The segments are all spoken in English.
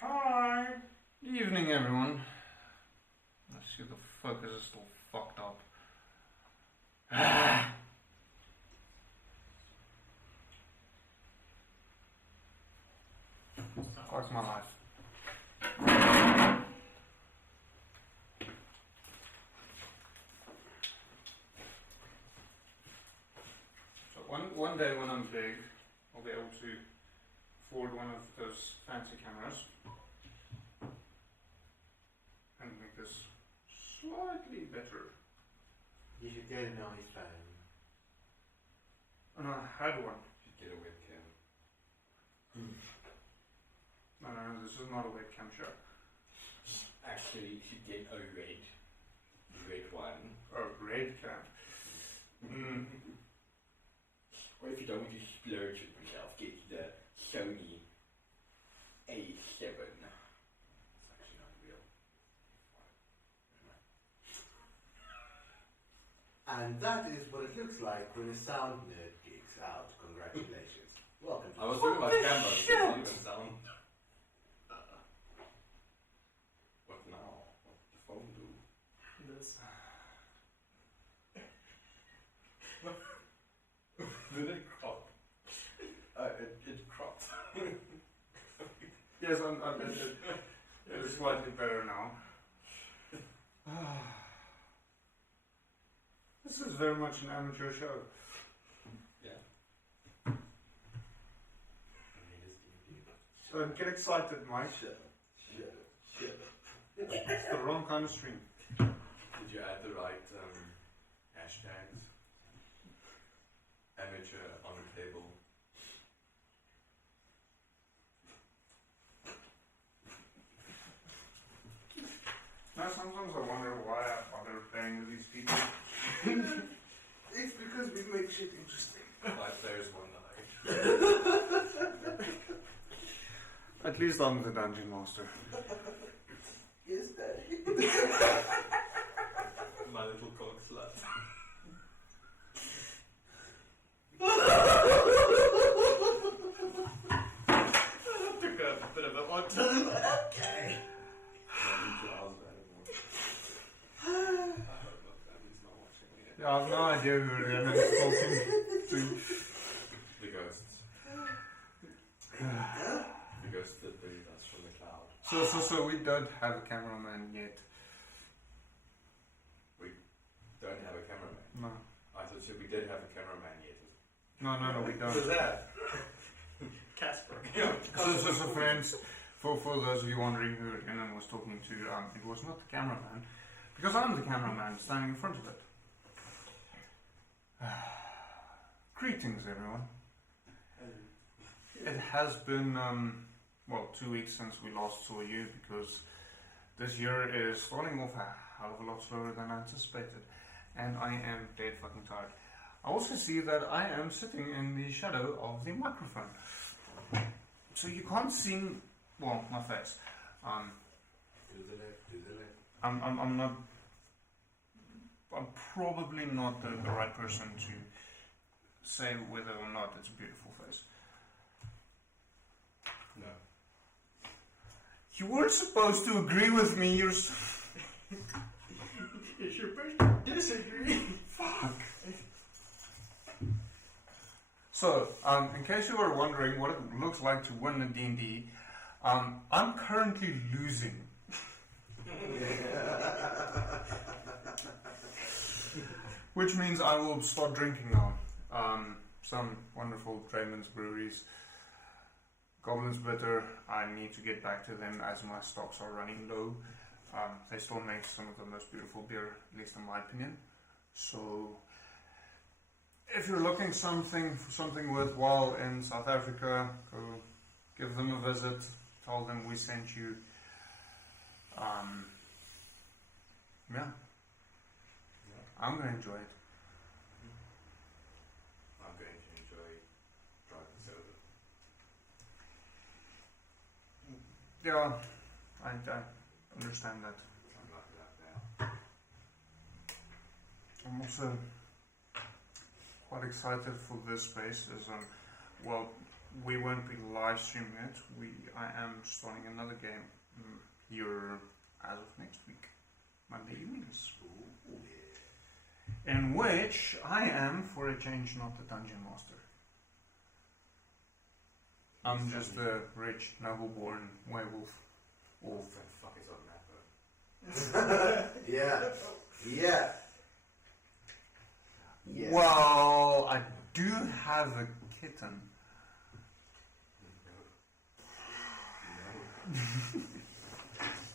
Hi. Evening, everyone. Let's see, the focus is still fucked up. Fuck my life. So one day when I'm big, I'll be able to afford one of those fancy cameras and make this slightly better. You should get a nice phone. And I had one. You should get a webcam. No, this is not a webcam show. Actually, you should get a red one. Oh, red cam. Or if you don't want to splurge on yourself, get the Sony A7. It's actually not real. And that is what it looks like when a sound nerd geeks out. Congratulations. Welcome to I was talking about cameras, it's not even sound. What now? What did the phone do? This. Did it crop? It cropped. Yes, it's slightly better now. This is very much an amateur show. Yeah. Don't get excited, Mike. Shut up. It's the wrong kind of stream. Did you add the right hashtags? Amateur on the table. Now sometimes I wonder why I bother playing with these people. It's because we make shit interesting. Like there's one night. At least I'm the dungeon master. Yes, Daddy. My little cock slut. Took a bit of an odd turn. Okay. Yeah, I have no idea who Rihanna is talking to. The ghosts. The ghosts that buried us from the cloud. So we don't have a cameraman yet. We don't have a cameraman. No. I thought you we did have a cameraman yet. No, we Who's don't. that? Casper. So friends, for those of you wondering who Rihanna was talking to, it was not the cameraman, because I'm the cameraman standing in front of it. Greetings, everyone. It has been, 2 weeks since we last saw you, because this year is starting off a hell of a lot slower than anticipated, and I am dead fucking tired. I also see that I am sitting in the shadow of the microphone, so you can't see, my face. To the left. I'm probably not the right person to say whether or not it's a beautiful face. No. You weren't supposed to agree with me. It's your first to disagree. Fuck. So, in case you were wondering what it looks like to win a D&D, I'm currently losing. Which means I will start drinking now. Some wonderful Drayman's breweries. Goblin's bitter. I need to get back to them as my stocks are running low. They still make some of the most beautiful beer, at least in my opinion. So, if you're looking for something worthwhile in South Africa, go give them a visit. Tell them we sent you. I'm gonna enjoy it. I'm going to enjoy driving sober. Yeah, I understand that. I'm like that now. I'm also quite excited for this space. As we won't be live streaming it. I am starting another game here as of next week, Monday evenings, in which I am, for a change, not the dungeon master. I'm just a rich, noble-born werewolf. Oh, for fuck is on that, bro. Yeah. Yeah. Yeah. Well, I do have a kitten.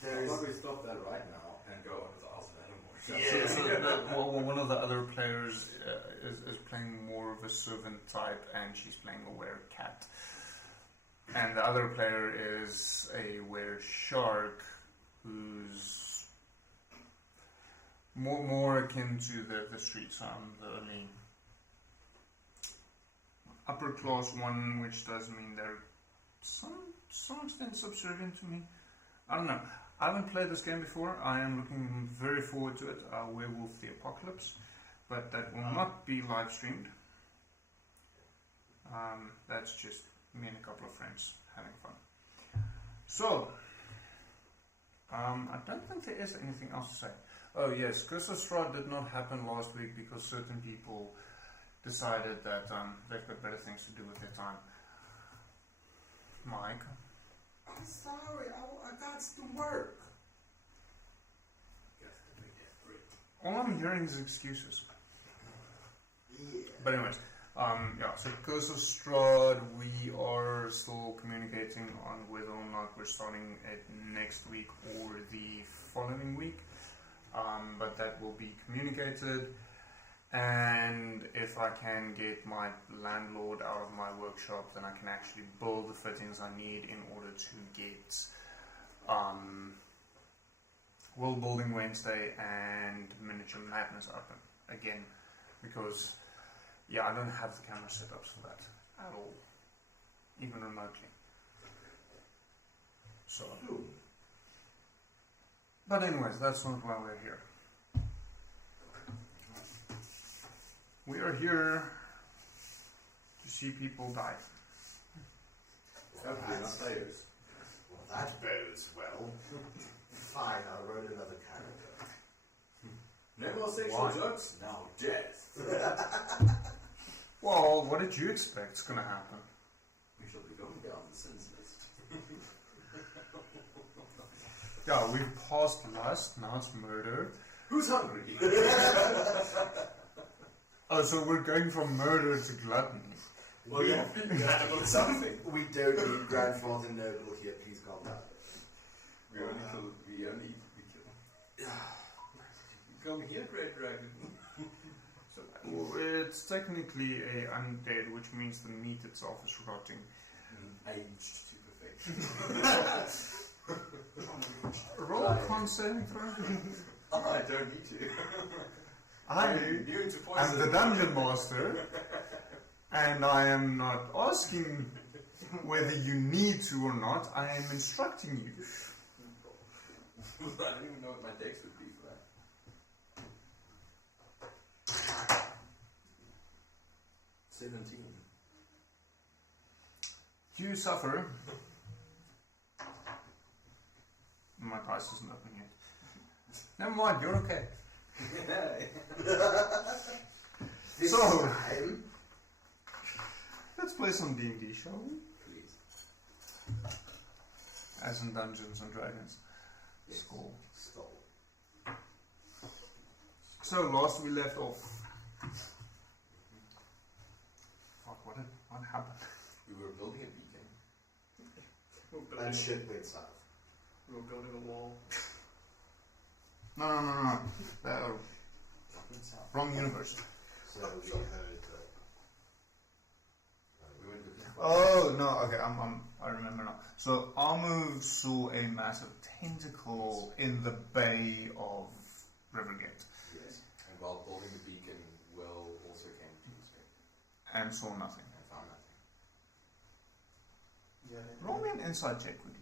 Why don't we stop that right now and go on with the awesome animal? Yeah. So, one of the other players is playing more of a servant type, and she's playing a were-cat. And the other player is a were-shark, who's more akin to the street sound, the only upper class one, which does mean they're some extent subservient to me. I don't know. I haven't played this game before. I am looking very forward to it. Werewolf the Apocalypse, but that will not be live streamed. That's just me and a couple of friends having fun. So, I don't think there is anything else to say. Oh yes, Christmas Strahd did not happen last week because certain people decided that they've got better things to do with their time. Mike? I'm sorry, I got to work. All I'm hearing is excuses. Yeah. But anyways, yeah, so Curse of Strahd, we are still communicating on whether or not we're starting it next week or the following week. But that will be communicated, and if I can get my landlord out of my workshop, then I can actually build the fittings I need in order to get World Building Wednesday and Miniature Madness open again, because yeah, I don't have the camera setups for that at all, even remotely. So, but anyways, that's not why we're here. We are here to see people die. Well, not players. that bodes well. Fine, I'll write another character. No more sexual Why? jokes, now death. Well, what did you expect's gonna happen? We shall be going down the sins list. Yeah, we've passed lust, now it's murder. Who's hungry? Oh, so we're going from murder to gluttony. Well, yeah. About something. We don't need grandfather noble here, please calm down. We only kill. Come here, great dragon. Well, it's technically a undead, which means the meat itself is rotting. Aged to perfection. Roll Like- con saving throw. I don't need to. I I'm immune to am poison. the dungeon master, and I am not asking whether you need to or not. I am instructing you. I don't even know what my dex would be for that. 17. You suffer. My dice isn't open yet. Never mind, you're okay. This So- time, Let's play some D&D, shall we? Please. As in Dungeons and Dragons. Skull. Skull. So last we left off. Fuck, what happened? We were building a beacon. And shit went south. We were building a wall. No. Wrong universe. So we heard We went looking for Oh no, okay, I remember now. So Armu saw a massive tentacle in the bay of Rivergate Yes. And while building the beacon, Will also came to inspect and saw nothing. and found nothing. Yeah. Roll me an inside check quickly.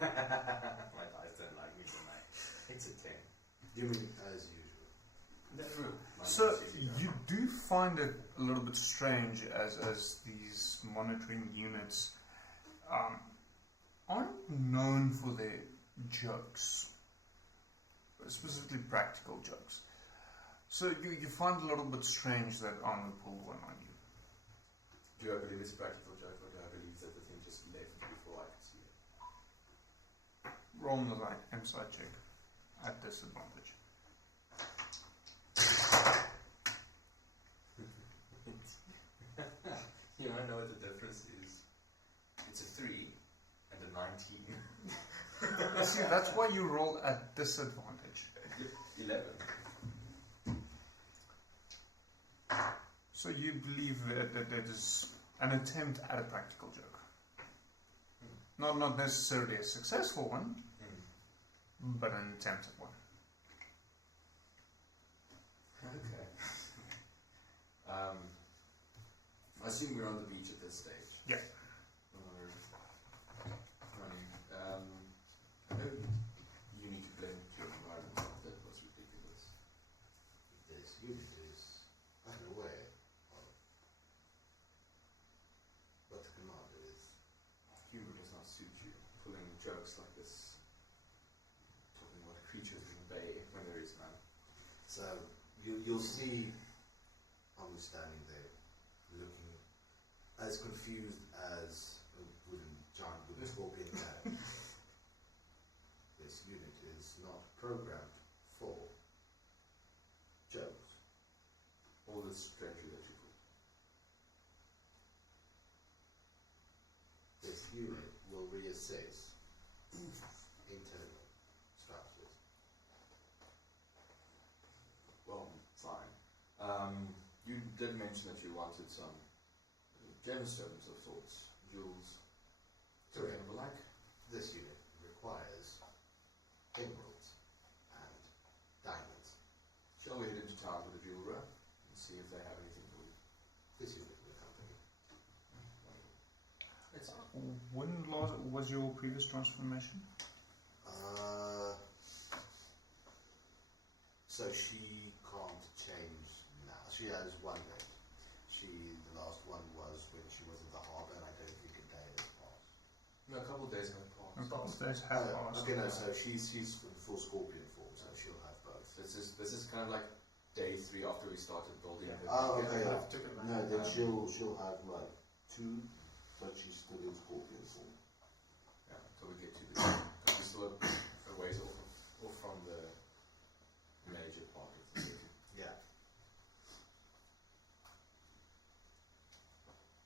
My dice don't like me tonight. It's a 10. you mean as usual. So you do find it a little bit strange as these monitoring units aren't known for their jokes, specifically practical jokes. So you find it a little bit strange that Arnold pulled one on you. Do I believe it's a practical joke, or do I believe that the thing just left before I could see it? Roll another insight check at disadvantage. You want to know what the difference is? It's a 3 and a 19. See, that's why you roll at disadvantage. 11. So you believe that it is an attempt at a practical joke. Not necessarily a successful one, but an attempt at one. Okay. I assume we're on the beach at this stage. Yeah. I know you need to blend your environment. That was ridiculous. This unit is unaware of what the commander is. Humor does not suit you. Pulling jokes like this. Talking about creatures in the bay when there is none. So you'll see I'm standing there looking as confused as a wooden giant with a scorpion head. This unit is not programmed for jokes. All this strange electrical. This unit will reassess internal structures. Well, fine. You did mention that you wanted some gemstones of sorts, jewels, something of the like. This unit requires emeralds and diamonds. Shall we head into town with the jeweler and see if they have anything for you? This unit will accompany. When was your previous transformation? So she can't change now. She has one day. The last one was when she was in the harbour, and I don't think a day has passed. No, a couple of days have A passed. couple of days have passed. Okay, no, so she's in full scorpion form, so she'll have both. This is kind of like day 3 after we started building. Yeah. Oh, okay. I've taken that. No, then she'll have like 2, but she's still in scorpion form. Yeah, until we get to the because we're still a ways off from the major part of the city. Yeah.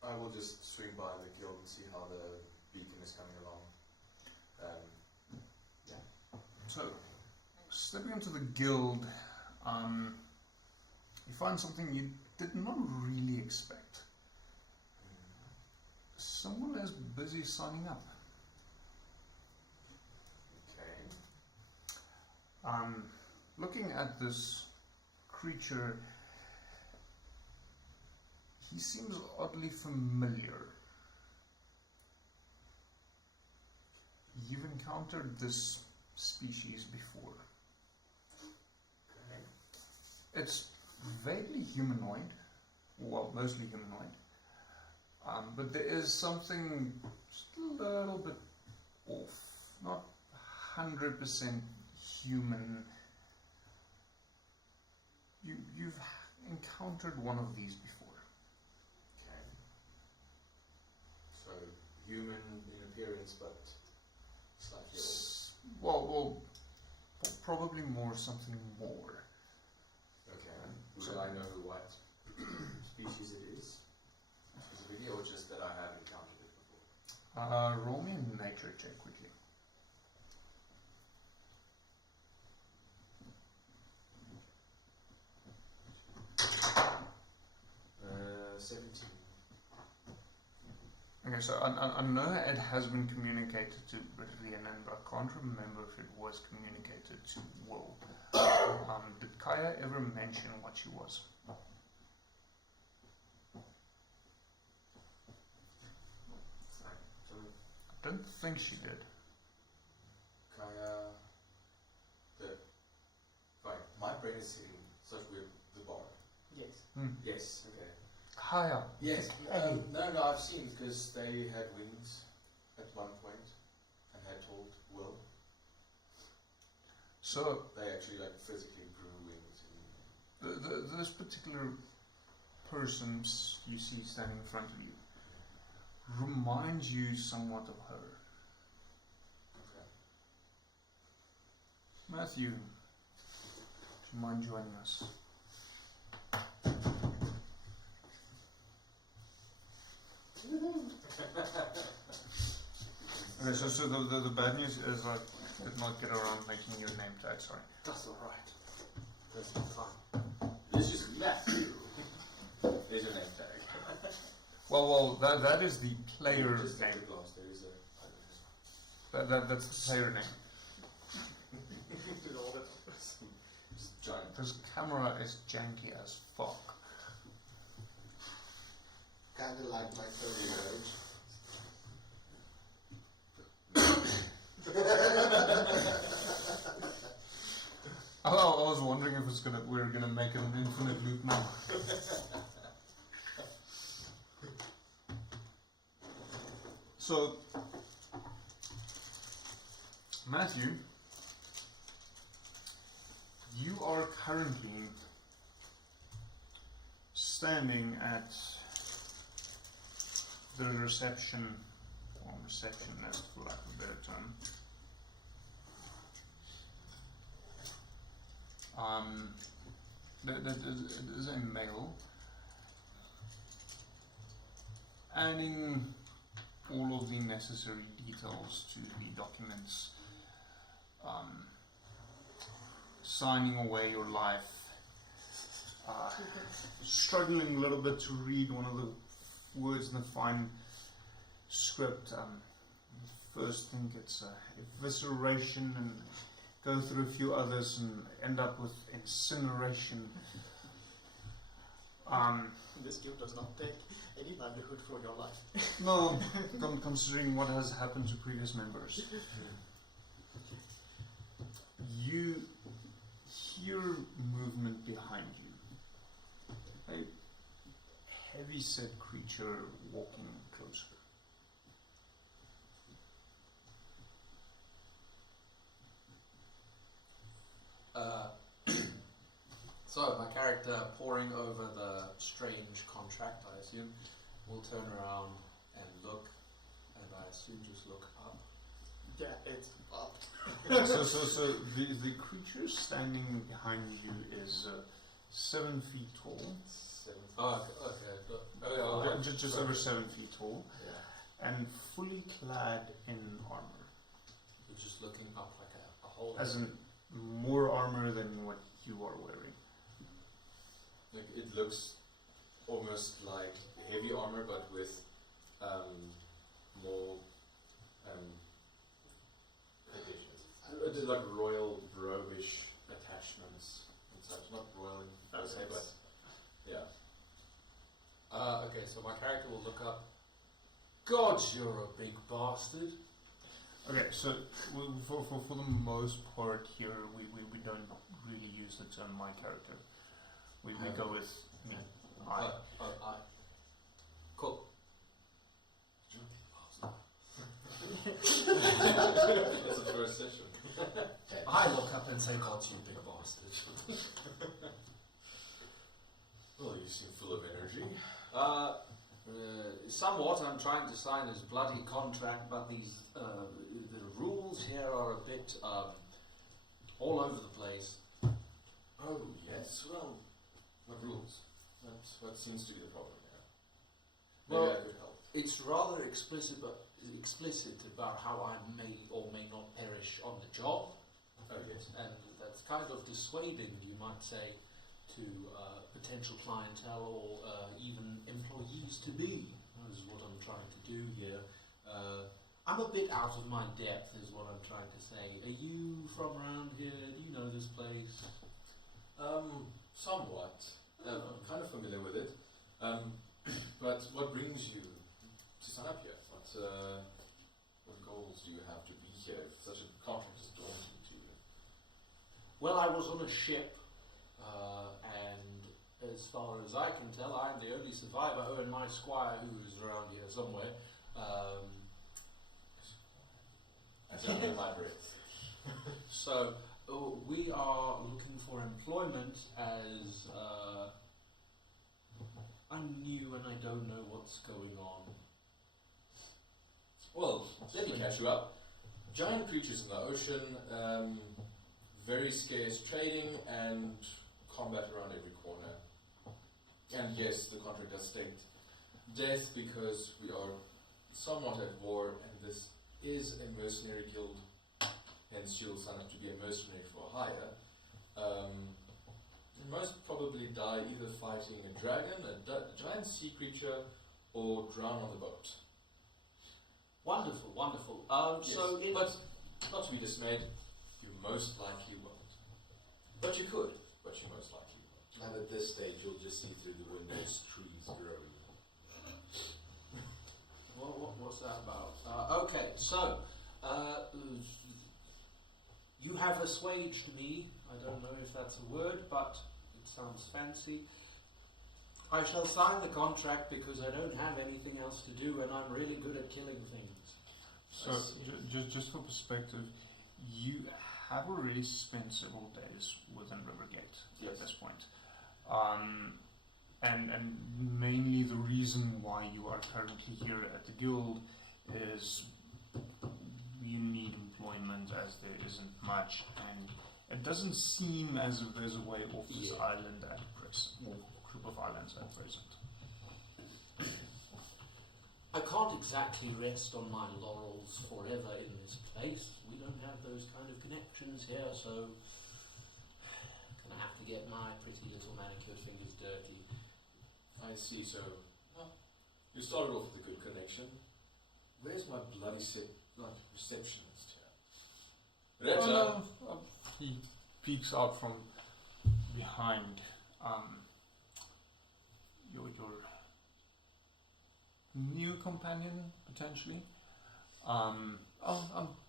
I will just swing by the guild and see how the beacon is coming along. So, stepping into the guild, you find something you did not really expect. Someone is busy signing up. Okay. Looking at this creature, he seems oddly familiar. You've encountered this species before. Okay. It's vaguely humanoid, well, mostly humanoid, but there is something just a little bit off, not 100% human. You've encountered one of these before. Okay. So human in appearance, but slightly old. Well, probably more something more. Okay. So- Will I know what species it is specifically, or just that I have encountered it before? Roll me a nature check quickly. 17. Okay, so I know it has been communicated to Rhiannon, but I can't remember if it was communicated to Will. Did Kaya ever mention what she was? Fine. So I don't think she did. Kaya, fine. My brain is hitting such weird Yes. Okay. Higher. Yes. No, I've seen because they had wings at one point and had told Will So they actually like physically grew wings. And, this particular person you see standing in front of you reminds you somewhat of her. okay. Matthew, do you mind joining us? Okay, so the bad news is I did not get around making your name tag, sorry. That's alright. That's fine. It's just Matthew. There's your name tag. Well, that is the player Just name. take the glass, there is a That's the player name. Did all that. just giant. This camera is janky as fuck. Kinda like my career. I was wondering if we were gonna make it an infinite loop now. So, Matthew, you are currently standing at the reception, or receptionist for lack of a better term. There's a male adding all of the necessary details to the documents, signing away your life, struggling a little bit to read one of the words in the fine script. First think it's evisceration and go through a few others and end up with incineration. This guild does not take any livelihood for your life. No, considering what has happened to previous members. You hear movement behind you. A heavy-set creature walking closer. So, my character, poring over the strange contract, I assume, will turn around and look, and I assume just look up. Yeah, it's up. So the creature standing behind you is 7 feet tall. 7 feet. Oh, okay. Just over 7 feet tall, Yeah. and fully clad in armor. You're just looking up like a whole. As in more armor than what you are wearing. Like it looks almost like heavy armor, but with more additions. Like royal robe-ish attachments and such. Not royal per se, but yeah. Okay, so my character will look up. God, you're a big bastard. Okay, so for the most part here, we don't really use the term my character. We go with me. I. Cool. That's the first session. I look up and say, God, you big bastard. Well, you seem full of energy. Somewhat. I'm trying to sign this bloody contract, but these the rules here are a bit all over the place. Oh, yes, well, what rules? That's what seems to be the problem here. Maybe Well, I could help. It's rather explicit about how I may or may not perish on the job. Oh, yes. And that's kind of dissuading, you might say, to potential clientele or even employees to be, is what I'm trying to do here. I'm a bit out of my depth, is what I'm trying to say. Are you from around here? Do you know this place? Somewhat. I'm kind of familiar with it. But what brings you to sign up here? What goals do you have to be here if such a contract is daunting to you? Well, I was on a ship, and as far as I can tell, I'm the only survivor, and my squire, who is around here somewhere. That's under my breath. So we are looking for employment as I'm new and I don't know what's going on. Well, let me catch you up. Giant creatures in the ocean, very scarce trading, and combat around every corner. And yes, the contract does state death because we are somewhat at war, and this is a mercenary guild. Hence, you'll sign up to be a mercenary for hire. You most probably die either fighting a dragon, a giant sea creature, or drown on the boat. Wonderful, wonderful. Yes, So, but not to be dismayed, you most likely won't. But you could, but you most likely won't. And at this stage, you'll just see through the windows trees growing. what's that about? Okay, so you have assuaged me. I don't know if that's a word, but it sounds fancy. I shall sign the contract because I don't have anything else to do, and I'm really good at killing things. So, just for perspective, you have already spent several days within Rivergate at this point. And mainly the reason why you are currently here at the guild is you need employment, as there isn't much, and it doesn't seem as if there's a way off this island at present, or group of islands at present. I can't exactly rest on my laurels forever in this place. We don't have those kind of connections here, so I'm gonna have to get my pretty little manicured fingers dirty. I see, so you started off with a good connection. Where's my bloody receptionist here? Retta! He peeks out from behind your new companion, potentially.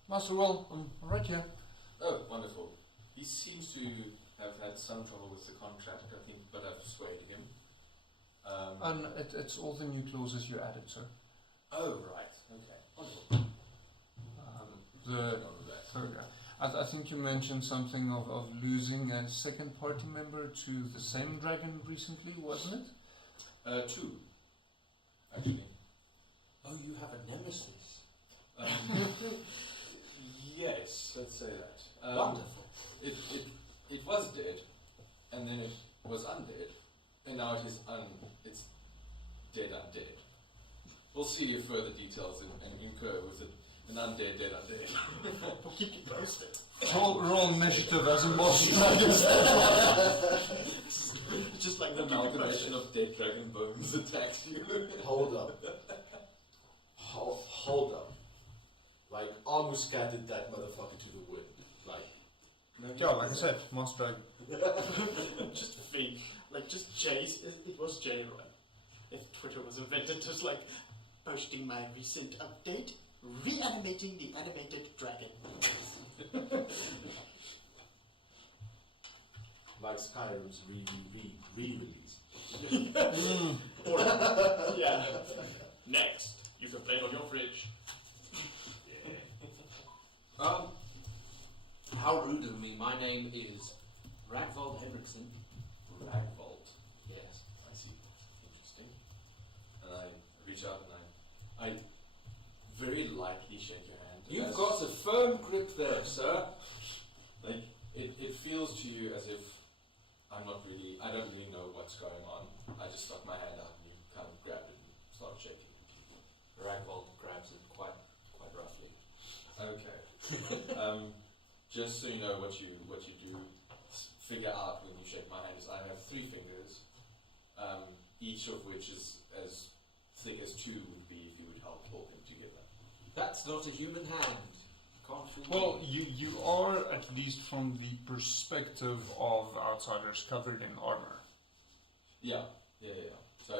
Master Will, I'm right here. Oh, wonderful. He seems to have had some trouble with the contract, I think, but I've persuaded him. And it's all the new clauses you added, sir. Oh, right. Okay. Wonderful. I think you mentioned something of losing a second party member to the same dragon recently, wasn't it? Two, actually. Oh, you have a nemesis. Yes, let's say that. Wonderful. It was dead, and then it was undead, and now it is it's dead undead. We'll see if further details and incur with it. An undead, dead undead. We'll keep you posted. Roll initiative as a monster dragon. Just like The the amalgamation of dead dragon bones attacks you. Hold up. Hold up. Like, almost scattered that motherfucker to the wind. Like, Yeah, like I said, monster dragon. Just fake. Like, just Jay's. It was Jay, right? If Twitter was invented, just like posting my recent update, reanimating the animated dragon. like Skyrim's re-release. Or, yeah. Next, you can play it on your fridge. How rude of me. My name is Ragvold Henriksen. Ragvold. Yes. I see. Interesting. And I reach out and I very lightly shake your hand. You've got a firm grip there, sir. Like, it feels to you as if I don't really know what's going on. I just stuck my hand out and you kind of grabbed it and started shaking. Ragvold grabs it quite roughly. Okay. Just so you know what you do, figure out when you shake my hand is I have 3 fingers, each of which is as thick as 2 would be if you would hold them together. That's not a human hand. Can't fool Well, me. you are, at least from the perspective of outsiders, covered in armor. Yeah. So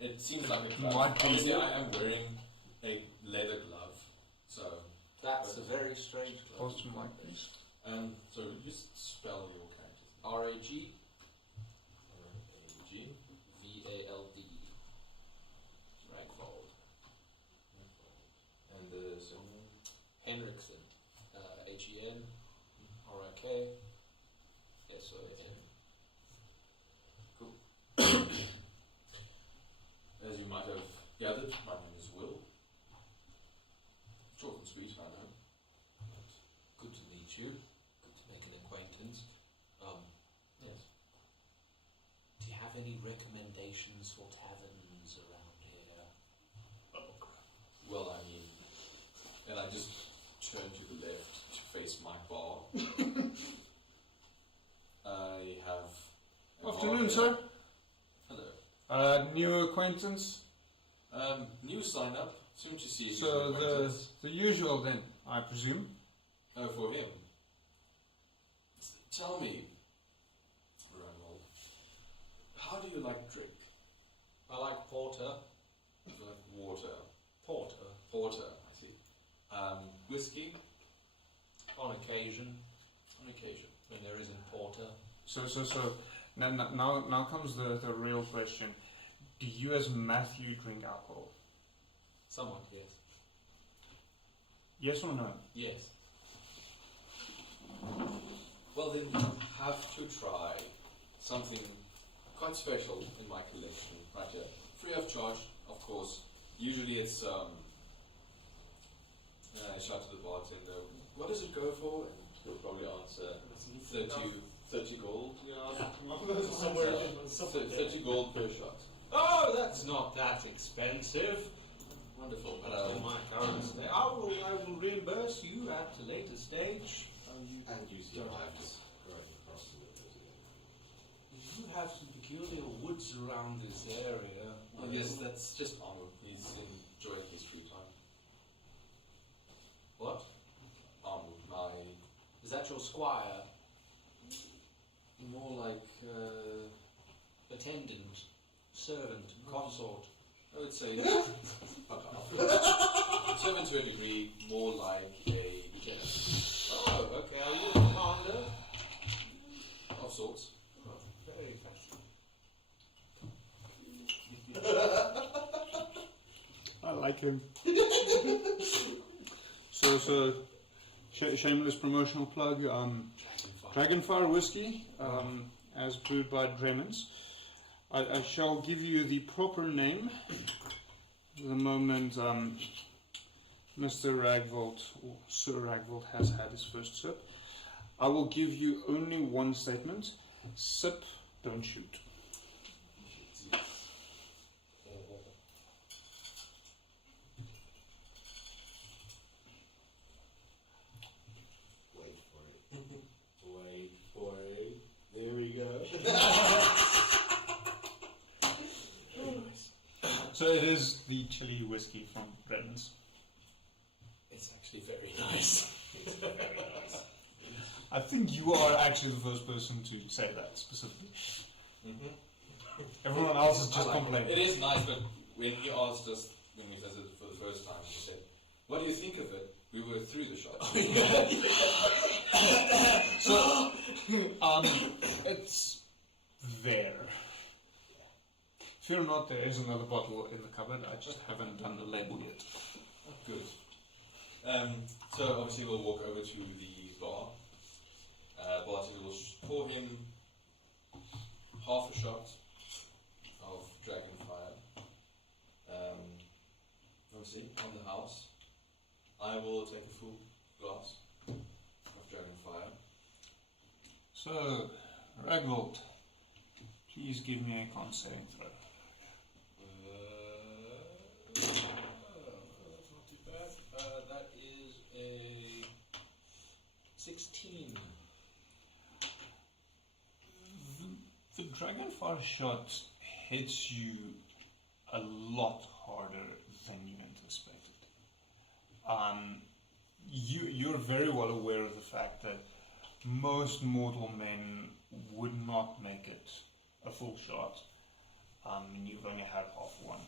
it seems like a glove. Might be- Obviously, I am wearing a leather glove, so That's a very strange glove. Pause to mic, please. so just spell your characters. R-A-G. R-A-G. GN. RIK. SON. As you might have gathered, my name is Will. Short and sweet, I know. Good to meet you. Good to make an acquaintance. Yes. Do you have any recommendations for taverns around here? Oh crap. Well, I mean, and I just turn to the left to face my bar. I have. a Afternoon, bar sir. Hello. New acquaintance. New sign up. Soon to see you. So the usual then, I presume. Oh, for him. Tell me, Ronald, how do you like drink? I like porter. Do you like water? Porter. Porter, I see. Whiskey? On occasion. On occasion. When there isn't porter. So now comes the real question. Do you as Matthew drink alcohol? Somewhat, yes. Yes or no? Yes. Well, then you have to try something quite special in my collection right here. Free of charge, of course. Usually it's, I shout to the bartender, what does it go for? And he'll probably answer 30 gold. Somewhere in 30 gold per shot. Oh, that's not that expensive. Wonderful. But In my current state, I will reimburse you at a later stage. And you see lives going across the windows again. You have some peculiar woods around this area. oh, yes, that's just Arnold. He's enjoying his free time. What? My Is that your squire? more like Attendant? Servant? Consort? I would say servant to a degree, more like a lieutenant Oh, okay. Are you a commander? of sorts. Oh, very fascinating. I like him. So shameless promotional plug. Dragonfire whiskey, as brewed by Drayman's. I shall give you the proper name the moment Mr. Ragvold or Sir Ragvold has had his first sip. I will give you only one statement: sip, don't shoot. Wait for it. Wait for it. There we go. So it is the chili whiskey from Drayman's. It's actually very nice. It's very nice. I think you are actually the first person to say that specifically. Everyone else is just complaining. It is nice, but when he asked us when we visited for the first time, he said, "What do you think of it?" We were through the shop. So, it's there. Fear not, there is another bottle in the cupboard. I just haven't done the label yet. Good. So obviously we'll walk over to the bar. Bartender will pour him half a shot of Dragonfire. Obviously, on the house. I will take a full glass of Dragonfire. So, Ragvold, please give me a con saving throw. That's not too bad. That is a 16. The Dragonfire shot hits you a lot harder than you anticipated. You're very well aware of the fact that most mortal men would not make it a full shot. You've only had half one,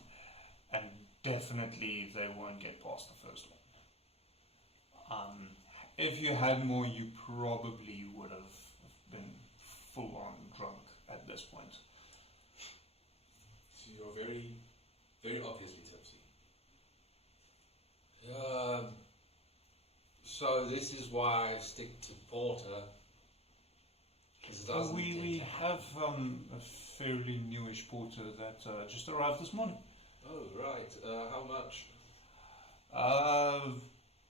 and definitely they won't get past the first one. If you had more, you probably would have been full on drunk at this point. So you're very, very obviously tipsy. So this is why I stick to porter. 'Cause it doesn't We take- have a fairly newish porter that just arrived this morning. Oh right. How much?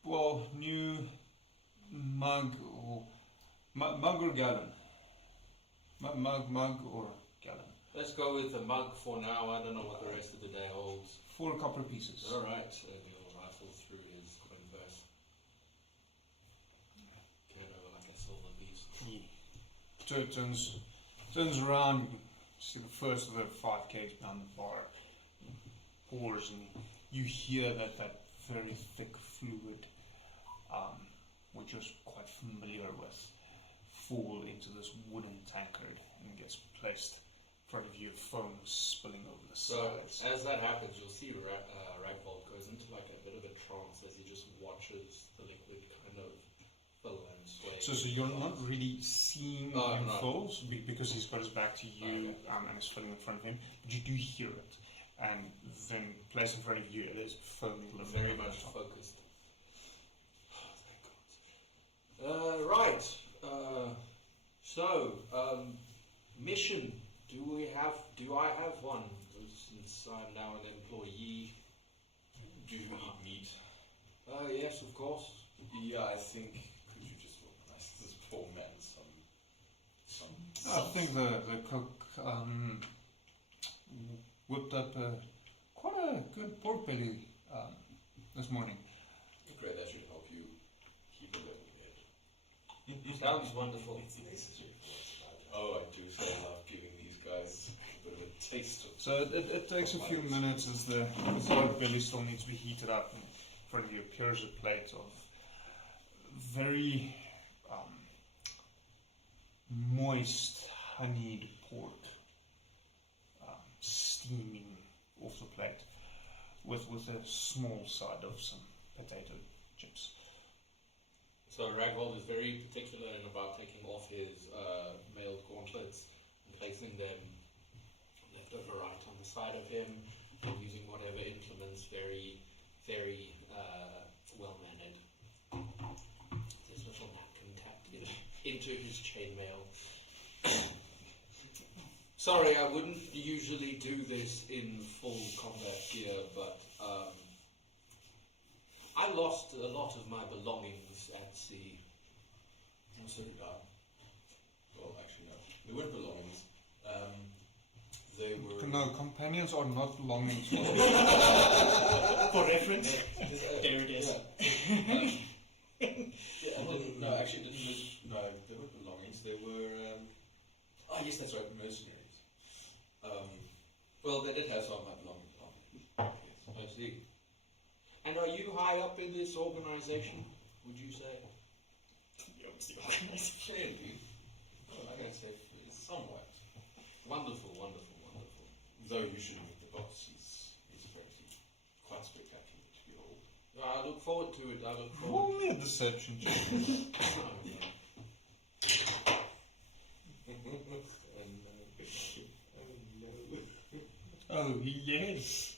Well, new mug or gallon. Mug or gallon. Let's go with the mug for now. I don't know what the rest of the day holds. 4 copper pieces. All right. And he'll rifle through his coin purse. Turn it over like a silver piece. He turns around. You see the first of the 5 kegs behind the bar. Pours, and you hear that very thick fluid, which you're quite familiar with, fall into this wooden tankard and gets placed in front of you, foam spilling over the So sides. as that happens, you'll see Ragvold goes into like a bit of a trance as he just watches the liquid kind of fill and sway. So you're not really seeing him no. fall because he's got his back to you, Okay. and it's filling in front of him, but you do hear it. And then placed in front of you, it is foaming Very over much the top. focused. Right. So, mission. Do I have one? Since I'm now an employee. Do you need meat? Yes, of course. Yeah, I think. Could you just organize this poor man some I think the cook whipped up quite a good pork belly this morning. Great, that should help you keep a level head. Sounds wonderful. Oh, I do so love giving these guys a bit of a taste of. So it takes a few minutes as the pork belly still needs to be heated up. And in front of you appears a plate of very moist, honeyed pork steaming off the plate with a small side of some potato chips. So Ragvold is very particular about taking off his mailed gauntlets and placing them left over right on the side of him, and using whatever implements very, very well mannered. His little napkin tapped into his chainmail. Sorry, I wouldn't usually do this in full combat gear, but I lost a lot of my belongings at sea. Oh, so did I. Well, actually, no. They weren't belongings. They were. No, companions are not belongings. For reference, there it is. Yeah, no, actually, didn't lose. No, they weren't belongings. They were. Oh, yes, that's right, mercenaries. Well, they did have some of my belongings on. Yes. I see. And are you high up in this organization, would you say? It's the organization. Clearly. Well, I guess somewhat. Wonderful, wonderful, wonderful. Though you should meet the boss. He's apparently quite spectacular to behold. I look forward to it. I look Roll forward me a deception check. to it. Oh, yes.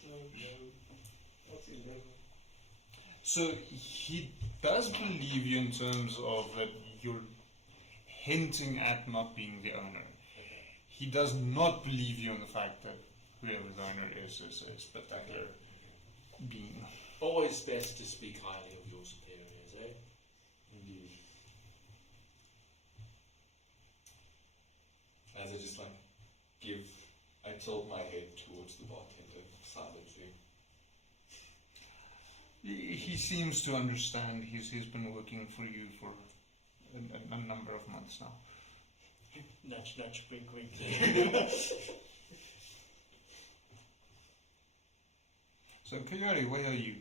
So he does believe you in terms of that you're hinting at not being the owner. He does not believe you in the fact that whoever the owner is a spectacular being. Always best to speak highly of your superiors, eh? Indeed. As I just I tilt my head towards the bartender silently. He seems to understand. He's been working for you for a number of months now. Nudge, nudge, wink, wink. So, Coyote, where are you?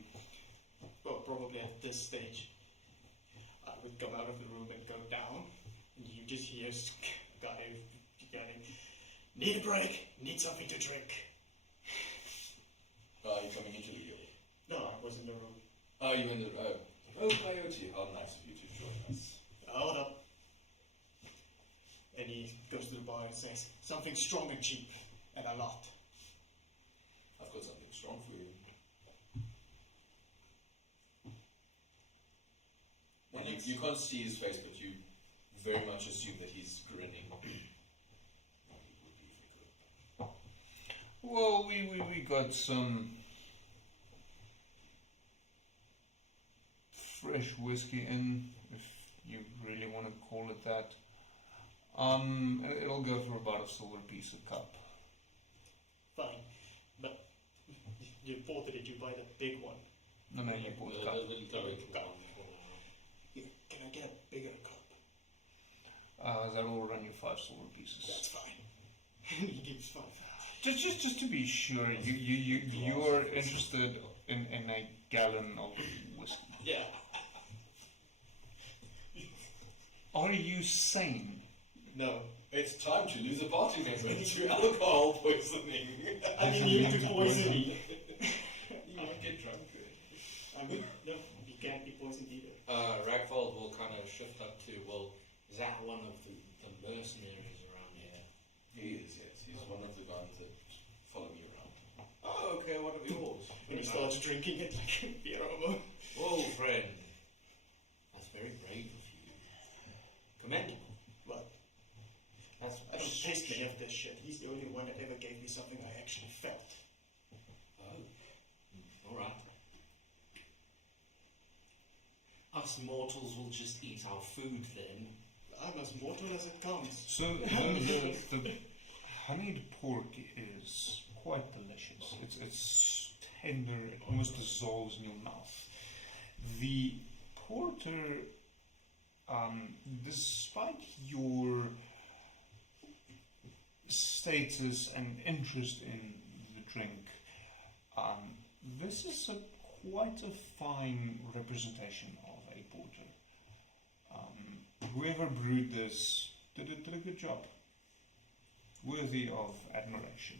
Well, probably at this stage, I would come out of the room and go down, and you just hear guy yelling, "Need a break, need something to drink." Are you coming into the guild? No, I was in the room. Oh, you in the Oh, Coyote, how nice of you to join us. Hold up. And he goes to the bar and says, "Something strong and cheap, and a lot." I've got something strong for you. When You can't see his face, but you very much assume that he's grinning. Well, we got some fresh whiskey in, if you really want to call it that. It'll go for about a silver piece a cup. Fine. But you imported it, you buy the big one. No, you bought a cup. Can I get a bigger cup? That'll run you 5 silver pieces. That's fine. He gives 5. Just to be sure, you're interested in a gallon of whiskey. Yeah. Are you sane? No. It's time to lose a party member to alcohol poisoning. I mean, you to poison me. You won't get drunk. I mean, no, you can't be poisoned either. Ragfold will kind of shift up to, well, is that one of the mercenaries around here? He is, yes. He's one of the guys that follow me around. Oh, okay, one of yours. When he starts drinking it like beer armor. Whoa, friend. That's very brave of you. Commendable. What? That's I don't taste many of this shit. He's the only one that ever gave me something I actually felt. Oh. Alright. Us mortals will just eat our food then. I'm as mortal as it comes. So the honeyed pork is quite delicious. It's tender. It almost dissolves in your mouth. The porter, despite your status and interest in the drink, this is quite a fine representation of a porter. Whoever brewed this did a good job. Worthy of admiration.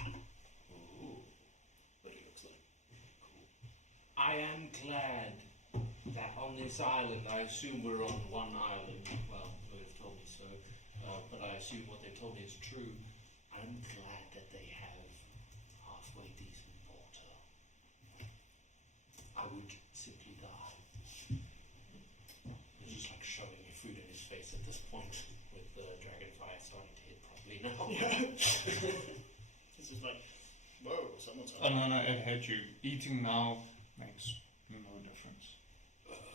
Ooh. What it looks like. I am glad that on this island, I assume we're on one island, well, they've told me so, but I assume what they told me is true. I'm glad that they have halfway decent water. I would simply die. It's just like shoving your food in his face at this point, with the dragonfire starting to hit properly now. Yeah. This is like, whoa, someone's Oh no, it hit you. Eating now makes no difference.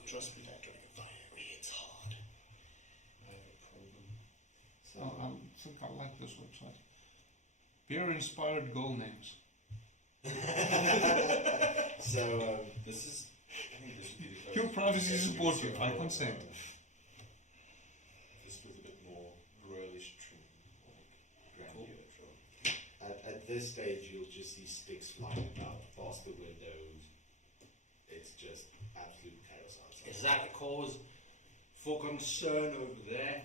Trust me, that dragonfire hits hard. I have a problem. So, I think I like this website. Beer-inspired goal names. so This is. I think this should be the Your closest privacy is we important. see I on consent. This was a bit more royalish trim, like grandeur. Sure. at this stage, you'll just see sticks flying about past the windows. It's just absolute chaos outside. Is that a cause for concern over there?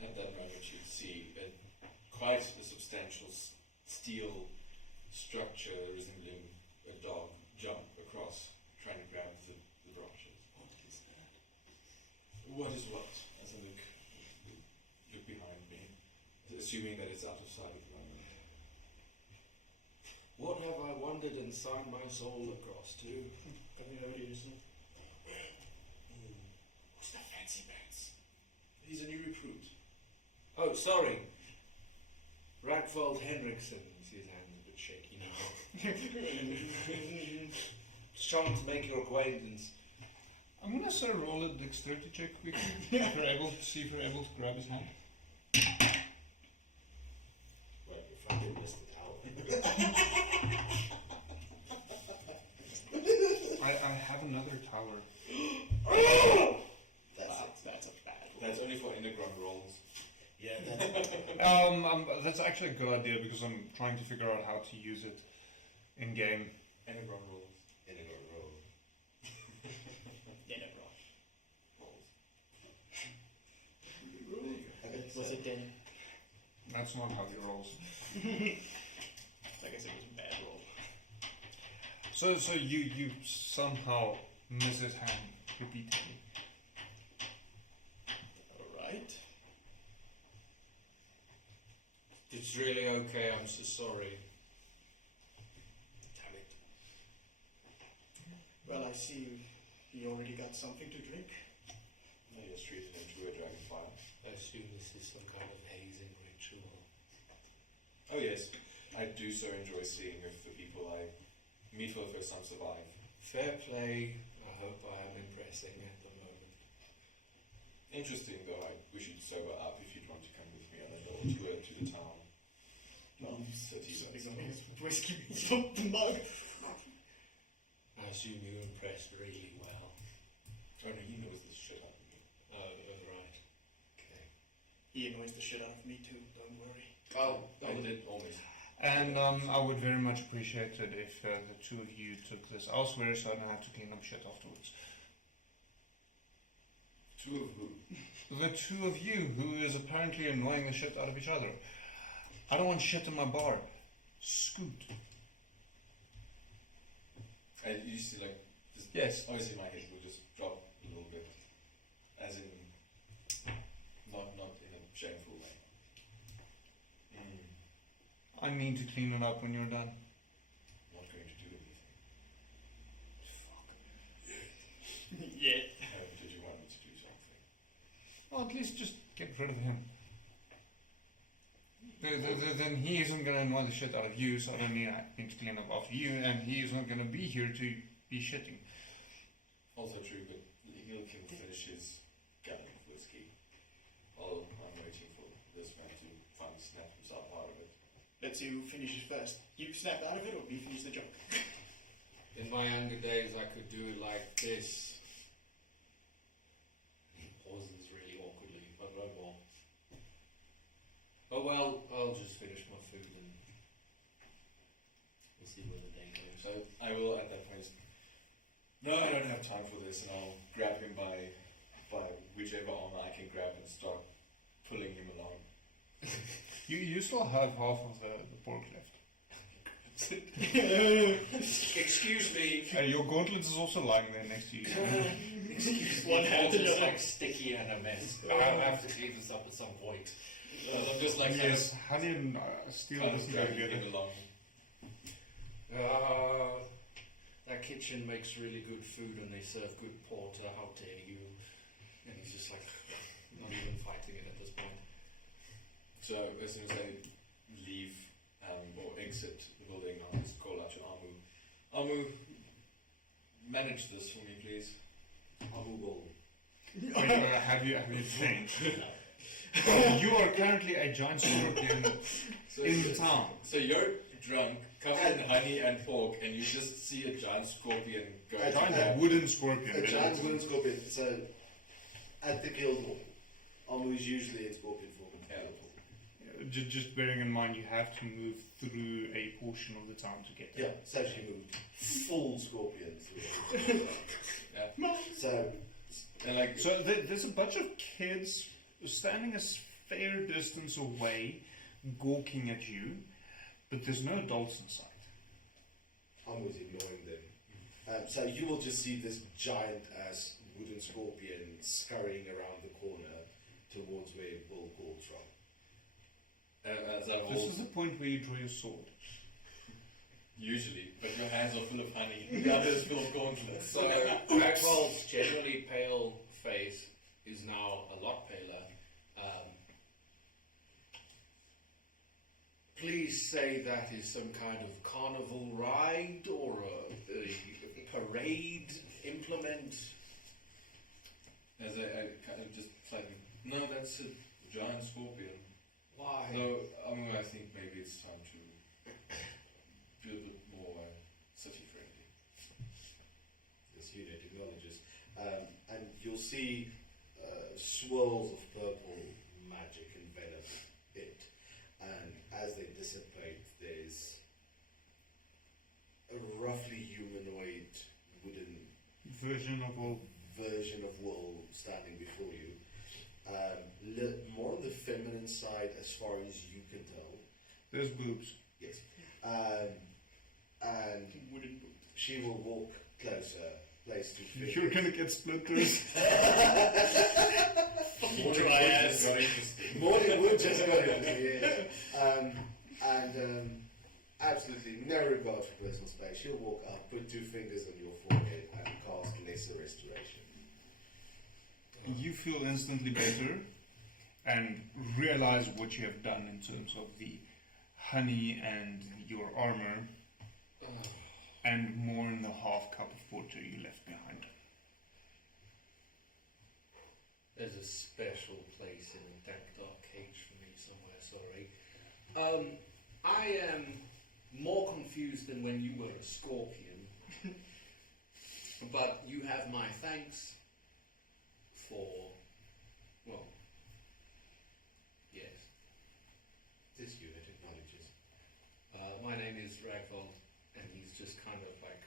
At that moment, you'd see quite a substantial steel structure resembling a dog jump across, trying to grab the branches. What is that? What is what? As I look behind me, assuming that it's out of sight at the moment. What have I wandered and signed my soul across to? Coming over to you, sir. Who's that fancy pants? He's a new recruit. Oh, sorry. Ragfold Henriksen. His hand's a bit shaky now. Just trying to make your acquaintance. I'm gonna say roll a dexterity check quickly. If you're able to see if you're able to grab his hand. Wait, if I did miss the towel. I have another tower. That's it. That's a bad one. That's only for underground rolls. Yeah, that's That's actually a good idea because I'm trying to figure out how to use it in game. Underground rolls. in a row. Yeah, no, bro. Rolls. Was it then? That's not how he rolls. Like I said, it was a bad roll. So you somehow miss his hand repeatedly. Alright. It's really okay, I'm so sorry. Damn it. Well, I see He already got something to drink. I just treated him to a dragonfly. I assume this is some kind of hazing ritual. Oh yes, I do so enjoy seeing if the people I meet for the first time survive. Fair play. I hope I am impressing at the moment. Interesting though, we should sober up if you'd want to come with me on a little tour to the town. Well, city, Sipping on that's his whiskey from the mug. I assume you impressed really well. Oh no, he knows this shit out of me. Oh, right. Okay. He annoys the shit out of me too, don't worry. Oh, I did almost. And I would very much appreciate it if the two of you took this elsewhere so I don't have to clean up shit afterwards. Two of who? The two of you who is apparently annoying the shit out of each other. I don't want shit in my bar. Scoot. I used to like, just, Yes. obviously my head will just drop a little bit. As in, not in a shameful way. I need to clean it up when you're done. Not going to do anything. Yeah. Did you want me to do something? Well, at least just get rid of him. Then he isn't going to annoy the shit out of you, so I don't need to clean up after you, and he is not going to be here to be shitting. Also true, but he'll finish his gallon of whiskey. I'm waiting for this man to finally snap himself out of it. Let's see who finishes first. You snap out of it, or me finish the joke? In my younger days, I could do it like this. He pauses really awkwardly, but no more. Oh well, I'll just finish my food and we'll see where the day goes. So I will at that point. No, I don't have time for this, and I'll grab him by whichever armor I can grab and start pulling him along. You still have half of the pork left. Excuse me. Your gauntlet is also lying there next to you. Excuse me. One hand to the It's other. like sticky and a mess. I'll have to clean this up at some point. I'm just like Yes, honey and steel kind of doesn't go dragging together. him along. That kitchen makes really good food and they serve good porter. How dare you? And he's just like not even fighting it at this point. So as soon as I leave or exit the building, I'll just call out to Amu. Amu, manage this for me, please. Amu will. Wait, have you changed? You are currently a giant scorpion So in the town. So you're drunk, covered in honey and pork, and you just see a giant scorpion go. A giant wooden scorpion. A giant wooden scorpion. So, at the guild hall, Amu is usually in scorpion form. Just bearing in mind you have to move through a portion of the town to get Yeah, there. so she moved full scorpions. Yeah. So, And like, So there's a bunch of kids standing a fair distance away, gawking at you, but there's no adults in sight. Amu is ignoring them. So you will just see this giant ass wooden scorpion scurrying around the corner towards where Will called from. as I This hold, is the point where you draw your sword. usually, but your hands are full of honey. The other is full of gauntlets. So Maxwell's generally pale face is now a lot paler. Please say that is some kind of carnival ride or a parade implement. As I kind of just slightly, no, that's a giant scorpion. Why? No, I think maybe it's time to be a bit more city friendly. This unit acknowledges. And you'll see swirls of purple magic envelop it. And as they dissipate, there's a roughly humanoid wooden Version of all. version of Will standing before you. More on the feminine side as far as you can tell. There's boobs. Yes. And Wooden boot. she will walk closer, place two fingers. You're gonna get splinters. Dry ass. Got interesting. Morning wood just got it. And absolutely no regard for personal space. She'll walk up, put two fingers on your forehead, and cast Lesser Restoration. You feel instantly better and realize what you have done in terms of the honey and your armor, and more in the half cup of porter you left behind. There's a special place in a dank, dark cage for me somewhere, sorry. I am more confused than when you were a scorpion. But you have my thanks for, well, yes. This unit acknowledges. My name is Ragvold, and he's just kind of like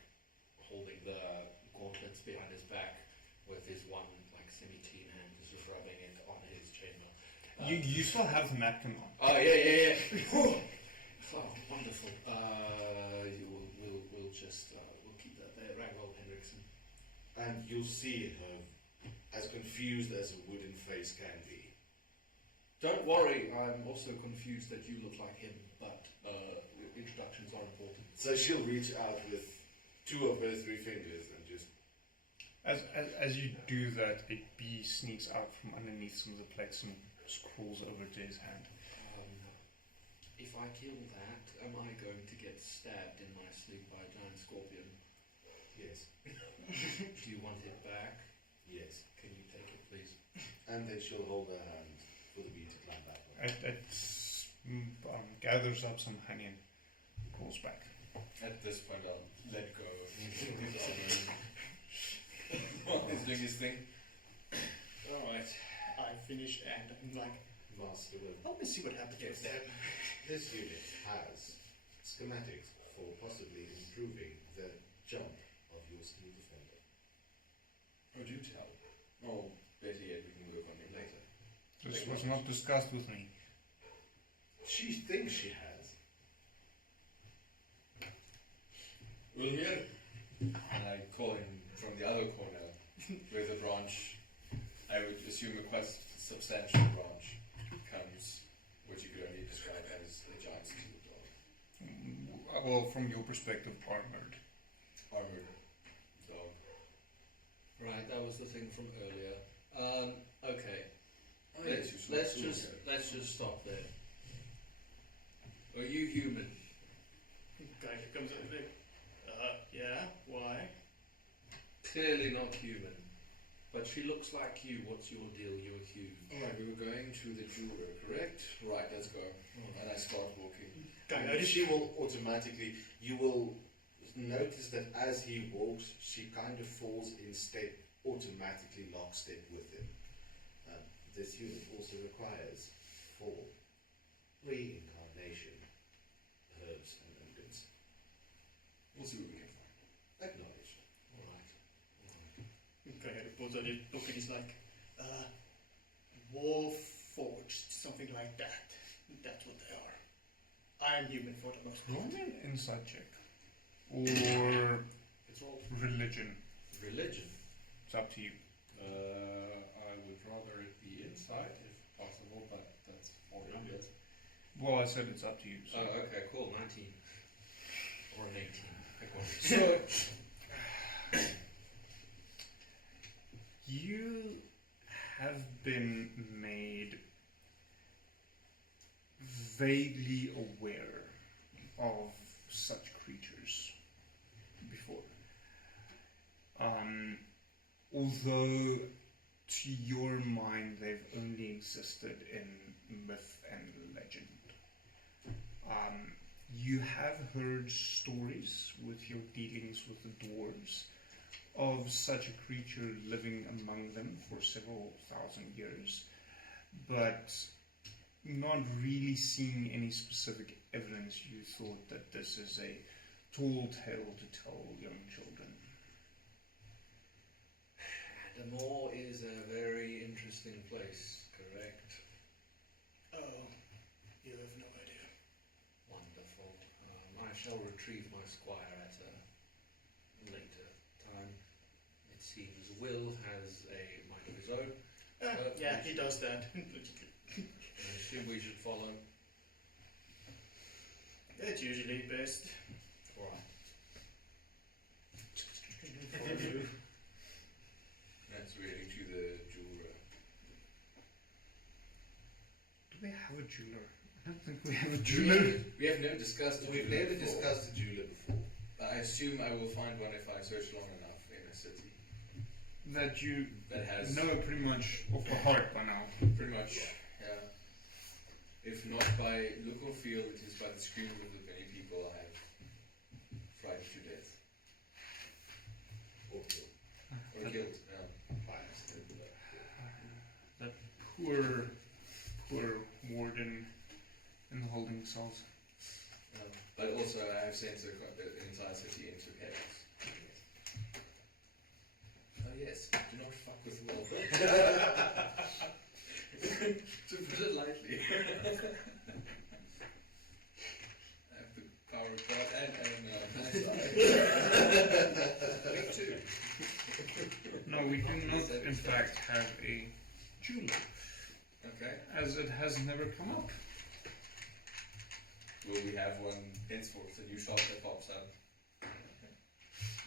holding the gauntlets behind his back with his one like semi-teen hand, just rubbing it on his chainmail. You still have the napkin on. Oh yeah. Oh, wonderful. We'll just we'll keep that there, Ragvold Hendrickson. And you'll see her as confused as a wooden face can be. Don't worry, I'm also confused that you look like him, but introductions are important. So she'll reach out with 2 of her 3 fingers and just... As you do that, a bee sneaks out from underneath some of the plates and crawls over to his hand. If I kill that, am I going to get stabbed in my sleep by a giant scorpion? Yes. Do you want it back? Yes. Can you take it, please? And then she'll hold her hand for the bee to climb back on. It gathers up some honey and pulls back. At this point, I'll let go of while he's doing his thing. Alright, I finished and I'm like, Master will. let me see what happens with them. This unit has schematics for possibly improving the jump of your steel defender. Oh, do tell. Oh, better yet, we can work on him later. This was not discussed with me. She thinks she has. We'll hear. And I call him from the other corner with a branch. I would assume a quite substantial branch comes, what you could only describe as a giant steel dog. Well, from your perspective, armored. Armored dog. Right, that was the thing from earlier. Okay. Oh, yes, you saw Let's just stop there. Are you human? Guy comes in there. Yeah, why? Clearly not human. But she looks like you. What's your deal? You're human. Alright, we were going to the jeweler, correct? Right, let's go. And I start walking. Guy, She will automatically, you will notice that as he walks, she kind of falls in step, automatically lockstep with him. This unit also requires 4 reincarnation herbs and organs. We'll see what we can find. Acknowledged. Alright. Guy pulls out his book and he's like, War Forged, something like that. That's what they are. I am human for the most Roll part. me an insight check. Or It's all religion. religion. It's up to you. I would rather it be inside if possible, but that's 400. Well, I said it's up to you. So. Oh, okay, cool. 19. Or an 18. Pick one. You have been made vaguely aware of such creatures before. Although to your mind they've only existed in myth and legend. You have heard stories with your dealings with the dwarves of such a creature living among them for several thousand years, but not really seeing any specific evidence. You thought that this is a tall tale to tell young children. Adomawyr is a very interesting place, correct? Oh, you have no idea. Wonderful. I shall retrieve my squire at a later time. It seems Will has a mind of his own. Yeah, he does that. I assume we should follow. It's usually best. Alright. That's really to the jeweler. jeweler. I don't think we have a jeweler. We have never discussed it. We've never discussed a jeweler before. I assume I will find one if I search long enough in a city That you that has know pretty much off the heart by now. pretty much, yeah. If not by look or feel, it is by the screams of the many people I have frightened to death. Or killed. Or killed, yeah. By accident. That poor warden in the holding cells. But also I have sent the entire city into chaos. Oh yes, do not fuck with the wolf. To put it lightly. I have the power of God and my side. Me too. No, we do not, in fact, have a jeweler, Okay. as it has never come up. Will we have one henceforth, a new shop that pops up?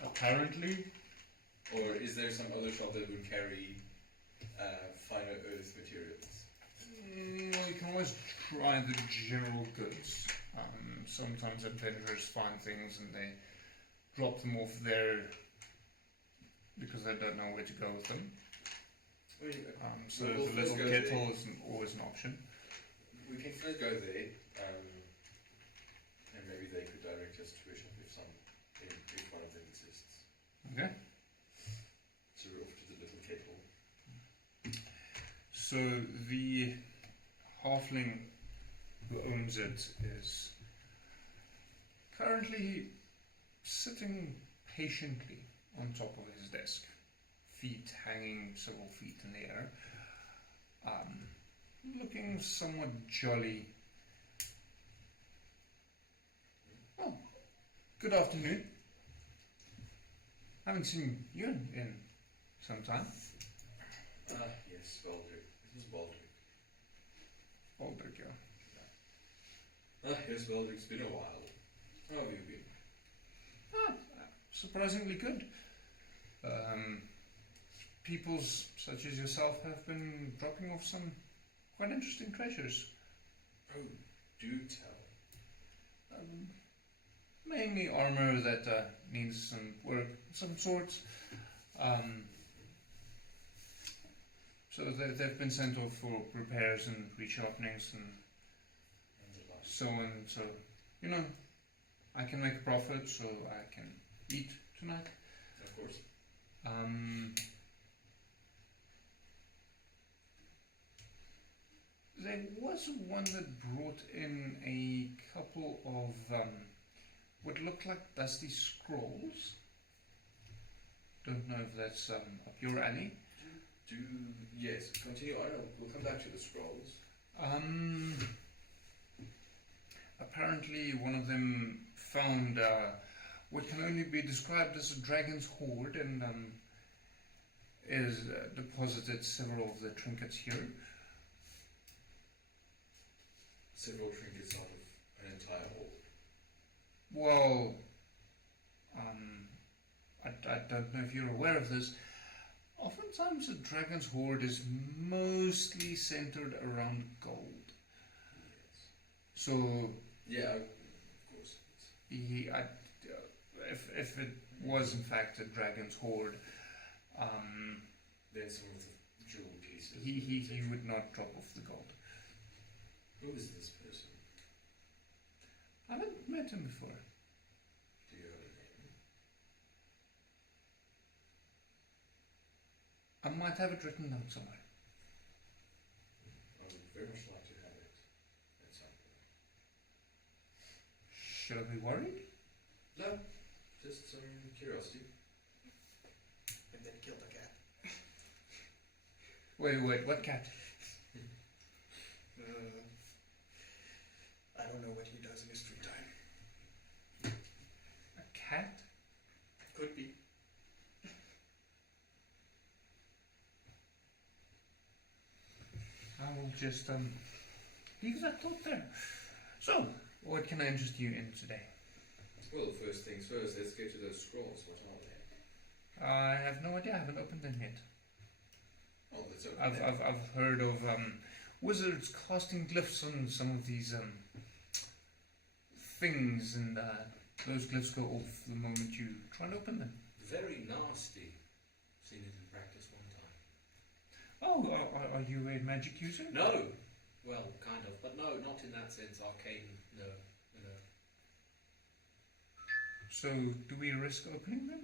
Apparently, Or is there some other shop that would carry finer earth materials? well, you can always try the general goods. Sometimes adventurers find things and they drop them off there because they don't know where to go with them. I mean, So Well, the let's little go there. kettle is always an option. we can first go there, and maybe they could direct us to a shop if one of them exists. Okay. So we're off to the little kettle. So the halfling who owns it is currently sitting patiently on top of his desk, feet hanging several feet in the air, looking somewhat jolly. Oh, good afternoon. Haven't seen you in some time. Yes, Baldric. It is Baldric. Baldric, yeah. Yes, Baldric. It's been a while. How have you been? Surprisingly good. Peoples such as yourself have been dropping off some quite interesting treasures. Oh, do tell. Mainly armor that needs some work of some sort. So they've been sent off for repairs and resharpenings and so on. So, you know, I can make a profit so I can eat tonight. Of course. There was one that brought in a couple of what looked like dusty scrolls. Don't know if that's up your alley. Yes, continue on. We'll come back to the scrolls. Apparently one of them found what can only be described as a dragon's hoard and is deposited several of the trinkets here. Several trinkets out of an entire hall. Well, I don't know if you're aware of this. Oftentimes a dragon's hoard is mostly centered around gold. Yes. So Yeah, of course. if it was in fact a dragon's hoard, Then some of the jewel pieces. he would not drop off the gold. Who is this person? I haven't met him before. Do you have a name? I might have it written down somewhere. I would very much like to have it at some point. Should I be worried? No, just some curiosity. And then killed a cat. Wait, what cat? I don't know what he does in his free time. A cat? Could be. I will just leave that thought there. So, what can I interest you in today? Well, first things first, let's get to those scrolls. What are they? I have no idea. I haven't opened them yet. Oh, that's okay. I've heard of wizards casting glyphs on some of these things, and those glyphs go off the moment you try and open them. Very nasty. Seen it in practice one time. Oh, are you a magic user? No. Well, kind of, but no, not in that sense. Arcane, no. So, do we risk opening them?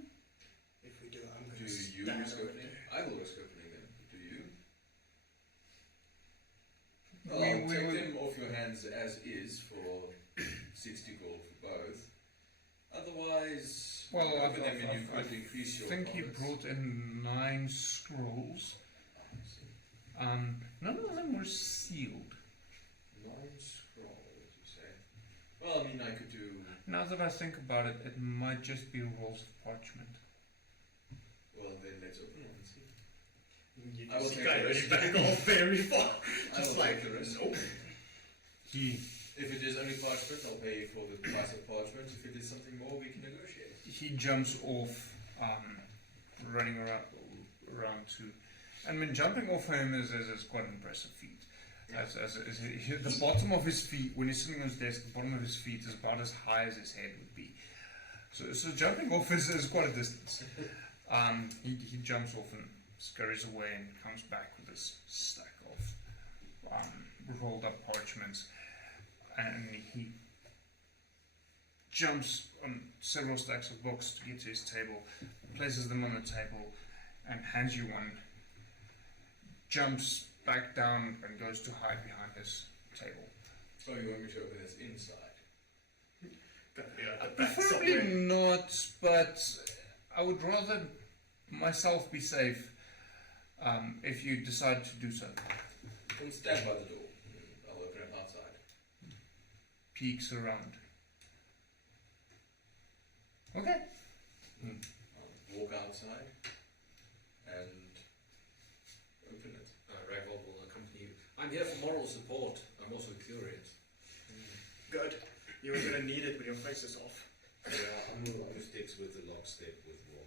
If we do, I'm Do going to you stand risk over opening? there. I will risk opening them. Do you? We- Well, I'll we take will- them off your hands as is for 60 gold for both. Otherwise, Well, you I open them and you could increase your think he profits. brought in 9 scrolls. None of them were sealed. 9 scrolls, you say? Well, I mean, I could do. Now that I think about it, it might just be rolls of parchment. Well, then let's open one and see. You I will just take kind the of risk. back off very far. I Just will like, take the risk. nope. He If it is only parchment, I'll pay you for the price of parchment. If it is something more, we can negotiate. jumps off, running around to, I mean, jumping off him is quite an impressive feat. As the bottom of his feet, when he's sitting on his desk, the bottom of his feet is about as high as his head would be. So jumping off is quite a distance. He jumps off and scurries away and comes back with this stack of rolled up parchments, and he jumps on several stacks of books to get to his table, places them on the table, and hands you one. Jumps back down and goes to hide behind his table. So you want me to open this inside? Gotta be at the back Preferably somewhere. not, but I would rather myself be safe if you decide to do so. Come stand by the door. I'll open it outside. Peeks around. Okay. I'll walk outside and open it. Ragvold will accompany you. I'm here for moral support. I'm also curious. Good. You're gonna need it with your faces off. Yeah, I'm gonna stick with the lockstep with one.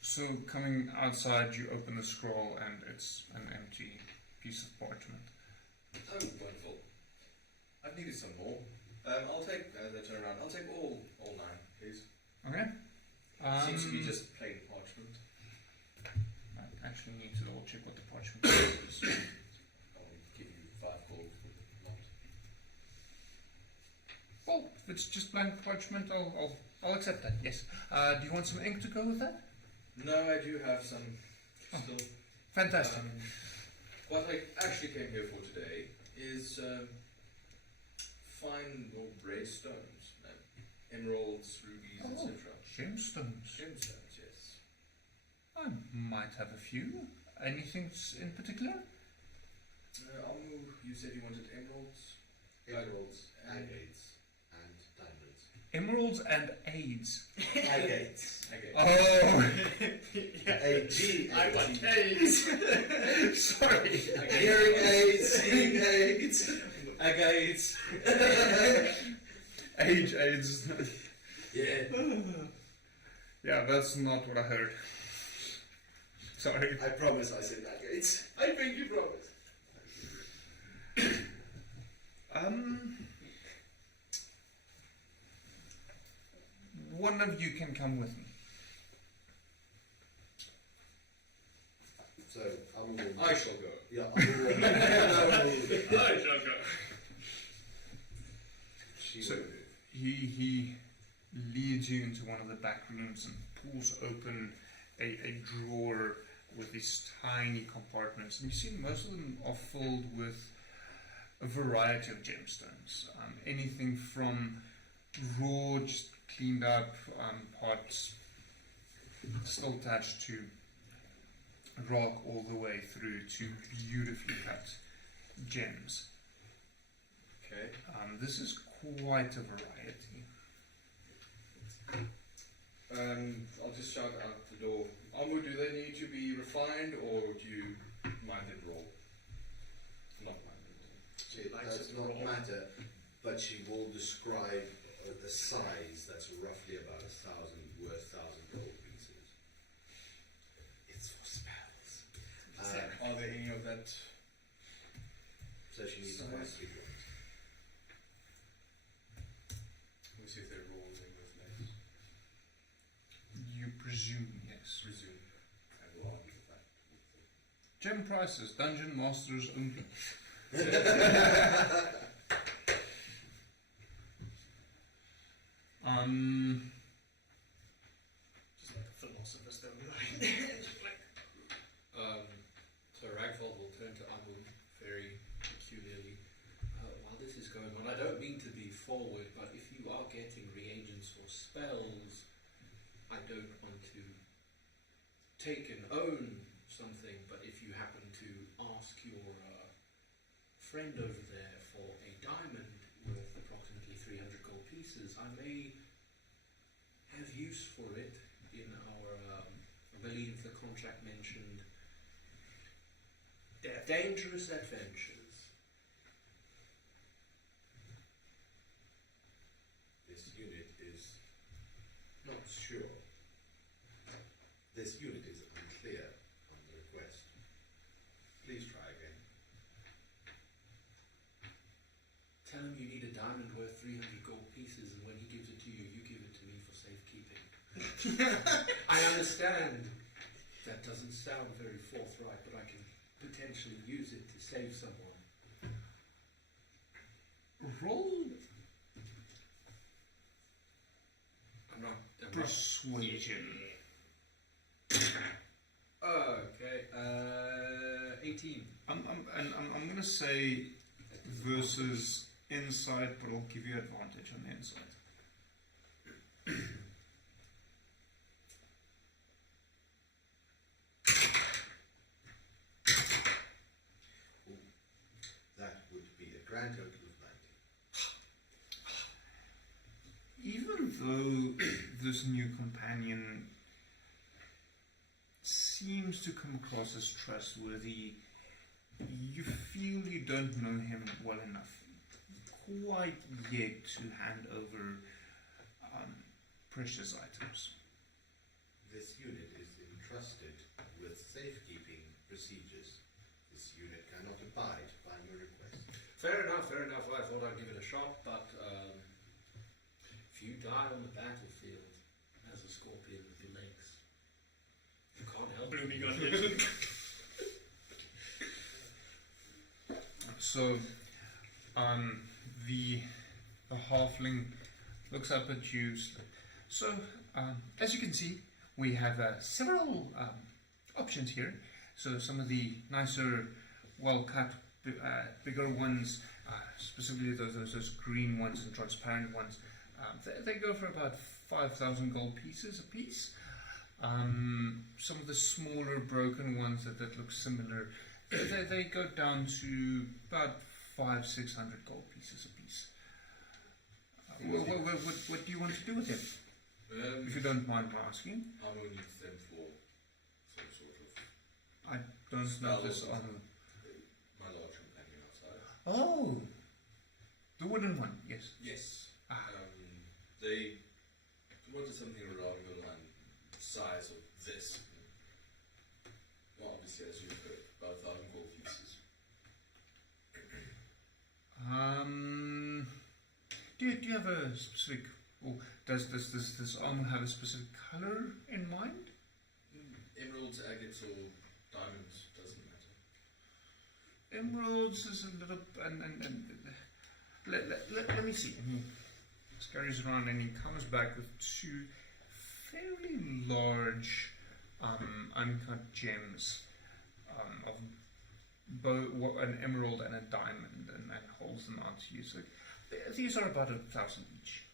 So coming outside, you open the scroll and it's an empty piece of parchment. Oh, wonderful. I've needed some more. I'll take, they turn around, I'll take all 9, please. Okay. Seems to be just plain parchment. I actually need to double check what the parchment is. I'll give you 5 gold for the lot. Well, if it's just blank parchment, I'll accept that. Yes. Do you want some ink to go with that? No, I do have some still. Fantastic. What I actually came here for today is fine or grey stones, emeralds, rubies, Oh. etc. Gemstones. Gemstones, yes. I might have a few. Anything in particular? Amu, you said you wanted emeralds? Emeralds, And- agates, and diamonds. Emeralds and AIDS. Agates. Okay. Oh, A-G. I want AIDS. sorry. Hearing aids, seeing aids, agates. Age AIDS. Yeah. Yeah, that's not what I heard. Sorry. I promise I said agates. I think you promise. One of you can come with me. So, I'm a woman. I shall go. Yeah, I'm a woman. I shall go. She So will. he leads you into one of the back rooms and pulls open a drawer with these tiny compartments, and you see most of them are filled with a variety of gemstones. Anything from raw, just cleaned up parts still attached to rock, all the way through to beautifully cut gems. Okay. This is quite a variety. I'll just shout out the door. Amu, do they need to be refined or do you mind it raw? Not mind it. It likes does it not raw. matter, but she will describe the size that's roughly about 1,000 gold pieces. It's for spells. Are there any of that nicely built. Let me see if there are rules in with names. You presume, yes. Resume. I will argue with that. Gem prices, dungeon masters only. Just like a philosopher's stone. So Ragfold will turn to Amun very peculiarly. While this is going on, I don't mean to be forward, but if you are getting reagents or spells, I don't want to take and own something, but if you happen to ask your friend over there for a diamond worth approximately 300 gold pieces, I may have use for it in our, I believe the contract mentioned dangerous adventures. This unit is not sure. This unit is unclear on the request. Please try again. Tell him you need a diamond worth 300 gold pieces, and when he gives it to you, you give it to me for safekeeping. I understand that doesn't sound very forthright, but I can potentially use it to save someone. Roll I'm not. persuasion. Okay, 18. I'm gonna say versus insight, but I'll give you advantage on the insight. That would be a grand total of 90. Even though this new companion seems to come across as trustworthy, you feel you don't know him well enough quite yet to hand over precious items. This unit is entrusted with safekeeping procedures. This unit cannot abide by your request. Fair enough, fair enough. Well, I thought I'd give it a shot, but if you die on the battlefield as a scorpion with your legs, you can't help Blooming it. onion. So, the halfling looks up at you. So, as you can see, we have several options here. So, some of the nicer, well-cut, bigger ones, specifically those green ones and transparent ones, they go for about 5,000 gold pieces a piece. Some of the smaller, broken ones that look similar, they go down to about 500-600 gold pieces a piece. What do you want to do with him? If you don't mind my asking. Ammo needs them for some sort of I don't know this on. my large companion outside. Oh, the wooden one. Yes. Yes. Ah. They wanted something around the line size of this. Well, obviously, as you've heard, about 1,000 gold pieces. Do you have a specific, or does this armor have a specific color in mind? Emeralds, agates, or diamonds doesn't matter. Emeralds is a little, and let me see. He scurries around and he comes back with two fairly large uncut gems of both an emerald and a diamond, and holds them out to you. So these are about 1,000 each.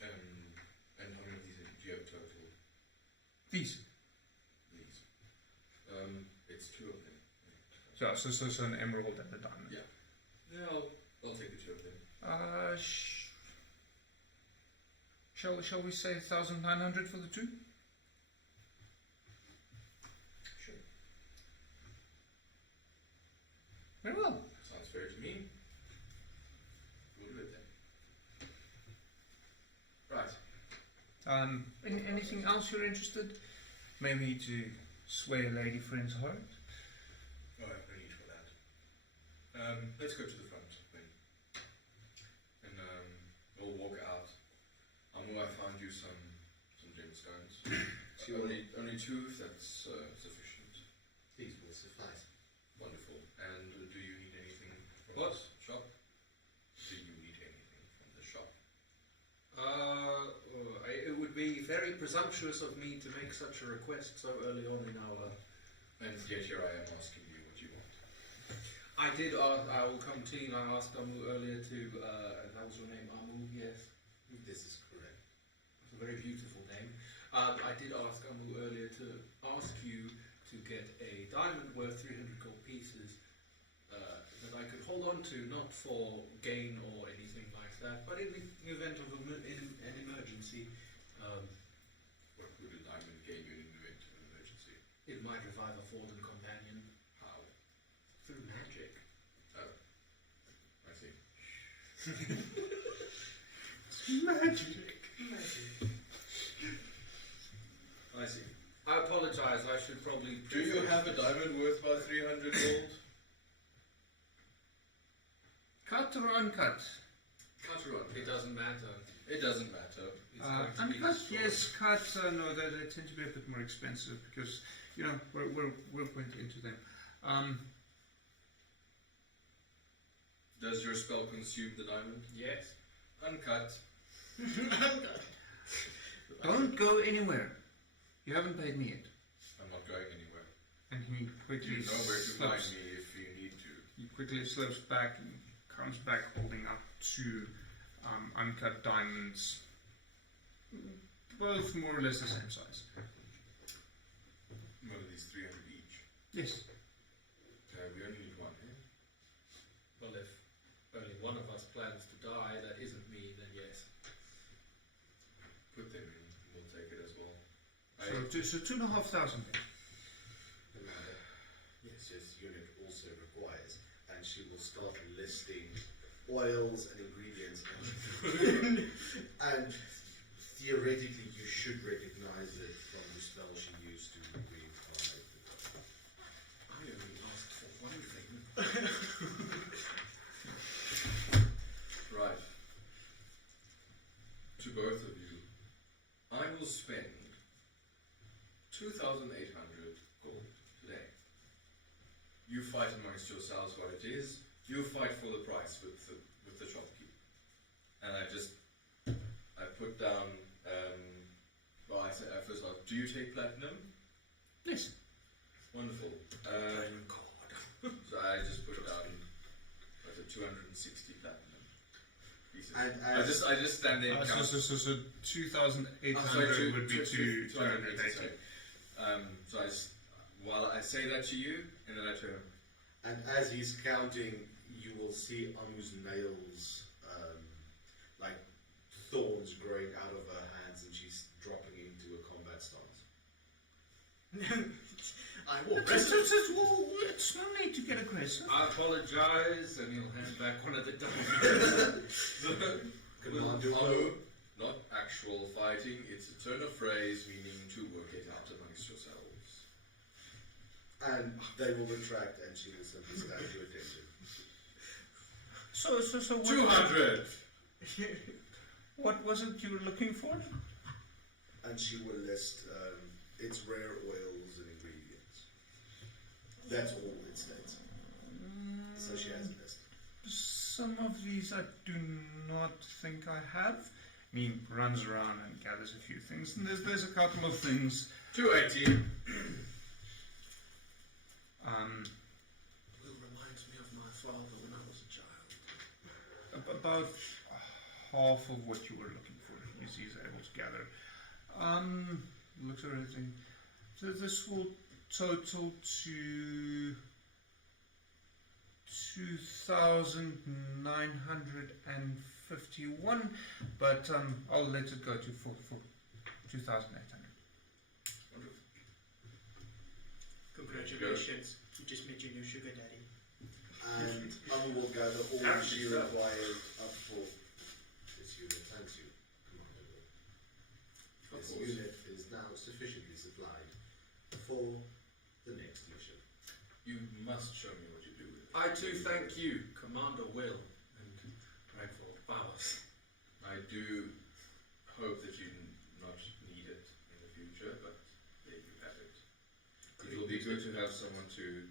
And how many of these do you have total? These. These. It's 2 of them. So an emerald and a diamond. Yeah. Yeah, I'll take the 2 of them. Shall we say 1,900 for the 2? Sure. Very well. Sounds fair to me. We'll do it then. Right. Anything else you're interested? Maybe to sway a lady friend's heart? Oh, I have no need for that. Let's go to the front then. And we'll walk out. I found you some gemstones. Only two, if that's sufficient. These will suffice. Wonderful. And do you need anything from What? this shop? Do you need anything from the shop? It would be very presumptuous of me to make such a request so early on in our... And yet here I am asking you what you want. I did ask, I will come clean, I asked Amu earlier to, that was your name, Amu, yes. This is correct. It's a very beautiful name. I did ask Amu earlier to ask you to get a diamond worth 300 gold pieces that I could hold on to, not for gain or anything like that, but in the event of an emergency. What would a diamond gain you in the event of an emergency? It might revive a fallen companion. How? Through magic. Oh. I see. Magic. I see. I apologize, I should probably... Do you have a diamond worth about 300 gold? Cut or uncut? Cut or uncut? It doesn't matter. It doesn't matter. It's going to be Uncut, destroyed. yes. Cut, no, they tend to be a bit more expensive because, you know, we're going into them. Does your spell consume the diamond? Yes. Uncut. Don't go anywhere. You haven't paid me yet. I'm not going anywhere. And he quickly You know where to find slips. me if you need to. He quickly slips back and comes back holding up two uncut diamonds, both more or less the same size. One of these 300 each. Yes. We only need one, eh? Well, if only one of us plans to die, that isn't me, then yes. Put them in. We'll take it as well. So 2,500 then. Commander, yes, this unit also requires, and she will start listing oils and ingredients, and theoretically you should recognize it from the spell she used to reincarnate the god. I only asked for one thing. Right. To both of you, I will spend 2,800 gold today. You fight amongst yourselves what it is. You fight for the price with the shopkeep. And I put down, well, I said, first off, do you take platinum? Yes. Wonderful. So I just put down, what's it, 260 platinum pieces. And I just stand there and count. So 2,800 sorry, would be 280. sorry. So while I say that to you, and then I turn. And as he's counting, you will see Amu's nails, like thorns growing out of her hands, and she's dropping into a combat stance. I will It's no need to get aggressive. I apologize, and he'll hand back one of the diamonds. Commander, Amu, not actual fighting, it's a turn of phrase meaning to work it out amongst yourselves. and they will retract, and she will simply stand to attention. So what, 200! what was it you were looking for? And she will list its rare oils and ingredients. That's all it states. So she has a list. Some of these I do not think I have. He runs around and gathers a few things, and there's a couple of things. 280. Will reminds me of my father when I was a child. About half of what you were looking for he's able to gather. Looks at everything. So this will total to 2,951, but I'll let it go to for 2,800. Congratulations, you just met your new sugar daddy. And Amu will gather all that she requires up for this unit. Thanks you, Commander Lord. This unit is now sufficiently supplied for the next mission. You must show me what you do with it. I too thank you, Commander Will and Ragford Bowers. I do hope that you not need it in the future, but there you have it. It will be good to have someone to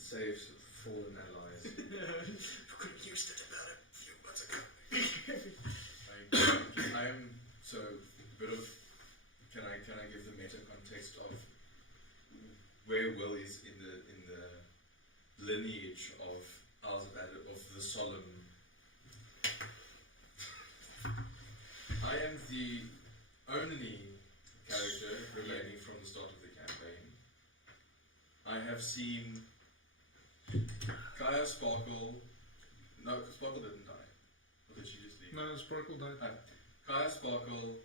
save fallen allies. You could have used it about a few months ago. I am so a bit of. Can I give the meta context of where Will is in the lineage of Isles of the Solemn? I am the only character remaining from the start of the campaign. I have seen Kaya Sparkle. No, Sparkle didn't die. Or did she just leave? No, Sparkle died. Kaya Sparkle,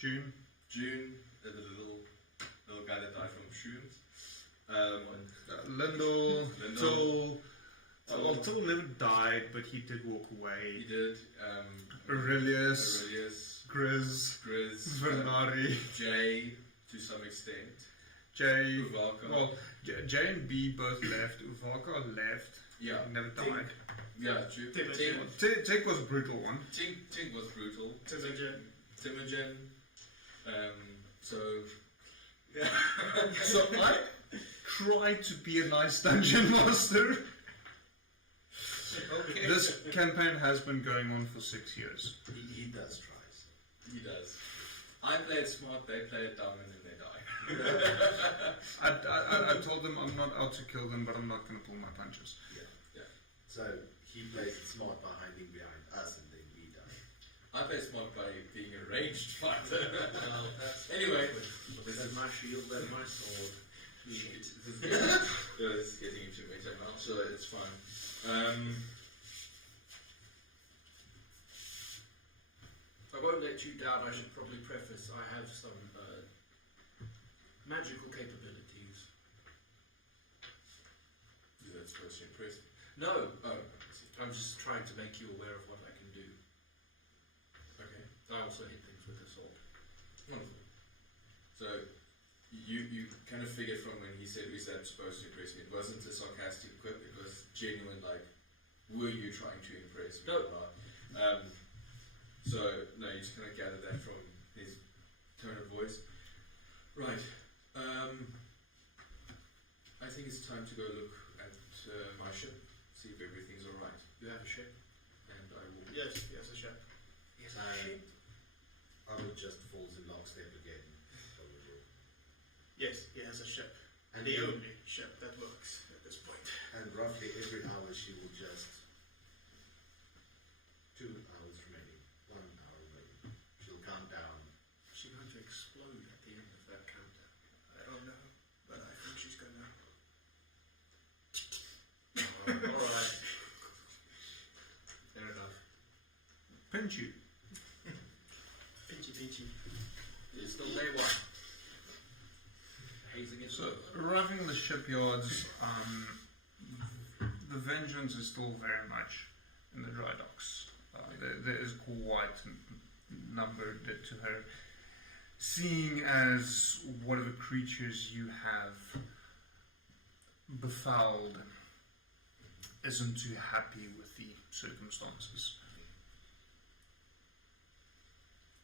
June. June, the little guy that died from shrooms. Lindell. Lindell. Well, Till never died, but he did walk He away. did. Aurelius. Grizz, Grizz. Vernari. Jay, to some extent. Jay. Uvaka. Well, J and B both left. Uvaka left. Yeah. Never died. Yeah, true. Timogen. Tick was a brutal one. Tink was brutal. Timogen. So. So I tried to be a nice dungeon master. Okay. This campaign has been going on for 6 years. He does tries. He does. I play it smart, they play it dumb, and then they die. I told them I'm not out to kill them, but I'm not going to pull my punches. So he plays it smart by hiding behind us, and then we die. I play smart by being a ranged fighter. Well, that's Anyway, this is my shield, then my sword. Shit. This is getting into meta now, so it's fine. I won't let you down. I should probably preface I have some magical capabilities. Is that supposed to impress me? No, Oh, I'm just trying to make you aware of what I can do. okay. I also hit things with a sword. Wonderful. So, you kind of figured from when he said, is that supposed to impress me? It wasn't a sarcastic quip, it was genuine, like, were you trying to impress me No. or not? So, no, you just kind of gathered that from his tone of voice. Right. I think it's time to go look at my ship, see if everything's alright. You have a ship? And I will... Yes, yes, a ship. Yes, Otto just falls in lockstep again. Yes, he has a ship. And The you- only ship that works at this point. And roughly every hour she will just 2 hours remaining, 1 hour remaining. She'll count down. Is she going to explode at the end of that countdown? I don't know, but I think she's gonna. Alright. Fair enough. Pinch you. Pinchy. It's still day one. Hazing it. So, arriving in the shipyards, the vengeance is still very much in the dry docks. There is quite a number to her. Seeing as whatever creatures you have befouled isn't too happy with the circumstances.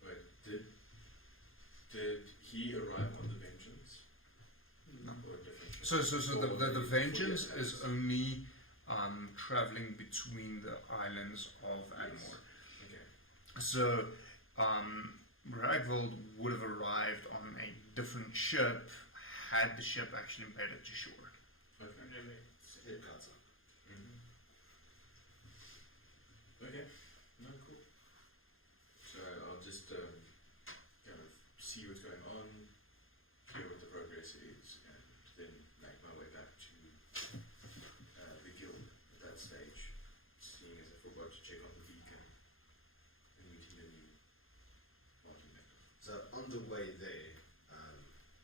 Wait, did he arrive on the Vengeance? No. Or a different ship? So Or the vengeance fully is only traveling between the islands of Admore. Okay. So Ragvold would have arrived on a different ship had the ship actually made it to shore. Okay. It cuts up. Okay. No, cool. So I'll just kind of see what's going on, hear what the progress is, and then make my way back to the guild at that stage, seeing as I forgot to check on the beacon and meeting the new party member. So on the way there,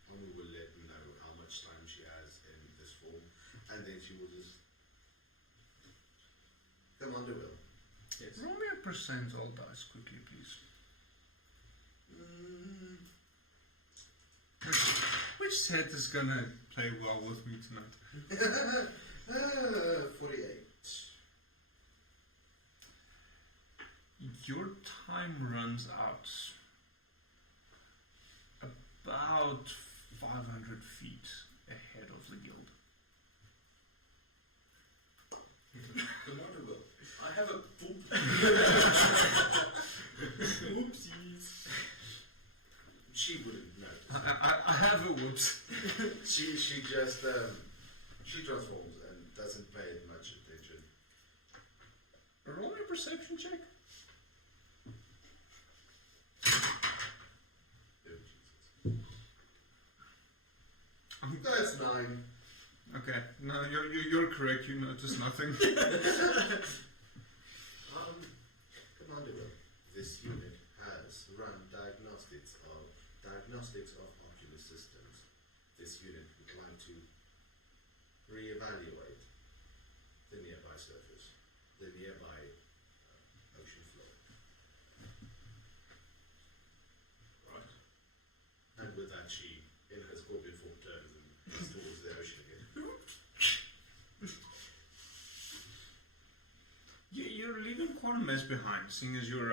Omu will let me know how much time she has in this form, and then she will just come on the will. Yes. Roll me a percentile dice quickly, please. Which set is gonna play well with me tonight? 48. Your time runs out about 500 feet ahead of the guild. Commander Will, I have a Oopsies. She wouldn't notice. I have a whoops. She just she transforms and doesn't pay it much attention. Roll me a perception check. Oh, Jesus. That's 9. Okay, no, you're correct. You notice nothing. Commander, this unit has run diagnostics of Oculus systems. This unit would like to reevaluate the nearby surface, the nearby ocean floor. Right. And with that, she, in her scorpion form, turns and heads towards the ocean again. You're leaving quite a mess behind, seeing as you're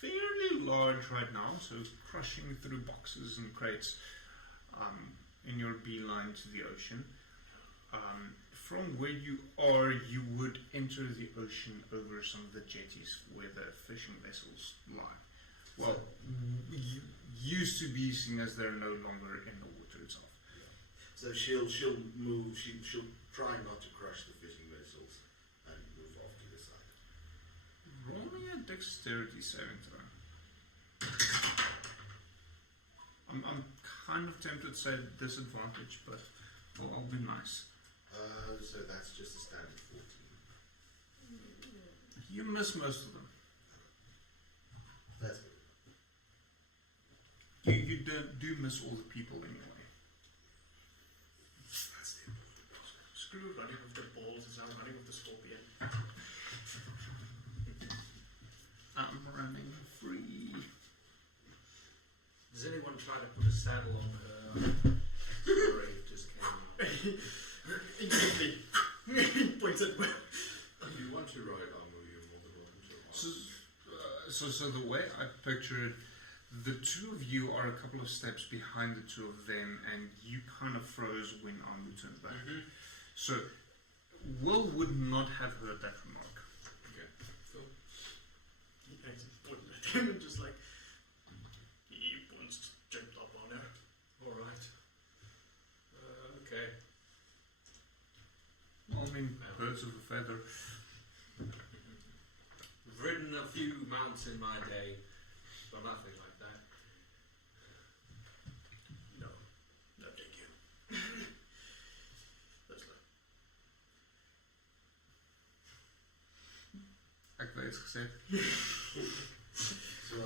fairly large right now, so crushing through boxes and crates in your beeline to the ocean. From where you are, you would enter the ocean over some of the jetties where the fishing vessels lie. Well, used to be, seeing as they're no longer in the water itself. So she'll move. She'll try not to crush the fishing vessels and move off to the side. Roll me a dexterity saving throw. I'm kind of tempted to say disadvantage, but I'll be nice. So that's just a standard 14. You miss most of them. That's good. You do miss all the people anyway. That's the important part. Screw running with the balls as I'm running with the scorpion. I'm running free. Does anyone try to put a saddle on her? Brave just came out. Instantly. Points at Will. If you want to ride armor, you're more than welcome to. So the way I picture it, the two of you are a couple of steps behind the two of them, and you kind of froze when Armu turned back. So Will would not have heard that remark. Okay, cool. I just pointed at him and just like, he once jumped up on her. Alright. Okay. Well, I mean, birds of a feather. I've ridden a few mounts in my day, but nothing like that. No, thank you. That's not. Ek weet gezegd. So,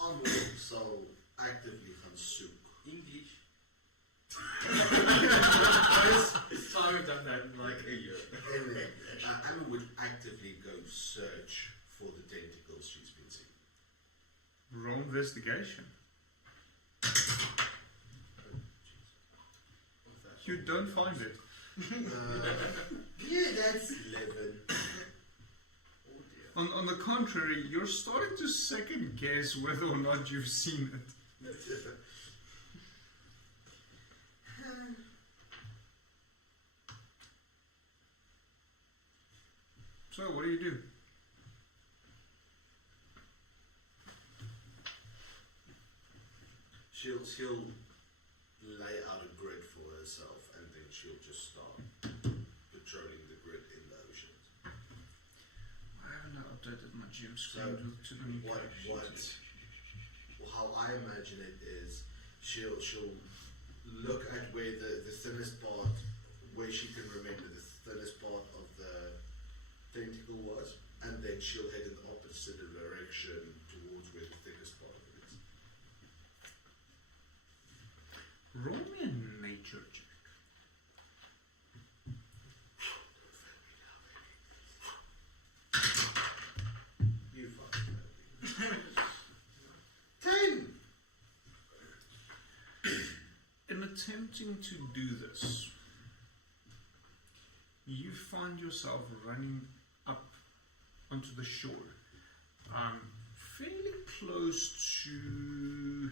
onward, so actively gaan soek. English. It's time we've done that in like a year. Anyway, Anu would actively go search for the tentacles she's been seeing. Roll investigation. You don't find it. Yeah, that's 11. On the contrary, you're starting to second guess whether or not you've seen it. So, what do you do? She'll lay out a grid for herself, and then she'll just start patrolling the grid in the oceans. I haven't updated my gym So, screen to the new how I imagine it is, she'll look at where the thinnest part, where she can remember the thinnest part of the tentacle was, and then she'll head in the opposite direction towards where the thickest part of it is. Roll me a nature check. You fucking know. 10! In a attempting to do this, you find yourself running up onto the shore, fairly close to.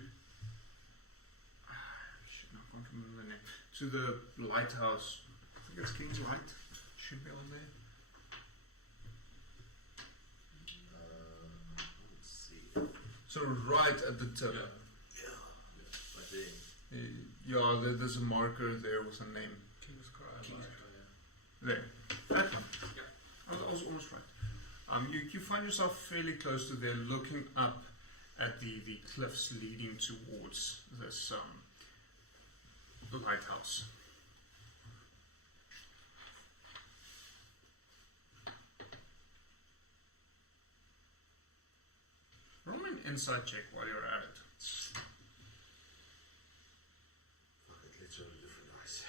I can't remember the name. To the lighthouse. I think it's King's Light. Should be on there. Let's see. So right at the tip. Right there. Yeah, there's a marker there with a name. King's Cry. There. That one. I was almost right. You find yourself fairly close to there, looking up at the cliffs leading towards this lighthouse. Roll me an insight check while you're at it. Fuck it, let's roll a different dice.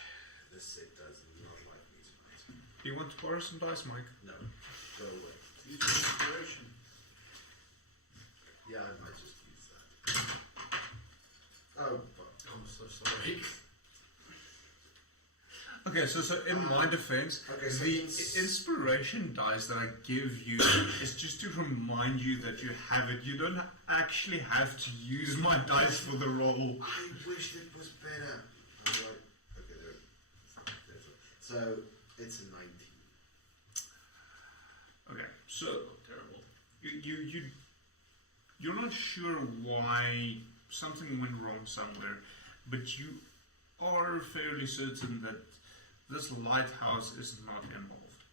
This set does not like me tonight. Do you want to borrow some dice, Mike? No, go away. Use your inspiration. Yeah, I might just use that. Oh, fuck. I'm so sorry. Okay, so in my defense, Okay, so the it's- inspiration dice that I give you is just to remind you that you have it. You don't actually have to use my dice for the roll. I wished it was better. I'm like, okay, there's one. So it's a 19. Okay, so Terrible. you're not sure why something went wrong somewhere, but you are fairly certain that this lighthouse is not involved.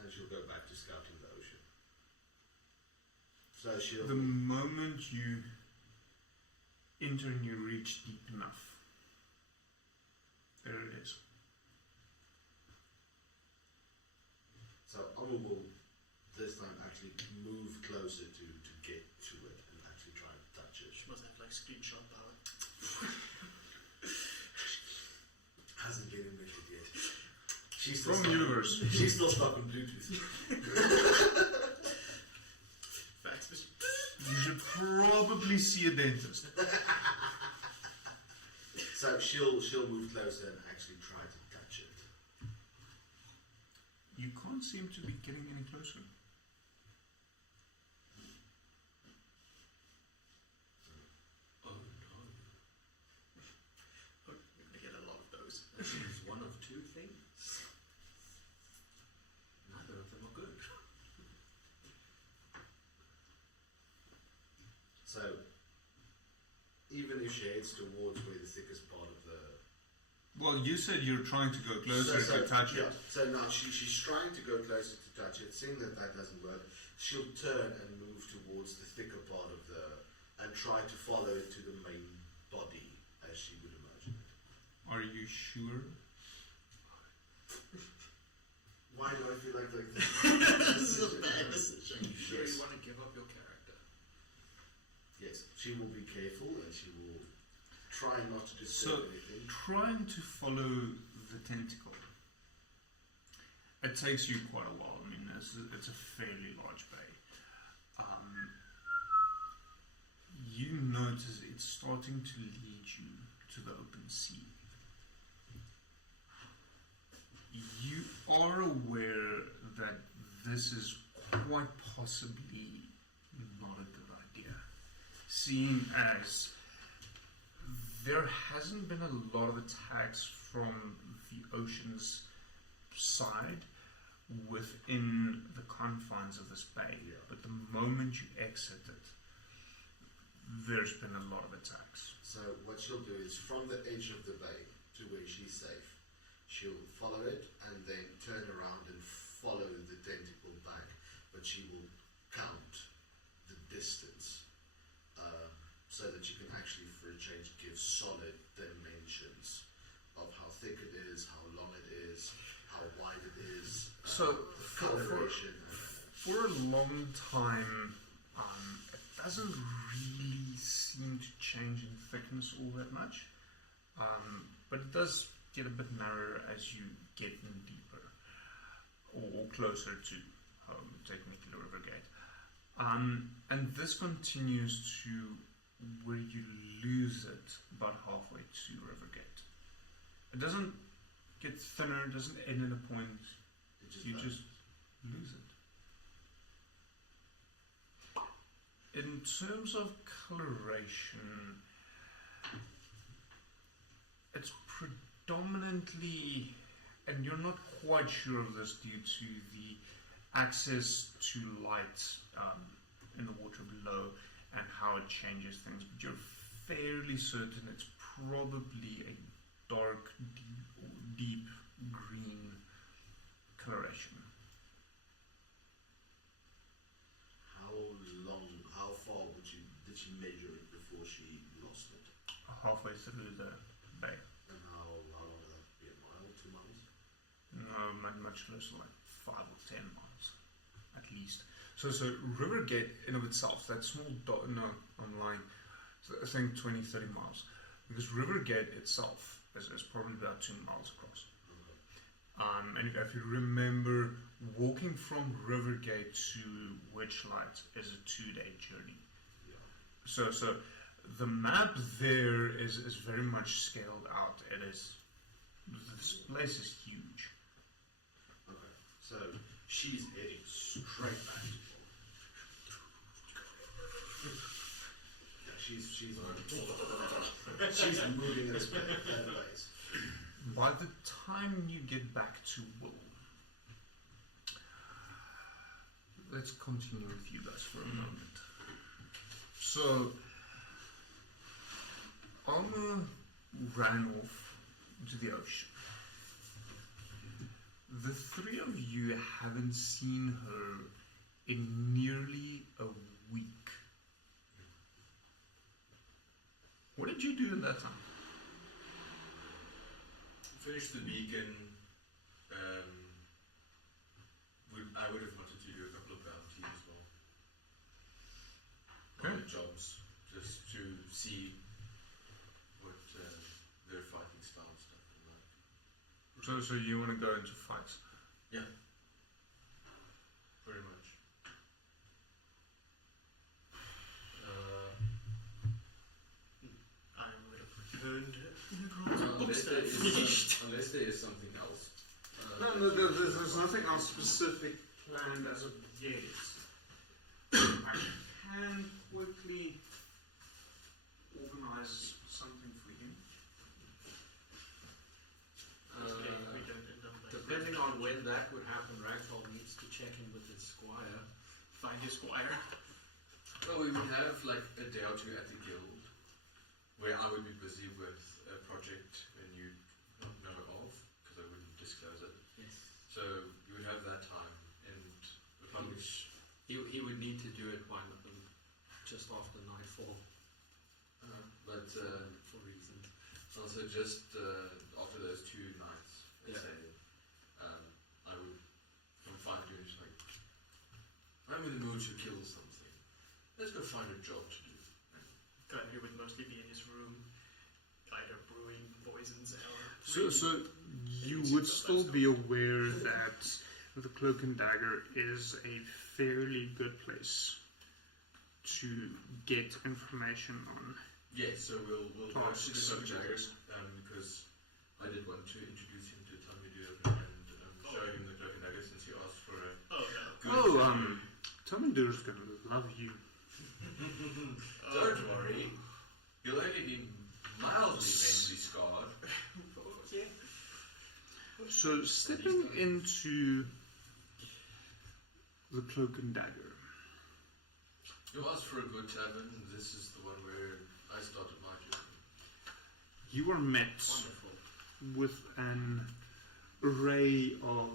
And she'll go back to scouting the ocean. So she'll. The moment you enter and you reach deep enough, there it is. So Omu will this time actually move closer to get to it and actually try and touch it. She must have like screenshot power. Hasn't been invented yet. She's From stuck- universe. She's still stuck on Bluetooth. Facts, Mr. You should probably see a dentist. So she'll move closer and actually try to touch it. You can't seem to be getting any closer. Oh no. We're gonna get a lot of those. This is one of two things. Neither of them are good. So even if she heads towards where the thickest part of the Well, you said you're trying to go closer to touch it. So now she's trying to go closer to touch it, seeing that doesn't work, she'll turn and move towards the thicker part of the and try to follow it to the main body as she would imagine it. Are you sure? Why do I feel like This is a bad decision. Are you sure Yes. you want to give up your character? Yes, she will be careful and she will try not to So, disturb anything. trying to follow the tentacle. It takes you quite a while. I mean, it's a fairly large bay. You notice it's starting to lead you to the open sea. You are aware that this is quite possibly not a good idea, seeing as there hasn't been a lot of attacks from the ocean's side within the confines of this bay. Yeah. But the moment you exit it, there's been a lot of attacks. So what she'll do is from the edge of the bay to where she's safe, she'll follow it and then turn around and follow the tentacle back, but she will count the distance so that you can actually, for a change, give solid dimensions of how thick it is, how long it is, how wide it is, So, coloration. for a long time, it doesn't really seem to change in thickness all that much, but it does get a bit narrower as you get in deeper or closer to home, technically Rivergate. And this continues to where you lose it about halfway to Rivergate. It doesn't get thinner, it doesn't end at a point, you just lose it. In terms of coloration, it's predominantly, and you're not quite sure of this due to the access to light in the water below and how it changes things, but you're fairly certain it's probably a dark, deep green coloration. How far did she measure it before she lost it? Halfway through the bay. And how long would that be? A mile, 2 miles? No, much closer, like 5 or 10 miles, at least. So Rivergate in of itself, that small dot, no, I'm lying, so I think 20, 30 miles. Because Rivergate itself is probably about 2 miles across. And if you remember, walking from Rivergate to Witchlight is a 2-day journey. Yeah. So the map there is very much scaled out. It is, this place is huge. Okay. So she's heading straight back to She's moving at a pace. By the time you get back to Wool, let's continue with you guys for a moment. So, Alma ran off into the ocean. The three of you haven't seen her in nearly a week. What did you do in that time? Finished the beacon. I would have wanted to do a couple of bounties as well. Okay. Other jobs, just to see what their fighting style and stuff are like. So you want to go into fights? Yeah. Pretty much. I would have returned Unless there is something else. No, there's nothing else specific planned as of yet. I can quickly organize something for you. we don't end up like Depending on when that would happen, Ragdoll needs to check in with his squire. find your squire. Well, we would have like a day or two at the guild where I would be busy with a project and you not know of because I wouldn't disclose it. Yes. So you would have that time and publish. He would need to do it by just after nightfall But for reasons. also just after those 2 nights, let's say, I would find you and just like, I'm in the mood to kill something. Let's go find a job to do. Guy who would mostly be in his room, either brewing poisons or. So you would still be aware that the Cloak and Dagger is a fairly good place to get information on. Yes, so we'll go to the Tasks. subject because I did want to introduce him to Tomadur and show him the Cloak and Dagger since he asked for a good Tomandur's gonna love you. Don't worry, you'll only be mildly mentally scarred. So stepping into the Cloak and Dagger, You asked for a good tavern, this is the one where I started my journey. you are met Wonderful. with an array of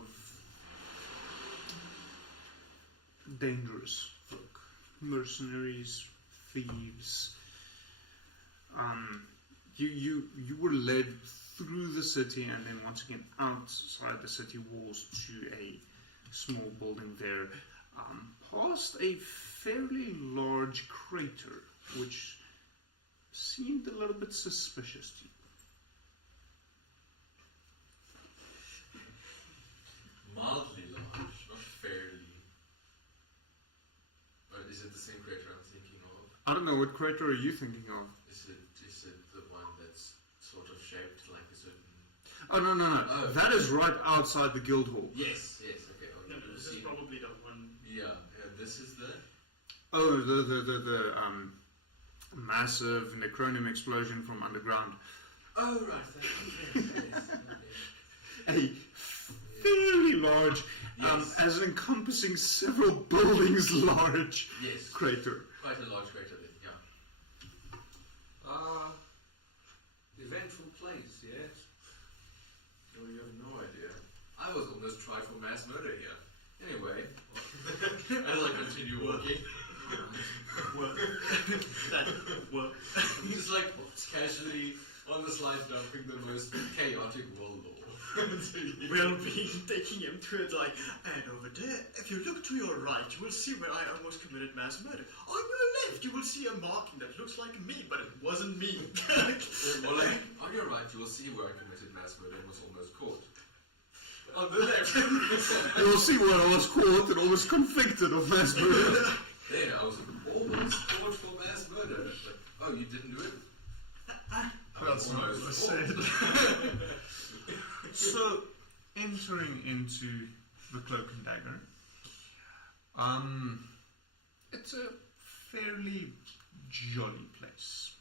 dangerous folk, mercenaries, thieves. You were led through the city and then once again outside the city walls to a small building there, past a fairly large crater, which seemed a little bit suspicious to you. Mildly large, not fairly. Or is I don't know, what crater are you thinking of? Is it the one that's sort of shaped like a certain... Oh, no. Oh. That is right outside the guild hall. Yes, okay. Oh, No, this is probably the one. Yeah, this is the... Oh, the massive necronium explosion from underground. Oh, right. Yes. A fairly large, Yes. as encompassing several buildings large Yes. crater. Quite a large crater then, yeah. Eventful place, yes. Oh, you have no idea. I was almost tried for mass murder here. Anyway, as I continue walking, Work. he's like casually on the slide dumping the most chaotic world lore. We'll be taking him to it like, and over there, if you look to your right, you will see where I almost committed mass murder. On your left, you will see a marking that looks like me, but it wasn't me. Well, like, on your right, you will see where I committed mass murder and was almost caught. On the left, You'll see where I was caught and almost convicted of mass murder. there I was almost caught for mass murder. But, oh, you didn't do it? That's not what I said. So, entering into the Cloak and Dagger, it's a fairly jolly place.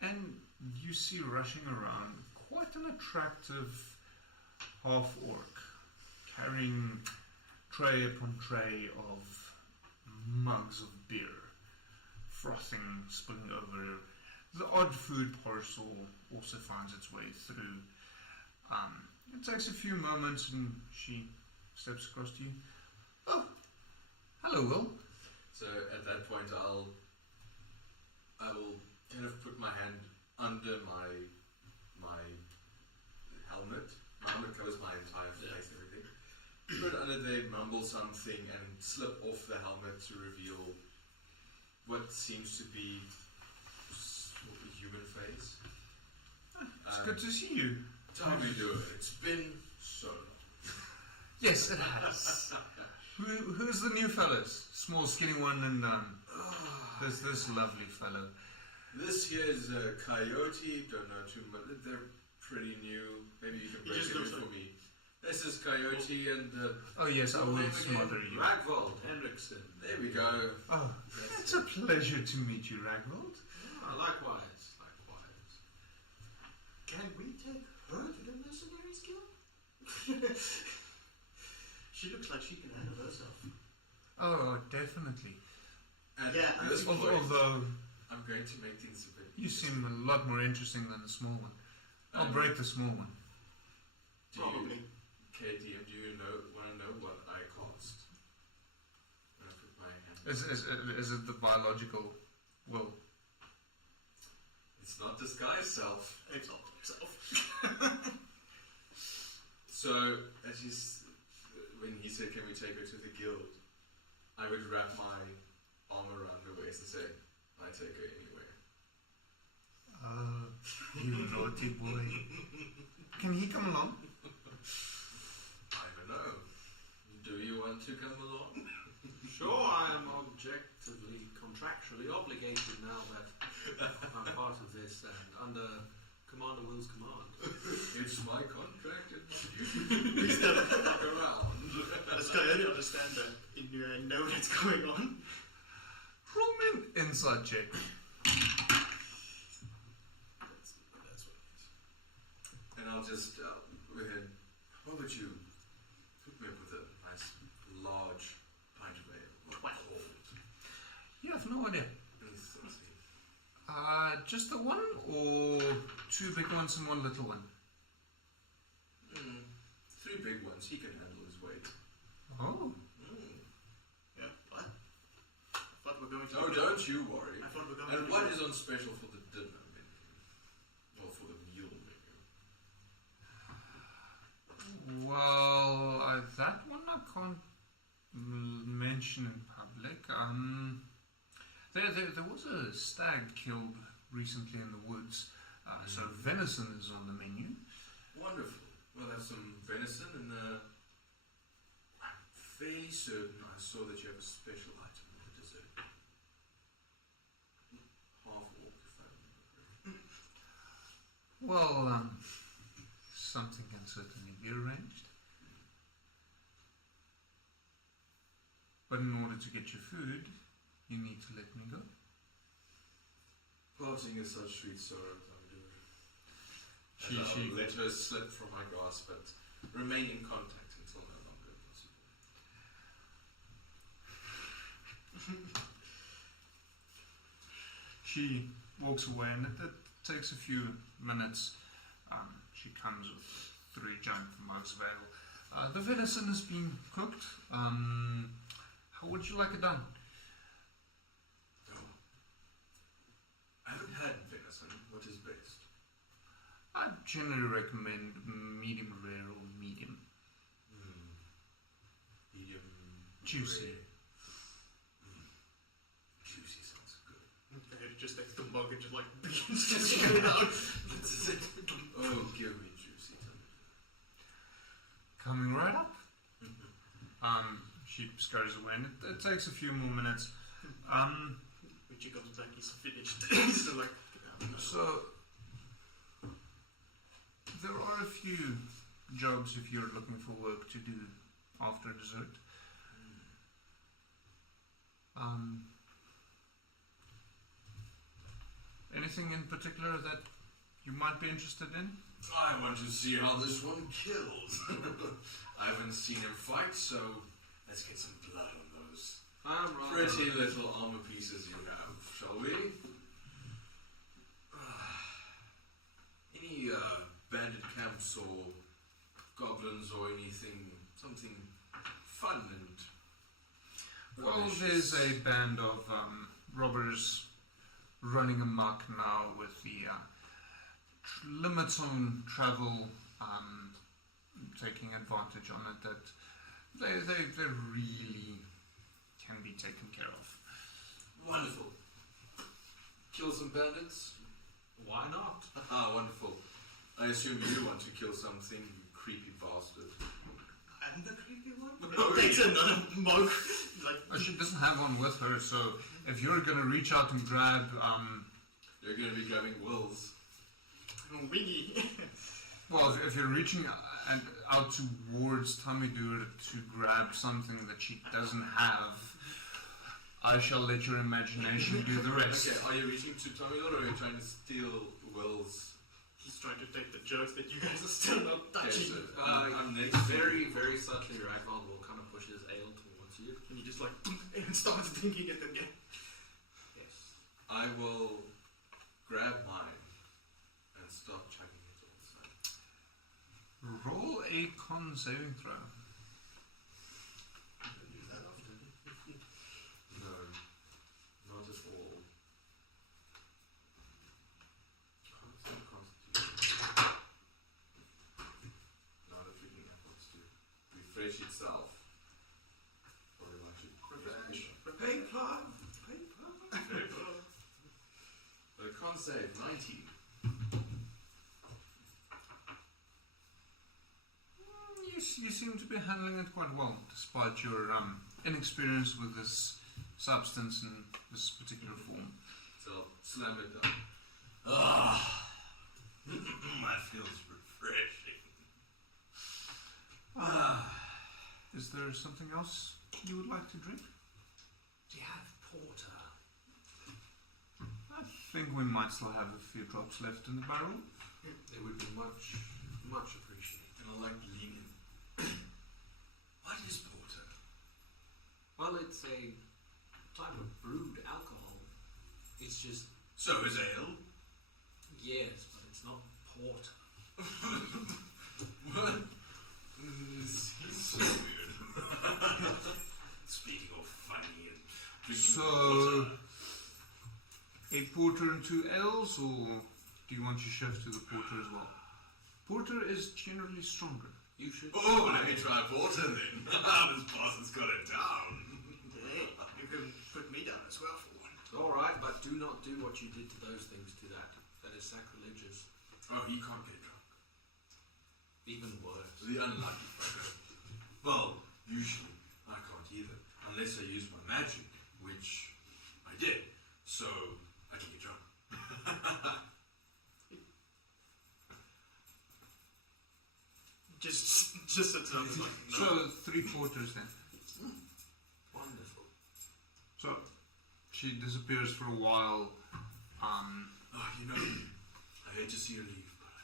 And you see rushing around quite an attractive half-orc, carrying tray upon tray of mugs of beer, frothing, spilling over. The odd food parcel also finds its way through. It takes a few moments and she steps across to you. Oh, hello, Will. So at that point, I will kind of put my hand under my helmet. My helmet covers my entire face and everything. Put it under there, mumble something, and slip off the helmet to reveal what seems to be sort of a human face. It's good to see you. How do we do it? It's been so long. Yes, it has. Who's the new fellas? Small, skinny one, and there's this lovely fellow. This here is a coyote. Don't know too much. They're pretty new. Maybe you can break it in for me. This is coyote and. Oh yes, I will name smother again? you. Ragvold Henriksen. There we go. Oh, it's a pleasure to meet you, Ragvold. Likewise. Can we take her to the mercenaries guild? She looks like she can handle herself. Oh, definitely. And Yeah, at this point, Although I'm going to make things a bit. you seem a lot more interesting than the small one. I'll break the small one. Probably. KDM, do you want to know what I cost? When I put my hand. Is it the biological will? It's not disguise self. It's not himself. So, when he said, "Can we take her to the guild?" I would wrap my arm around her waist and say, "I take her anywhere." You naughty boy. Can he come along? I don't know. Do you want to come along? Sure, I am objectively, contractually obligated now that I'm part of this and under Commander Will's command. It's my contract and you fuck around. Does Coyote understand the innuendo that's going on? Roll me an inside check. That's what it is. And I'll just go ahead. How about you hook me up with a nice large pint of ale? Not cold. You have no idea. And saucy. Just the one, or two big ones and one little one? 3 big ones. He can handle his weight. Oh. Yeah, what? I thought we were going to. Oh, don't you worry. I thought we were going And to. what is on special for the dinner menu? Or for the meal menu? Well, that one I can't mention in public. There was a stag killed recently in the woods, so venison is on the menu. Wonderful. We'll have some venison and I'm fairly certain I saw that you have a special item in the dessert. Well, something can certainly be arranged. But in order to get your food, you need to let me go. Parting is such sweet sorrow, Adomawyr. She I'll let her slip from my grasp, but remain in contact until no longer possible. She walks away, and it takes a few minutes. She comes with 3 giant mugs of ale. The venison has been cooked. How would you like it done? Oh. I haven't had venison. What is best? I generally recommend medium rare or medium. Medium. Juicy. rare. Juicy sounds good. It just takes the mug and just like begins to spit out. Oh, give me juicy. Coming right up. She scurries away, and it takes a few more minutes. When she comes back, he's finished. He's still like, So there are a few jobs if you're looking for work to do after dessert. Anything in particular that you might be interested in? I want to see how this one kills. I haven't seen him fight, so let's get some blood on those pretty little armor pieces you have, shall we? Any bandit camps or goblins or anything, something fun and Well, malicious? there's a band of robbers running amok now with the limits on travel taking advantage on it, that they really can be taken care of. Wonderful. Kill some bandits? Why not? Ah, wonderful. I assume you want to kill something, you creepy bastard. I'm the creepy one? Oh, Takes another mug. Like, She doesn't have one with her, so if you're gonna reach out and grab, You're going to be grabbing Will's. wingy. well, if you're reaching out towards Tamidur to grab something that she doesn't have, I shall let your imagination do the rest. Okay, are you reaching to Tamidur or are you trying to steal Will's? He's trying to take the jokes that you guys are still not Okay, touching. so I'm next. Very, very subtly, Ragnar will kind of push his ale towards you. And he just like and starts thinking it again. Yes. I will grab mine and start chugging it also. Roll a con saving throw. I don't do that often. No, not at all. Constitution. Not a freaking efforts to refresh itself. Or I should refresh. Paper! But a con save, 19. You seem to be handling it quite well, despite your inexperience with this substance in this particular form. So I'll slam it down. That feels refreshing. Is there something else you would like to drink? Do you have porter? I think we might still have a few drops left in the barrel. It would be much, much appreciated. And I like leaning. What is porter? Well, it's a type of brewed alcohol. It's just, So is ale. yes, but it's not porter. What? This is so weird. Speaking of funny and drinking So, porter. a porter and 2 ales, or do you want to shift to the porter as well? Porter is generally stronger. You should. Oh, let me try porter then. This boss has got it down. Hey, you can put me down as well for one. Alright, but do not do what you did to those things to that. That is sacrilegious. Oh, he can't get drunk. Even worse. The unlucky fucker. Well, usually I can't either, unless I use my magic, which I did. So I can get drunk. Just sits up and like, no. So 3 quarters then. Wonderful. So she disappears for a while. Oh, you know, I hate to see her leave, but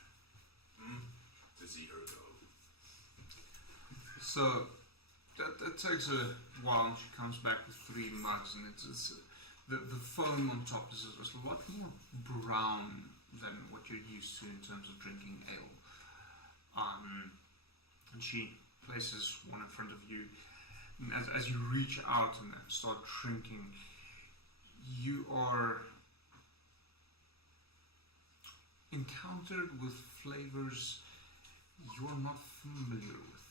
to see her go. So that takes a while, and she comes back with 3 mugs, and it's the foam on top is a lot more brown than what you're used to in terms of drinking ale. And she places one in front of you. And as you reach out and start drinking, you are encountered with flavors you're not familiar with.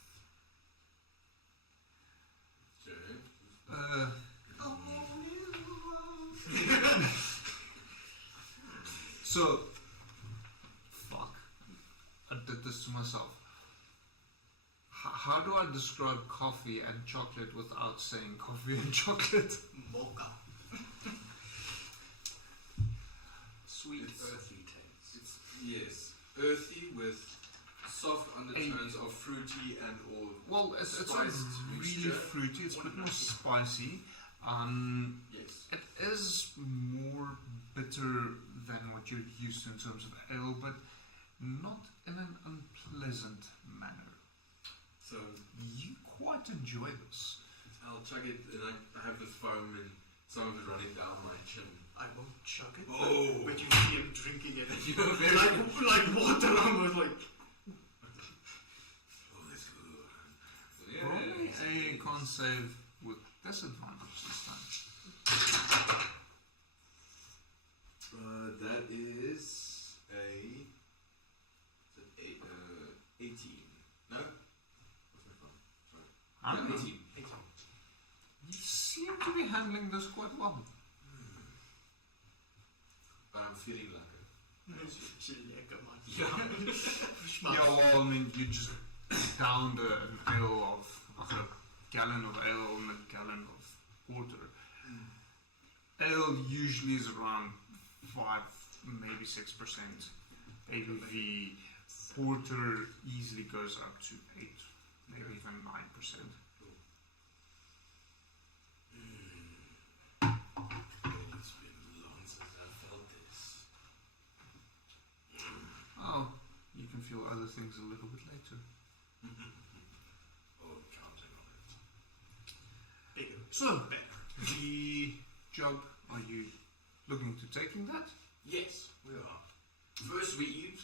So, fuck, I did this to myself. How do I describe coffee and chocolate without saying coffee and chocolate? Mocha. Sweet, earthy taste. Yes, earthy with soft undertones of fruity and or well, it's not spiced really mixture. fruity. It's a bit more spicy. Yes. It is more bitter than what you're used to in terms of ale, but not in an unpleasant manner. So You quite enjoy this. I'll chug it, and I have the foam and some of it running down my chin. I won't chug it. Oh. But you see him drinking it. You know, very like water. Almost like. Oh, that's good. Roll me a con save with disadvantage this time. That is a 18. No? What's my phone? Sorry. I don't know. 18. You seem to be handling this quite well. I'm feeling like it. Yeah, well, I mean, you just downed an ale of a gallon of ale and a gallon of water. Ale usually is around 5, maybe 6% ABV. Porter easily goes up to 8, maybe even 9%. Oh, it's been long since I felt this. Oh, you can feel other things a little bit later. Oh, I'm counting on it. Bigger. So, Better. the job, are you looking to taking that? Yes, we are. First we eat,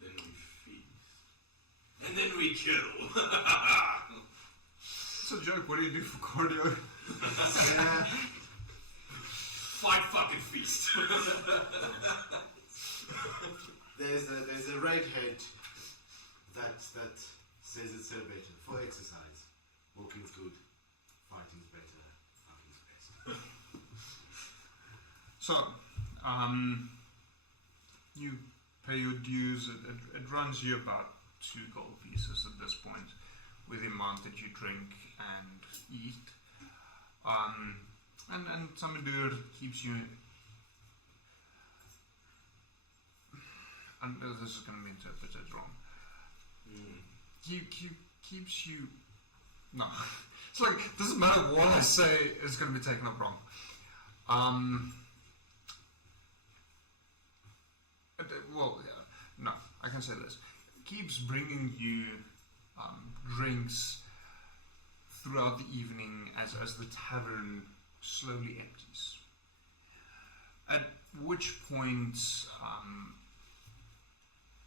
then we feast, and then we kill. It's a joke, what do you do for cardio? Fight, fucking feast. There's a redhead that says it's celebrated for exercise. Walking's good, fighting's better, fucking's best. So, you pay your dues. It runs you about 2 gold pieces at this point, with the amount that you drink and eat. And Samadur keeps you. And this is going to be interpreted wrong. Keeps you. No, it's like doesn't matter what I say is going to be taken up wrong. Well, yeah, no, I can say this. Keeps bringing you drinks throughout the evening as the tavern slowly empties. At which point,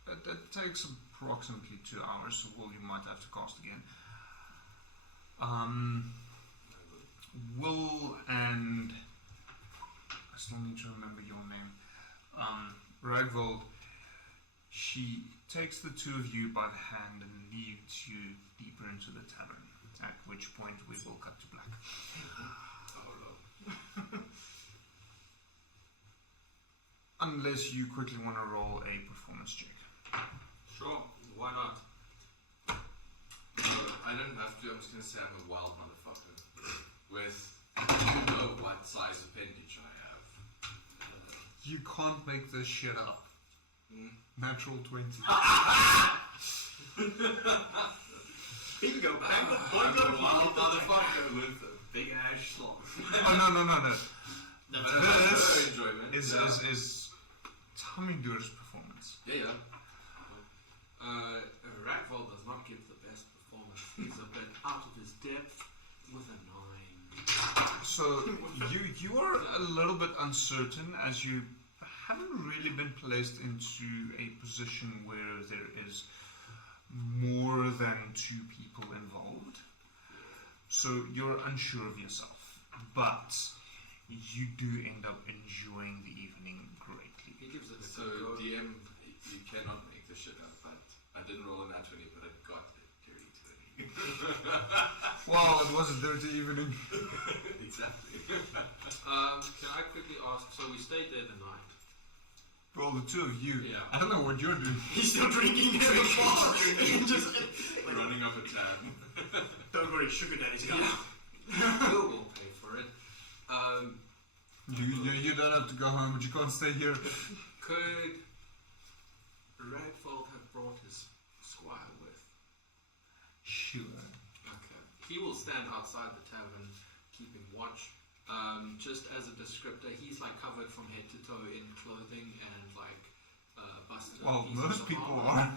it takes approximately 2 hours, so Will, you might have to cast again. Will and I still need to remember your name. Ragvold, she takes the 2 of you by the hand and leads you deeper into the tavern, at which point we will cut to black. Unless you quickly want to roll a performance check. Sure, why not? I don't have to, I'm just going to say I'm a wild motherfucker. With, you know what size appendage I have. You can't make this shit up. Natural 20. Bingo, I'm a wild motherfucker with a big ass slot. Oh no. But This enjoyment. is Tommydur's performance. Yeah. Rackvold does not give the best performance. He's a bit out of his depth with a 9. So you are a little bit uncertain as you haven't really been placed into a position where there is more than 2 people involved. So you're unsure of yourself, but you do end up enjoying the evening greatly. He gives it So DM, you cannot make this shit up, but I didn't roll a nat 20, but I got a dirty 20. Well, it was a dirty evening. Exactly. Can I quickly ask, so we stayed there the night. Well, the 2 of you, Yeah. I don't know what you're doing. He's still drinking at the bar. And just Running up a tab. don't worry, sugar daddy's got it. Bill will pay for it. You don't have to go home, but you can't stay here. Could Ragfold have brought his squire with? Sure. Okay. He will stand outside the tavern, keeping watch. Just as a descriptor, he's like covered from head to toe in clothing and like busted. Well, pieces most of people armor. are.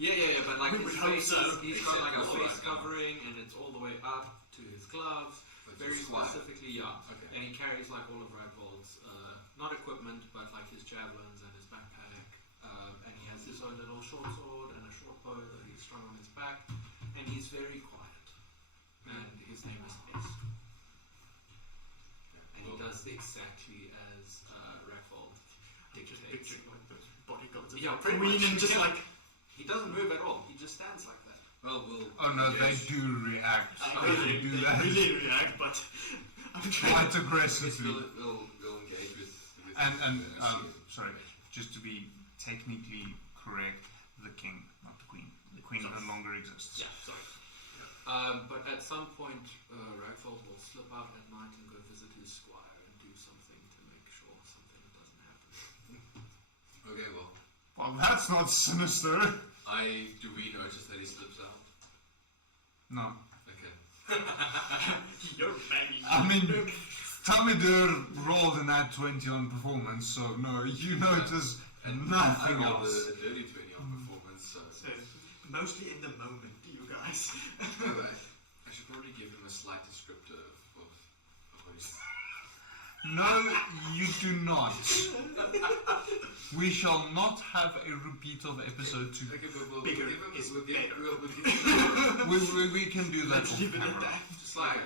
Yeah, but like We his would hope face, so. he's got like a Except face all that, covering, and it's all the way up to his gloves. Which Very is why. specifically, yeah. Okay. And he carries like all of Ragvold's, not equipment, but like his javelins and his backpack. And he has his own little short sword and a short bow that he's strung on his back. And he's very quiet. And his name is S. And he does exactly as Ragvold Just dictates. picturing like those bodyguards of Yeah, the pretty queen much. and just Yeah. like He doesn't move at all. He just stands like that. Well, we'll. Oh no, yes. they do react. I They really, do that really react, but I'm quite Yes, aggressively. we'll engage with And see it. sorry, just to be technically correct, the king, not the queen. The queen no longer exists. Yeah, sorry. But at some point, Ragfold will slip out at night and go visit his squire and do something to make sure something doesn't happen. Okay, well, Well, that's not sinister. do we notice that he slips out? No. Okay. you're banging. I mean, Tommydur rolled a nat 20 on performance, so no, you notice nothing I rolled else. a dirty 20 on performance, so. So, mostly in the moment, you guys. Alright. I should probably give him a slight descriptor of his. No, you do not. We shall not have a repeat of episode 2. Okay, but we'll Bigger give him. is We'll give, better. we'll give him. We can do that Let's off leave it at camera. that. Just like,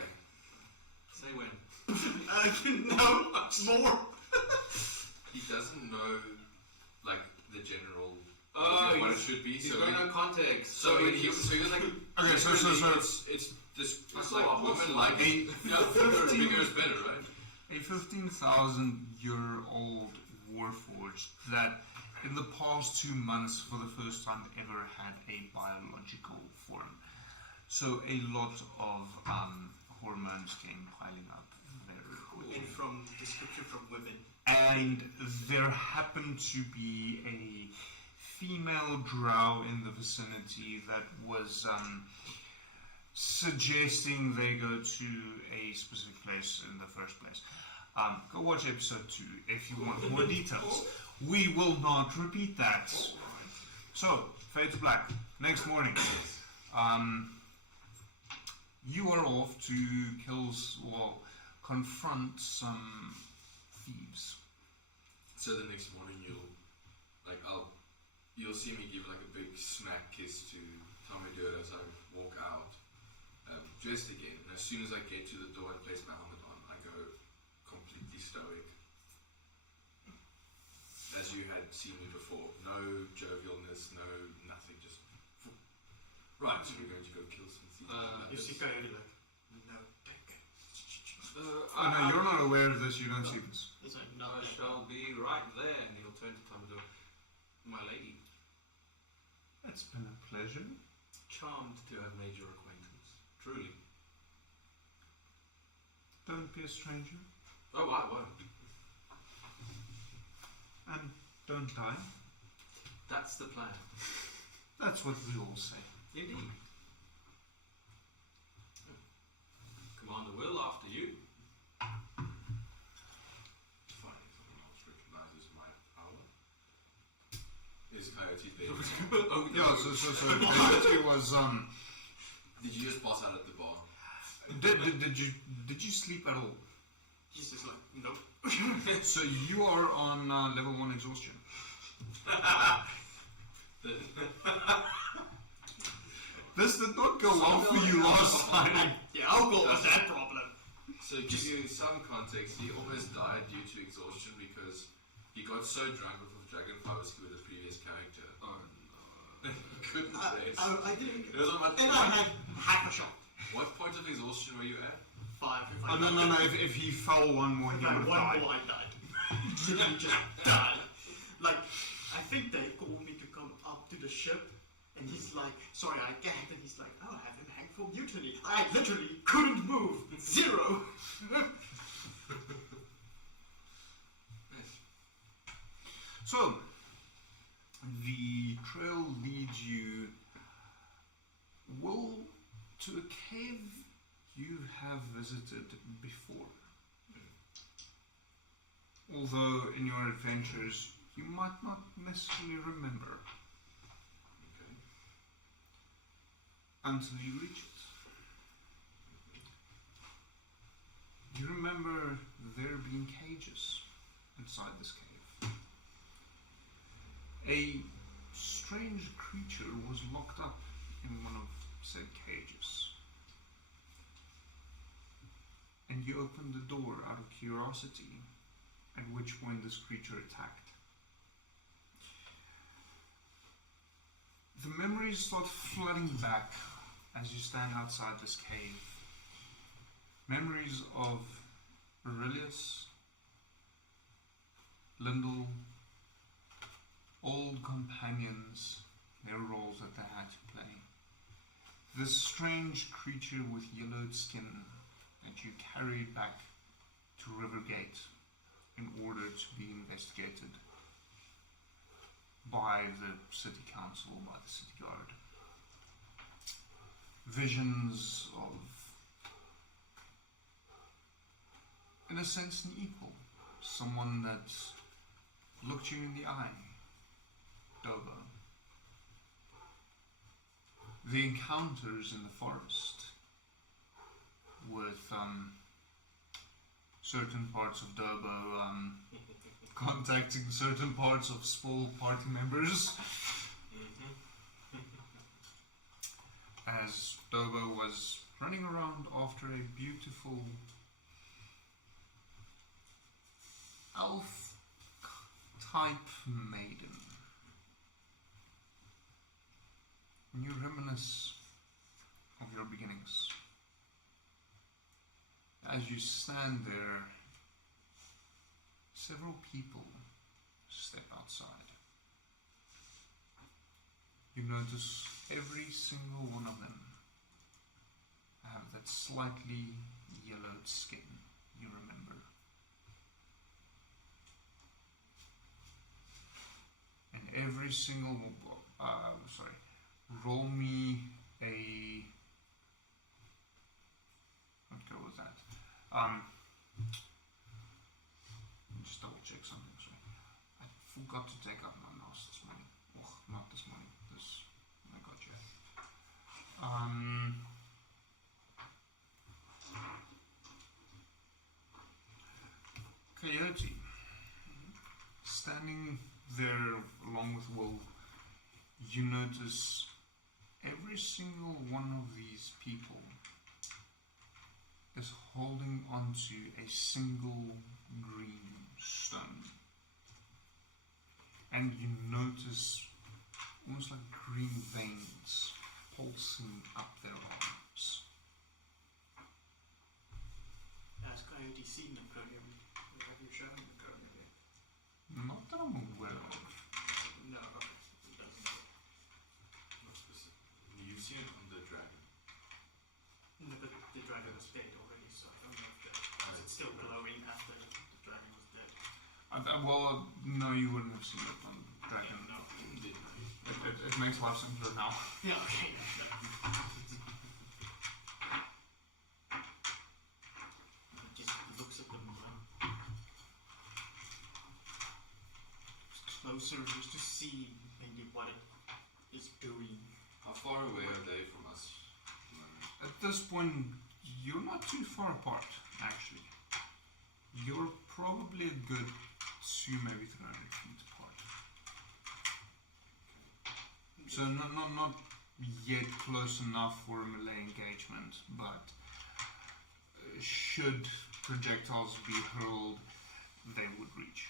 say when. No, more. He doesn't know, like, the general. Oh, what it he's- should be. He's So got he, no context. so he was like. Okay, so It's That's like all women awesome. like it. Yeah, bigger is better, right? a 15,000-year-old warforged that in the past 2 months for the first time ever had a biological form. So a lot of hormones came piling up very quickly. And from description from women. And there happened to be a female drow in the vicinity that was suggesting they go to a specific place in the first place. Go watch episode 2 if you want more details. We will not repeat that. So, fade to black. Next morning. You are off to confront some thieves. So the next morning you'll see me give like a big smack kiss to Tommydur as I walk out, dressed again. And as soon as I get to the door and place my helmet on, I go completely stoic, as you had seen me before. No jovialness, no nothing. Just right. So we're going to go kill some thieves. You see Coyote like, no, take it. Oh no, you're not aware of this, you don't see this. It's like, I shall be right there. And he'll turn to Tommydur. My lady, It's been a pleasure. charmed to have made your acquaintance. Truly. Don't be a stranger. Oh, I won't. And don't die. That's the plan. That's what we all say. Indeed. Coyote's bed. Oh, Yeah, so Coyote was Did you just pass out at the bar? did you sleep at all? He's just like, nope. So you are on level 1 exhaustion. This did not go well for you last time. Yeah, alcohol was that problem. So to give you some context, he almost died due to exhaustion because he got so drunk with the dragonfly whiskey with the previous character. Oh no. He couldn't rest. I didn't. It was on my And I had half a shot. What point of exhaustion were you at? 5. If I Oh, no. If he fell one more, he If I would have one died. more, I died. Literally just died. Like, I think they called me to come up to the ship, and he's like, sorry, I gagged, and he's like, I'll have him hang for mutiny. I literally couldn't move. 0. So, the trail leads you to a cave you have visited before. Although in your adventures you might not necessarily remember Okay. until you reach it. You remember there being cages inside this cave. A strange creature was locked up in one of said cages. And you opened the door out of curiosity, at which point this creature attacked. The memories start flooding back as you stand outside this cave. Memories of Aurelius, Lyndall, old companions, their roles that they had to play. This strange creature with yellowed skin that you carried back to Rivergate in order to be investigated by the city council, by the city guard. Visions of, in a sense, an equal. Someone that looked you in the eye. Dobo. The encounters in the forest with certain parts of Dobo contacting certain parts of small party members. As Dobo was running around after a beautiful elf type maiden. And you reminisce of your beginnings. As you stand there, several people step outside. You notice every single one of them have that slightly yellowed skin you remember. And every single, roll me a, let's go with that. Just double check something, sorry. I forgot to take up my mouse this morning. Oh, not this morning, I got you. Coyote, standing there along with Will, you notice every single one of these people is holding onto a single green stone. And you notice almost like green veins pulsing up their arms. Has Coyote seen the Coyote? Have you shown the Coyote? Not that I'm aware of. No, it doesn't. Not specific. You've seen it on the dragon. No, but the dragon was dead already, so I don't know if is it still glowing after the dragon was dead. Well, no, you wouldn't have seen it on Dragon. No, It makes a lot of sense right now. yeah, okay. It just looks at them. closer just to see maybe what it is doing. How far away are they from us? At this point, you're not too far apart, actually. You're probably a good 2, maybe 300 feet apart. So not yet close enough for a melee engagement, but should projectiles be hurled, they would reach.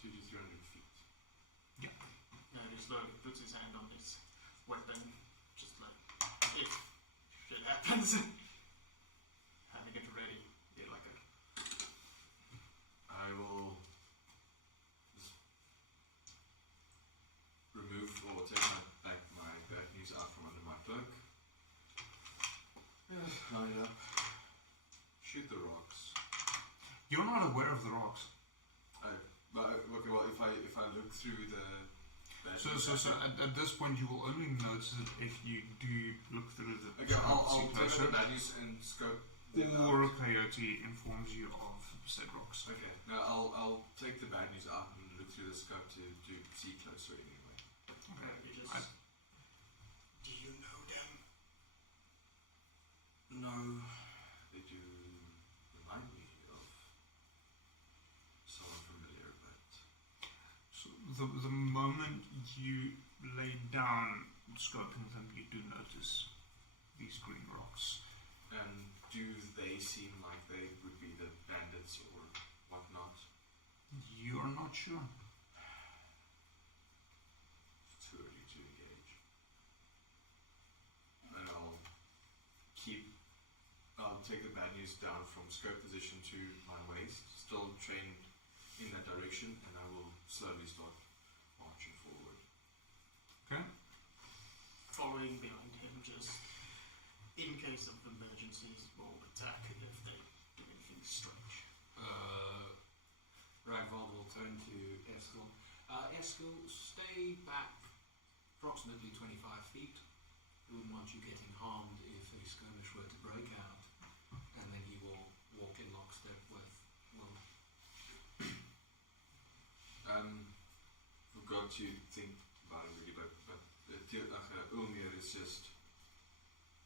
200 to 300 feet. Yeah. And he slowly puts his hand on his weapon, just like, if shit happens, having it ready. Yeah, like a... I will just remove or take my bad news out from under my cloak. Line it up. Shoot the rocks. You're not aware of the rocks. But okay, well, if I look through the bad So news at this point, you will only notice it if you do look through the okay, I'll see take closer, the bad news and scope them or a out. coyote informs you of said rocks. Okay, now I'll take the bad news out and look through the scope to see closer anyway. You just... Do you know them? No, they do remind me of someone familiar, but So the moment you lay down scoping them, you do notice these green rocks. and do they seem like they would be the bandits or whatnot? You're not sure. It's too early to engage. And I'll take the bad news down from scope position to my waist, still trained in that direction, and I will slowly start marching forward. Okay. Following behind him, just in case of emergencies, roll attack if they do anything strange. Ragvold will turn to Eskel. Eskel, stay back approximately 25 feet. We wouldn't want you getting harmed if a skirmish were to break out. And then he will walk in lockstep with Will. We've got to think about it really, but Ulmir is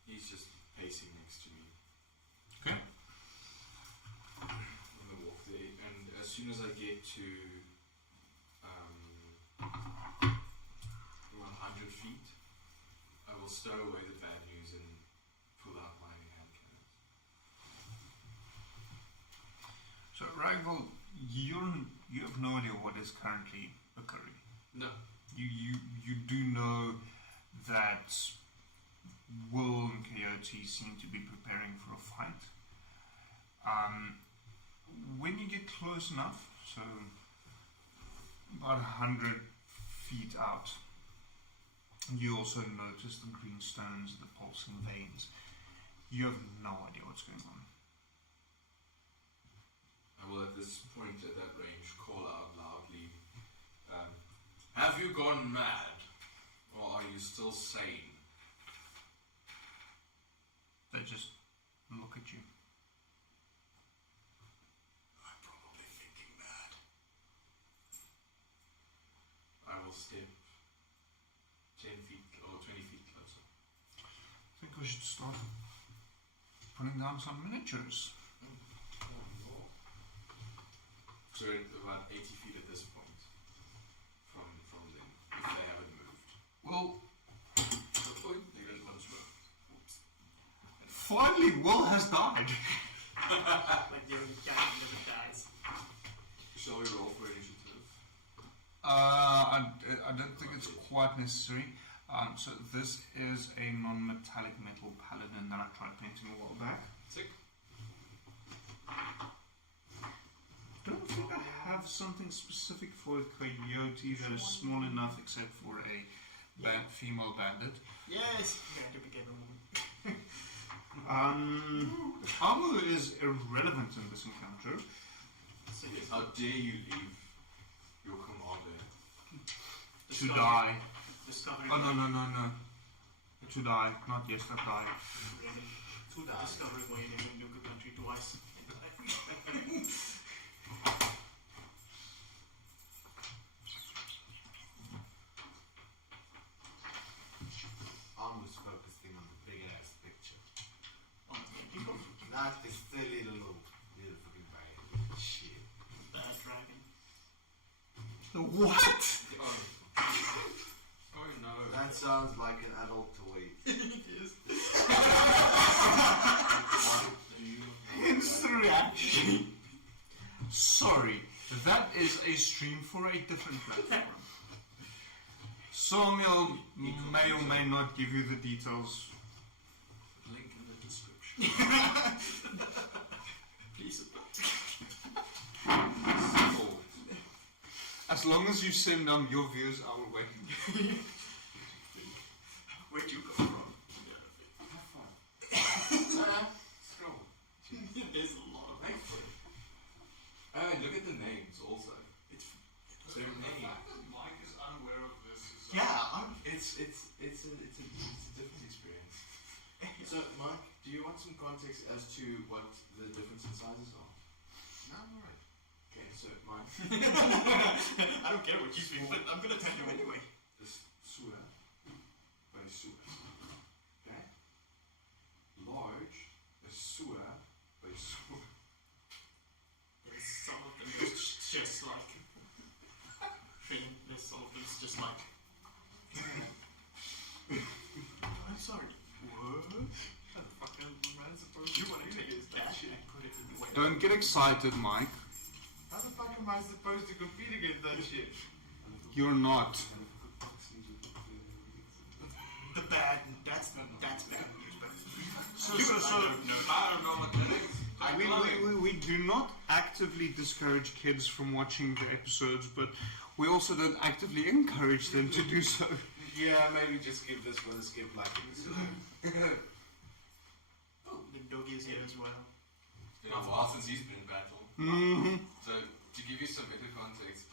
he's just pacing next to me. Okay. On the walk there, and as soon as I get to 100 feet, I will stow away the bad news and pull out my hand cannons. So Ragval, you have no idea what is currently occurring. No. You do know that Will and Coyote seem to be preparing for a fight. When you get close enough, so about 100 feet out, you also notice the green stones, the pulsing veins. You have no idea what's going on. I will at this point at that range call out loudly, have you gone mad? Or are you still sane? They just look at you. I'm probably thinking mad. I will step 10 feet or 20 feet closer. I think we should start putting down some miniatures. So we're about 80 feet at this point from them, if they haven't moved. Well, They got one shot. Oops. finally Will has died. Like you're dying with the dice. Shall we roll for initiative? I don't think it's quite necessary. So this is a non-metallic metal paladin that I tried painting a while back. Sick. Don't think I have something specific for a coyote that is small enough, except for a female bandit. Yes! Yeah, to become a woman. Armor is irrelevant in this encounter. So yes, How dare you leave your commander? To die. discovering Oh no. To die, not yes, to die. discovering Wayne in a new country twice. What? Oh no. That sounds like an adult toy. Instant reaction. Sorry, that is a stream for a different platform. Samuel may or may not give you the details. Link in the description. Please. As long as you send down your views, I will wait. Where'd you come from? Have fun. Scroll. There's a lot of Thanks for it. Look at the names also. It's Their name. Mike is unaware of this. It's a different experience. So, Mike, do you want some context as to what the difference in sizes are? No, I'm alright. Okay, so Mike, I don't care what you speak, but I'm gonna tell you anyway. this sewer, very sewer. Okay? Large, a sewer, very sewer. There's some of them that's just like thing. There's some of them that's just like. I'm sorry. What? How the fuck am I supposed to take that shit and put it in the way? Don't get excited, Mike. How the fuck am I supposed to compete against that shit? You're not. The bad. That's bad news, but So, I don't know what that is. we do not actively discourage kids from watching the episodes, but we also don't actively encourage them to do so. Yeah, maybe just give this one a skip like it. oh, the doggy is here as well. It's been a while since he's been in battle. Mm-hmm. So, to give you some better context,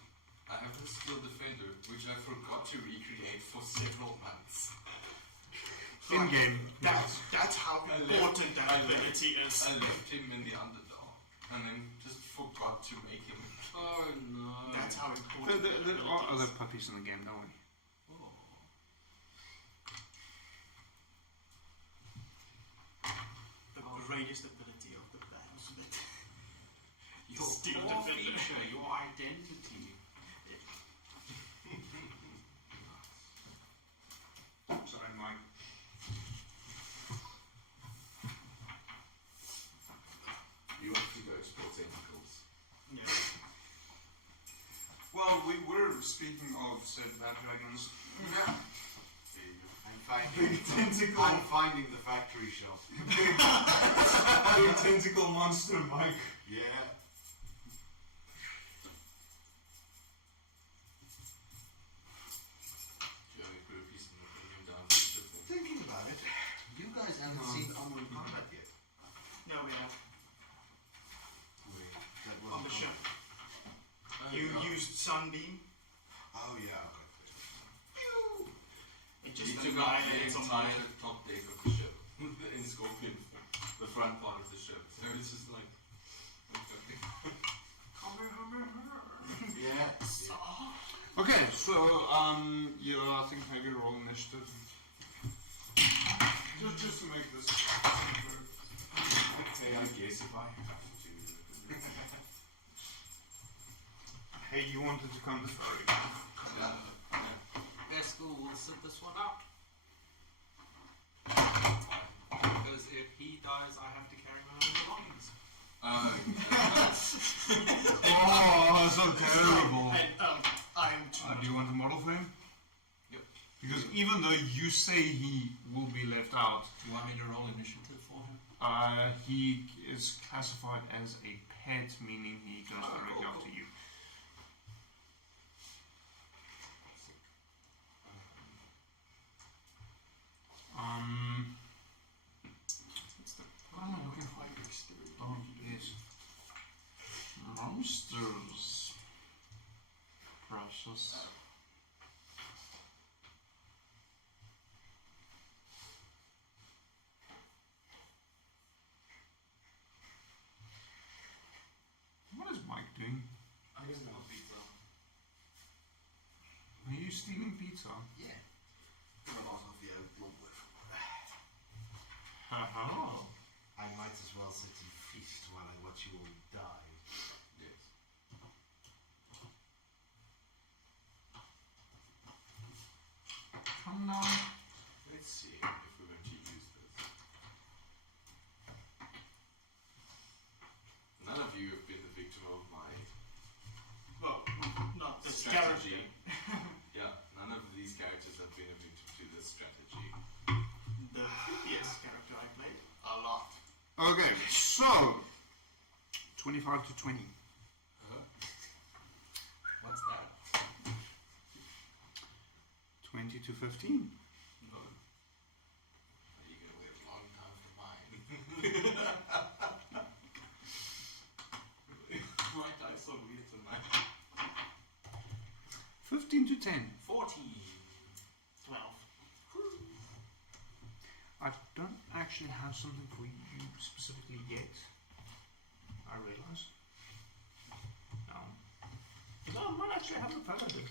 I have a Steel Defender, which I forgot to recreate for several months. In game. That's how important that ability is. I left him in the Underdark, and then just forgot to make him. Oh no. That's how important There that are ability other is. puppies in the game, don't we? The greatest ability of the band. Your Steel core Defender. feature, your identity. Sorry, Mike. You have to go explore tentacles. Yeah. Well, we were speaking of said bad dragons. Yeah. I'm finding the factory shop. Big tentacle monster, Mike. Yeah. You only put a piece of him down for the ship. Thinking about it, you guys haven't seen Onward Combat yet. No, we have Wait, that was on the ship. You used Sunbeam. Oh yeah, okay. It He just took out the annihilates on entire top deck of the ship in Scorpion, the front part of the ship. So it's just like. Yeah. Okay, so, you I think maybe roll initiative. Just to make this. Okay, I guess if I have to. Hey, you wanted to come this far. Vescal will sit this one out. Because if he dies, I have to carry my own belongings. Oh, so terrible. And I'm too Do you want a model for him? Yep. Because even though you say he will be left out, Do you want me to roll initiative for him? he is classified as a pet, meaning he goes directly after you. What am I looking for? Oh, yes. Monsters. Precious. What is Mike doing? I just want pizza. Are you stealing pizza? Yeah. Got a lot of the old bloodwood. Haha. I might as well sit and feast while I watch you all die. Yes. Okay, so 25 to 20. What's that? 20 to 15. No. You gonna wait a long time for mine. My dice so weird tonight. 15 to 10. 14. 12. I don't actually have something for you specifically yet. I realize. No, I might actually have a paladin.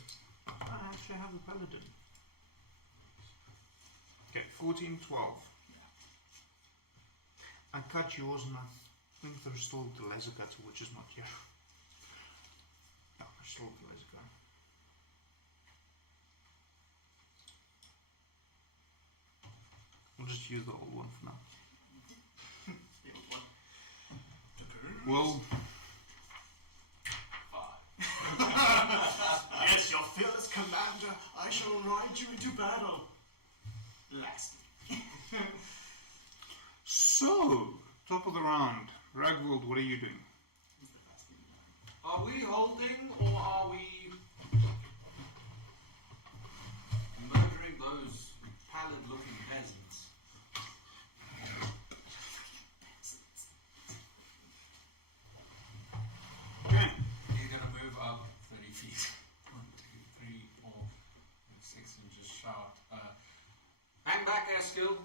Okay, 14, 12. I cut yours and I think there's still the laser cutter, which is not here. No, there's still the laser cutter. We'll just use the old one for now. The old one. Well, Yes, your fearless commander, I shall ride you into battle. Last. so, top of the round. Ragvold, what are you doing? Are we holding or are we murdering those pallid-looking peasants? Okay. He's gonna move up 30 feet. 1, 2, 3, 4, 6, and just shout, hang back, Eskill.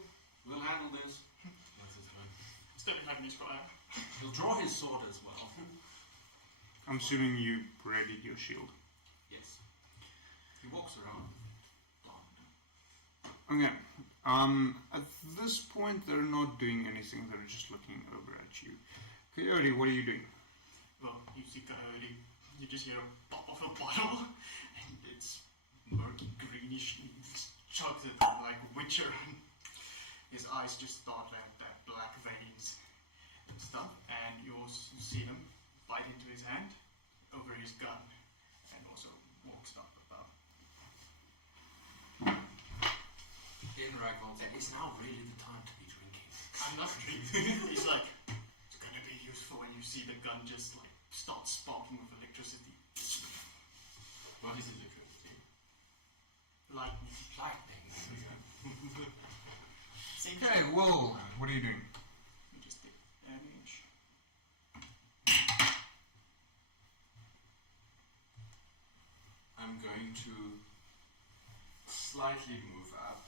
We'll handle this. That's his turn. Still having his fire. He'll draw his sword as well. I'm assuming you readied your shield. Yes. He walks around. Okay. At this point, they're not doing anything. They're just looking over at you. Coyote, what are you doing? Well, you see Coyote, you just hear a pop of a bottle, and it's murky greenish, and he chugs it like a witcher. His eyes just start like that black veins and stuff, and you also see him bite into his hand over his gun, and also walks up about. In Ragvold said, it's now really the time to be drinking. I'm not drinking. He's like, it's gonna be useful when you see the gun just like start sparking with electricity. What is electricity? Lightning. Lightning. Okay, well, what are you doing? You just take damage. I'm going to slightly move up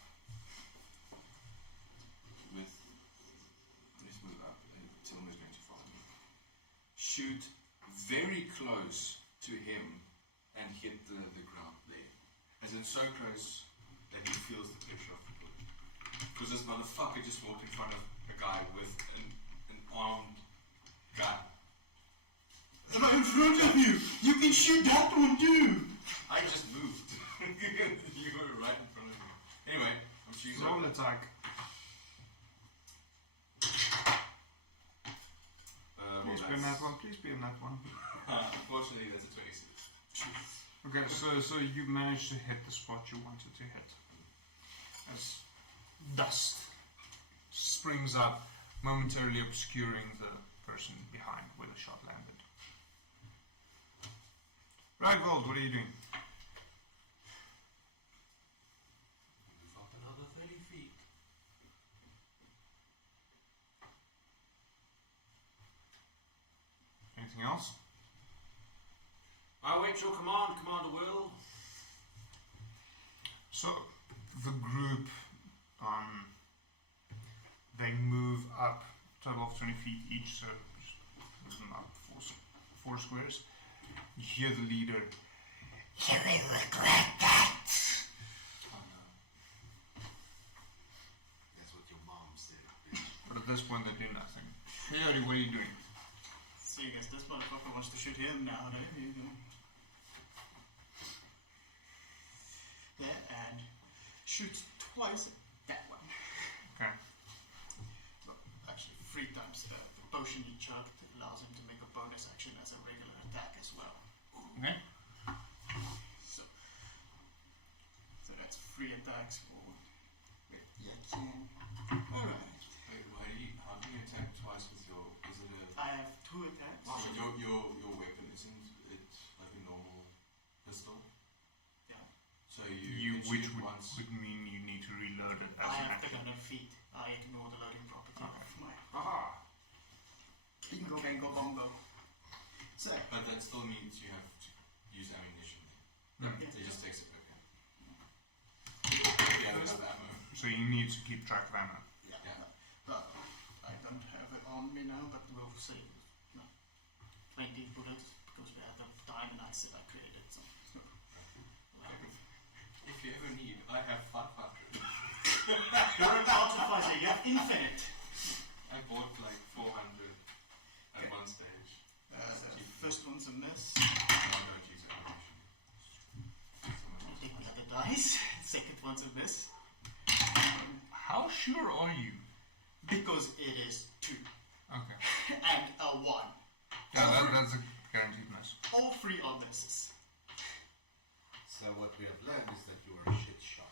with, let's move up and Tilma's going to follow me. Shoot very close to him and hit the ground there. As in so close that he feels the pressure of the bullet. Because this motherfucker just walked in front of a guy with an armed gun. Am I in front of you? You can shoot that one too! I just moved. You were right in front of me. Anyway, I'm shooting. Roll attack. Please be in that one. Please be in that one. Unfortunately, that's a 26. Okay, so you managed to hit the spot you wanted to hit. As dust springs up, momentarily obscuring the person behind where the shot landed. Ragvold, what are you doing? Move up another 30 feet. Anything else? I wait your command, Commander Will. So, the group, they move up, total of 20 feet each, so just move them up four squares. You hear the leader, "You will regret that!" Oh no. That's what your mom said. But at this point, they do nothing. Coyote, what are you doing? So I guess this motherfucker wants to shoot him now, there you go. Yeah, and shoots twice at that one. Okay. Well, actually, 3 times. The potion he chugged allows him to make a bonus action as a regular attack as well. Okay. So that's 3 attacks for. Wait, yeah, 10. Alright. Wait, how do you attack twice? twice with your. Is it a? I have 2 attacks. So your weapon isn't it like a normal pistol? Yeah. So you which shoot would, once. would mean you need to reload it as I an have the action. gun of feet. I ignore the loading property of my Aha! bingo bango bongo. So, But that still means you have to use ammunition. Mm. It just takes it. Okay. Yeah, there's ammo. So you need to keep track of ammo. yeah. Yeah. I don't have it on me now, but we'll see. No. 20 bullets because we had the diamond I said I created. So. We'll have it. If you ever need, I have 500. You're an artificer, you have infinite. I bought like 400 at Okay. one stage. The first one's a miss. No, don't use ammunition. I'll take the other dice. Second one's a miss. How sure are you? Because it is 2. Okay. And a 1. Yeah, that's a guaranteed miss. All 3 are misses. So what we have learned is that you are a shit shot.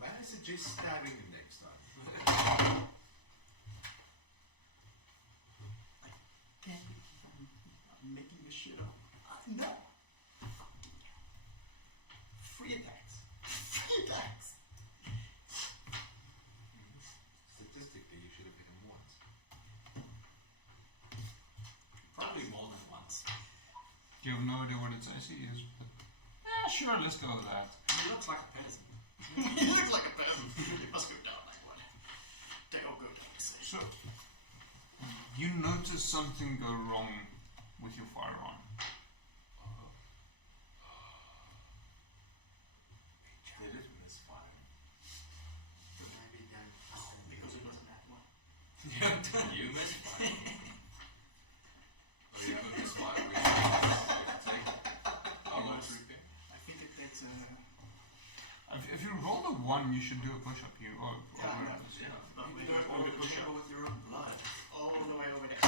Might I suggest stabbing him next time? Can't believe I'm making this shit up. No. 3 attacks. 3 attacks. Statistically, you should have hit him once. Probably more than once. You have no idea what its AC is, but sure, let's go with that. He looks like a peasant. He looks like a peasant. He must go down like one. They all go down the same. So, you notice something go wrong with your firearm. They did misfire. Because it wasn't that one. You misfire. Oh, you have a misfire. Which you take. How long to repair? I think it takes a... If you roll a 1, you should do a push-up. Yeah, whatever yeah. it is. Yeah. But we You don't don't want to want to push push up up. with your own blood. All the way over there. I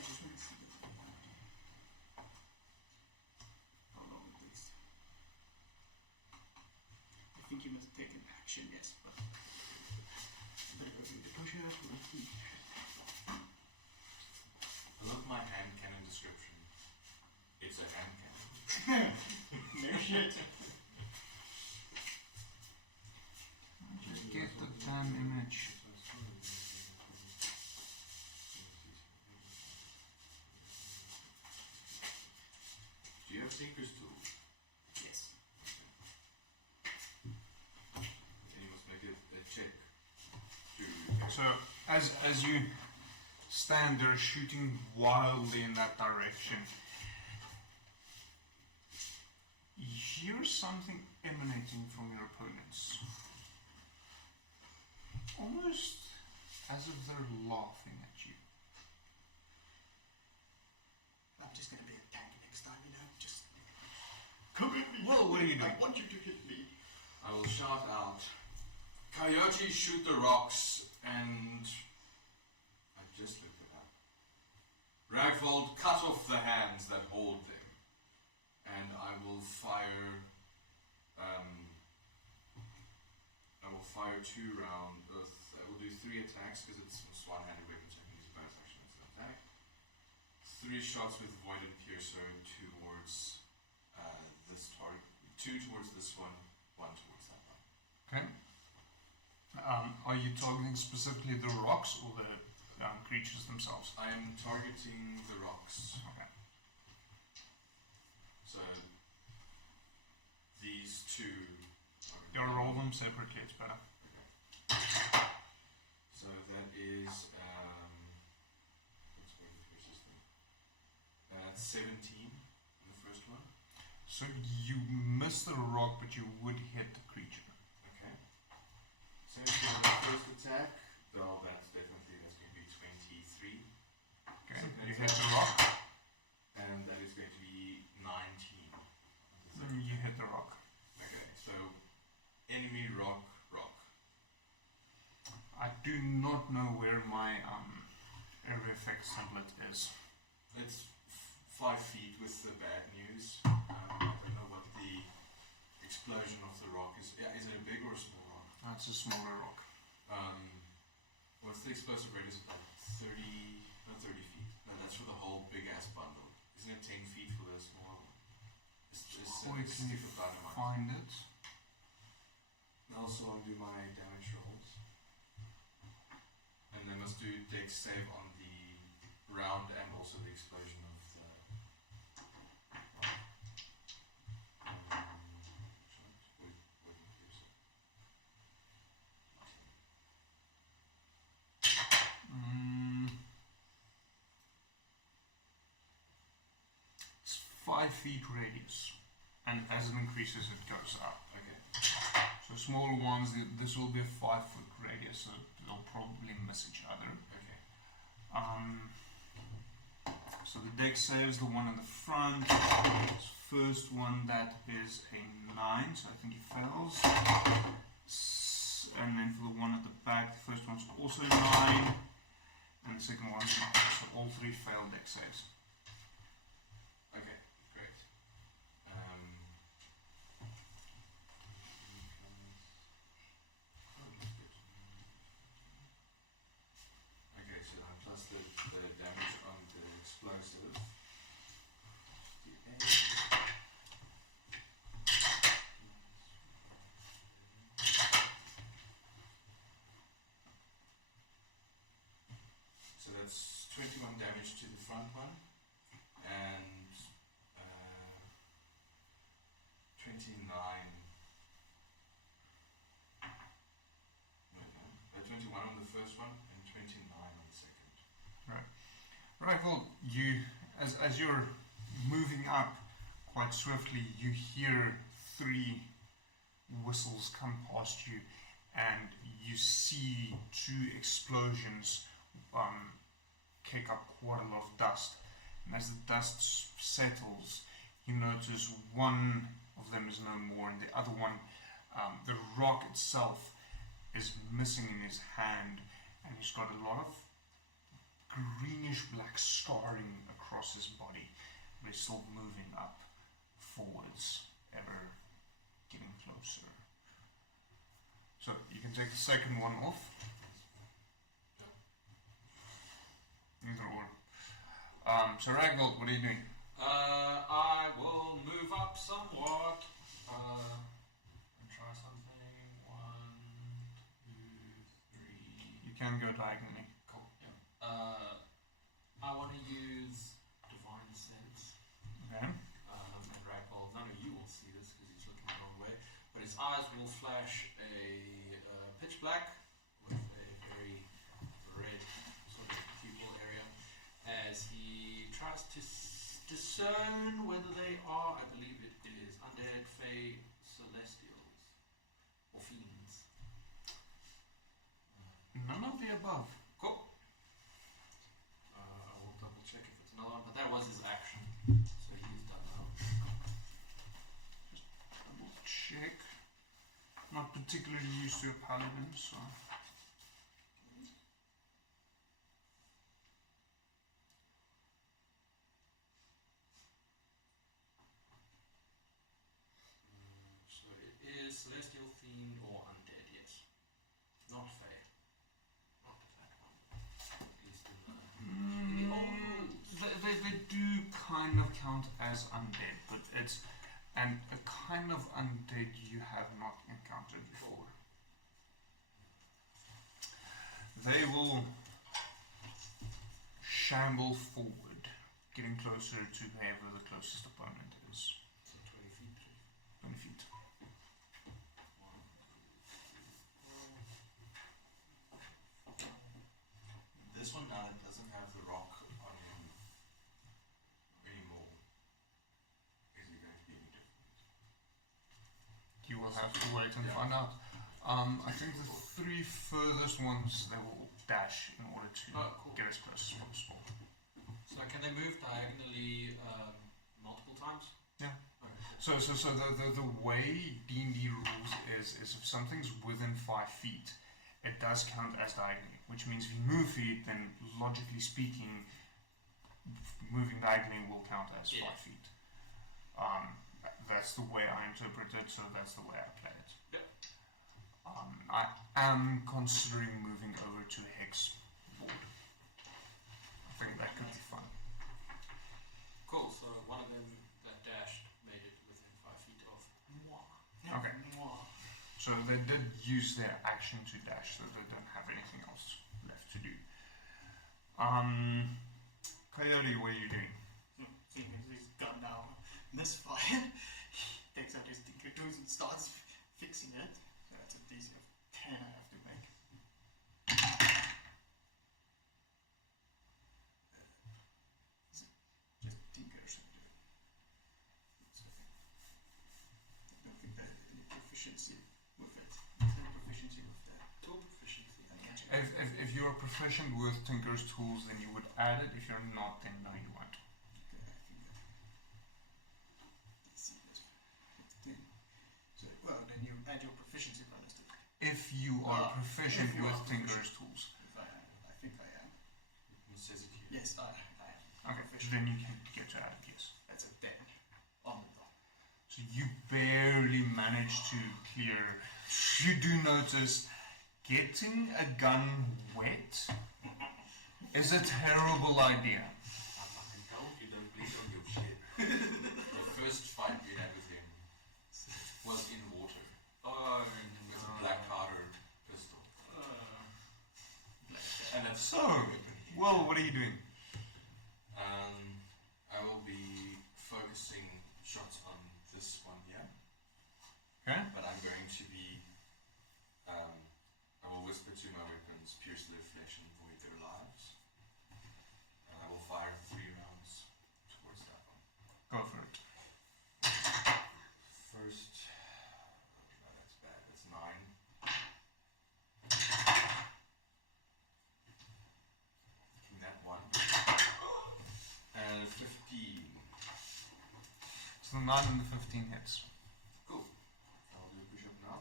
just want to see it. How long it takes. I think you must take an action, yes, but... Better go do the push-up. I love my hand cannon description. It's a hand cannon. No shit. Just get the damn image. Do you have Tinker's tool? Yes. Then you must make a check to. So, as you stand there shooting wildly in that direction, you hear something emanating from your opponents. Almost as if they're laughing at you. I'm just gonna be a tank next time, you know? Just... Come at me! Well, what are you doing? I want you to hit me. I will shout out, Coyote, shoot the rocks, and I just looked it up. Ragvold, cut off the hands that hold them, and I will fire. I will fire 2 rounds. I will do 3 attacks because it's one-handed weapon, so I can use a bonus action as an attack. 3 shots with Voided Piercer towards this target. 2 towards this one, 1 towards that one. Okay. Are you targeting specifically the rocks or the creatures themselves? I am targeting the rocks. Okay. So these 2. You roll them separately, it's better. So that is what's Voided Piercer's thing? 17 the first one. So you miss the rock, but you would hit the creature. Okay. 17 on the first attack. Well, that's going to be 23. Okay. Second You hit attack. the rock, And that is going to be 19. then you hit the rock. Okay, so enemy rock. I do not know where my area effects template is. It's 5 feet with the bad news. I don't know what the explosion of the rock is it a big or a small rock? That's a smaller rock. What's the explosive radius of like 30 feet? No, that's for the whole big ass bundle. Isn't it 10 feet for the small one? Quickly find it. And also I'll do my damage rolls. And they must do dex save on the round and also the explosion of the... It's 5 feet radius, and as it increases, it goes up. Okay. So smaller ones, this will be a 5 foot radius, so they'll probably miss each other. Okay. So the dex saves the one in the front. First one, that is a 9, so I think he fails. And then for the one at the back, the first one's also 9, and the second one's 9. So all 3 failed dex saves. Okay, great. Okay, so plus the damage on the explosive. So that's 21 damage to the front one, and 29. No, 21 on the first one and 29 on the second. Right, well, you, as you're moving up quite swiftly, you hear 3 whistles come past you, and you see 2 explosions kick up quite a lot of dust. And as the dust settles, you notice one of them is no more, and the other one, the rock itself, is missing in his hand, and he's got a lot of greenish black scarring across his body, but he's still moving up, forwards, ever getting closer. So you can take the second one off. Either or. So Ragdoll, what are you doing? I will move up somewhat and try something. 1, 2, 3. You can go diagonally. Cool. Yeah. I want to use Divine Sense. Okay. And Ragdoll, none of you will see this because he's looking the wrong way, but his eyes will flash a pitch black with a very red sort of pupil area as he tries to discern whether they are, I believe it is, undead, fae, celestials, or fiends. None of the above. Cool. I will double check if it's another one, but that was his action, so he's done now. Double check. Not particularly used to a paladin, so. So it is celestial, fiend, or undead, yes. Not fae. Not that one. At least in the old rules. They do kind of count as undead, but it's a kind of undead you have not encountered before. They will shamble forward, getting closer to whoever the closest opponent is. So 20 feet. 20 feet. This one now doesn't have the rock on him anymore. Is it going to be any different? You will have to wait and find out. I think the 3 furthest ones they will dash in order to get as close as possible. So can they move diagonally multiple times? Yeah. Okay. So the way D&D rules is if something's within 5 feet, it does count as diagonally, which means if you move feet, then logically speaking, moving diagonally will count as 5 feet. that's the way I interpret it, so that's the way I play it. Yeah. I am considering moving over to a hex board. I think that could be fun. Cool. So one of them that dashed made it within 5 feet of moi. Okay. So they did use their action to dash, so they don't have anything else left to do. Coyote, what are you doing? Seeing as his gun now misfired, he takes out his tinker tools and starts fixing it. So that's a DC of 10 I have to make. Just tinker should do it. So I don't think there's any proficiency with it. There's no proficiency with that. Tool proficiency. If you're proficient with Tinker's tools, then you would add it. If you're not, then no, you won't. Okay, I think that DC is 15. So, well, then you add your proficiency bonus to it. If you are proficient if you with are Tinker's tools. If I think I am. It says it here. Yes, I am. Okay, Proficient. then you can get to add it, yes. That's a 10 on the dot. So you barely manage to clear. You do notice getting a gun wet is a terrible idea. I fucking told you don't bleed on your shit. The first fight we had with him was in water. Oh, With a black powder pistol. And that's So, well, what are you doing? I will be focusing shots on this one here. Okay. But I'm going to be I will whisper to my weapons, pierce their flesh and void their lives. And I will fire 3 rounds towards that one. Go for it. First, no, that's bad. That's 9. King that one. And 15. So the 9 and the 15 hits. Cool. I'll do a push-up now.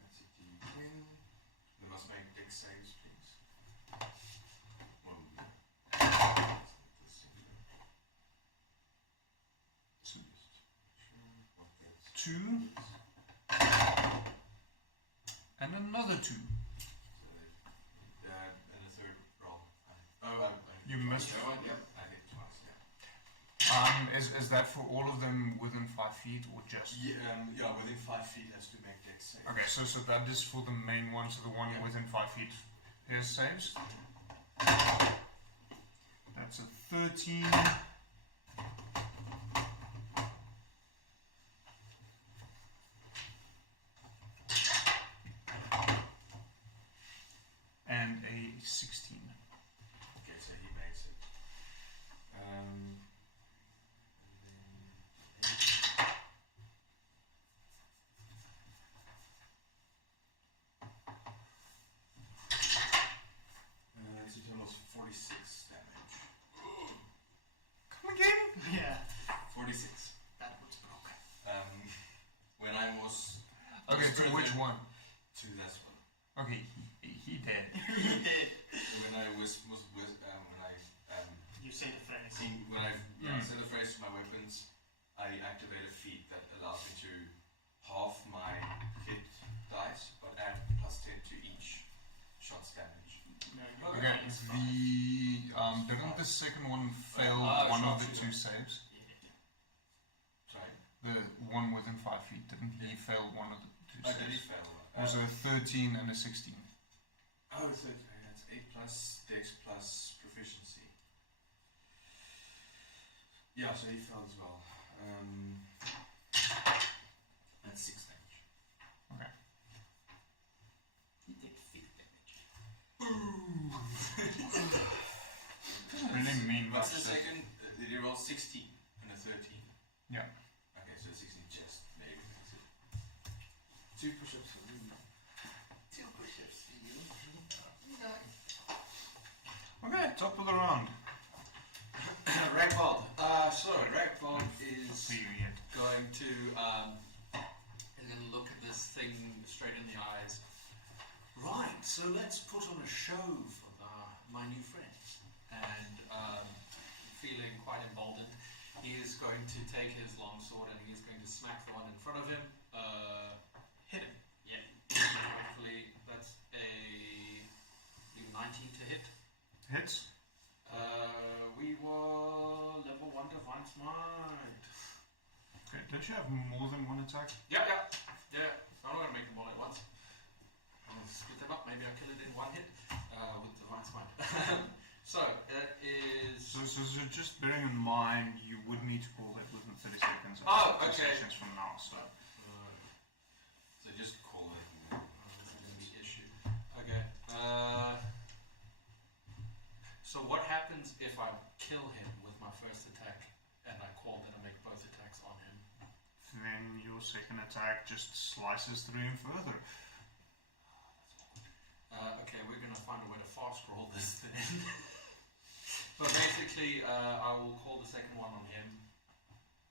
That's a D10. They must make dex saves, please. Well, Two. And another 2. And a third roll. You missed. That one? Yep, I did twice, yeah. Is that for all of them within 5 feet or just? Yeah, within 5 feet has to make dex saves. Okay, so that is for the main one, so the one Yeah. within 5 feet. Here's saves. That's a 13. And a 16. Okay, so he makes it. And then it's a total of 46 damage. Come again? Yeah, 46. that was broken. When I was Okay, to which one? to this one. Okay, he did. He did. When I when I You say the phrase. when I said the phrase to my weapons, I activate a feat that allows me to half my hit dice, but add +10 to each shot's damage. No, Okay, didn't the second one fail one of the 2 saves? Sorry? The one within 5 feet, didn't he fail one of the 2 Oh, did he saves? fail? It was a 13 and a 16. Oh, so that's 8 plus dex plus proficiency. Yeah, so he fell as well. That's 6 damage. Okay. He did 5 damage. Really mean What's much. the second? Did he roll 16 and a 13? Yeah. Okay, so 16 just maybe. That's it. 2 push-ups for me. 2 push-ups for you. Okay, top of the round. Ragbold. Ragbold is For you yet. going to and then look at this thing straight in the eyes. Right, so let's put on a show for my new friends. and feeling quite emboldened, he is going to take his longsword and he's going to smack the one in front of him. Hit him. Yeah. Hopefully that's a 19 to hit. Hits. We were level 1 Divine Smite. Okay, don't you have more than one attack? Yeah. I'm not gonna make them all at once. I'll split them up. Maybe I'll kill it in one hit with Divine Smite. So that is. So just bearing in mind, you would need to call that within 30 seconds. Oh, okay. Sessions from now, so. So just call it. This is gonna be issue. Okay. So what happens if I kill him with my first attack and I call that I make both attacks on him? Then your second attack just slices through him further. Okay, we're gonna find a way to fast roll this thing. But basically, I will call the second one on him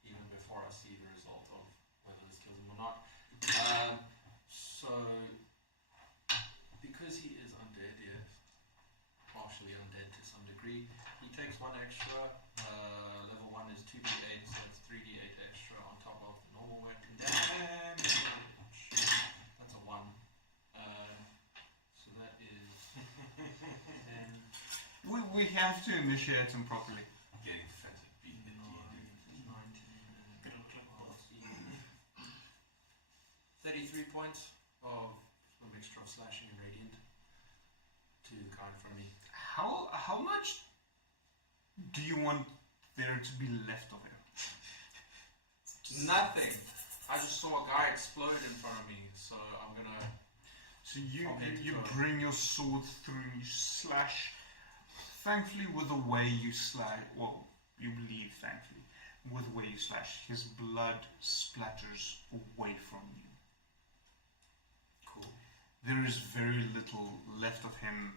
even before I see the result of whether this kills him or not. So because he is undead, yes, partially undead to some degree, he takes one extra. Level 1 is 2d8, so that's 3d8 extra on top of the normal weapon damage. That's a 1. So that is 10. We have to initiate him properly. Getting fat at being the 33 points of a mixture of slashing and radiant to the guy in front of me. How much do you want there to be left of him? Nothing. I just saw a guy explode in front of me, so I'm gonna. So you From head to toe. bring your sword through and you slash. Thankfully, with the way you slash, well, you believe thankfully, with the way you slash, his blood splatters away from you. Cool. There is very little left of him,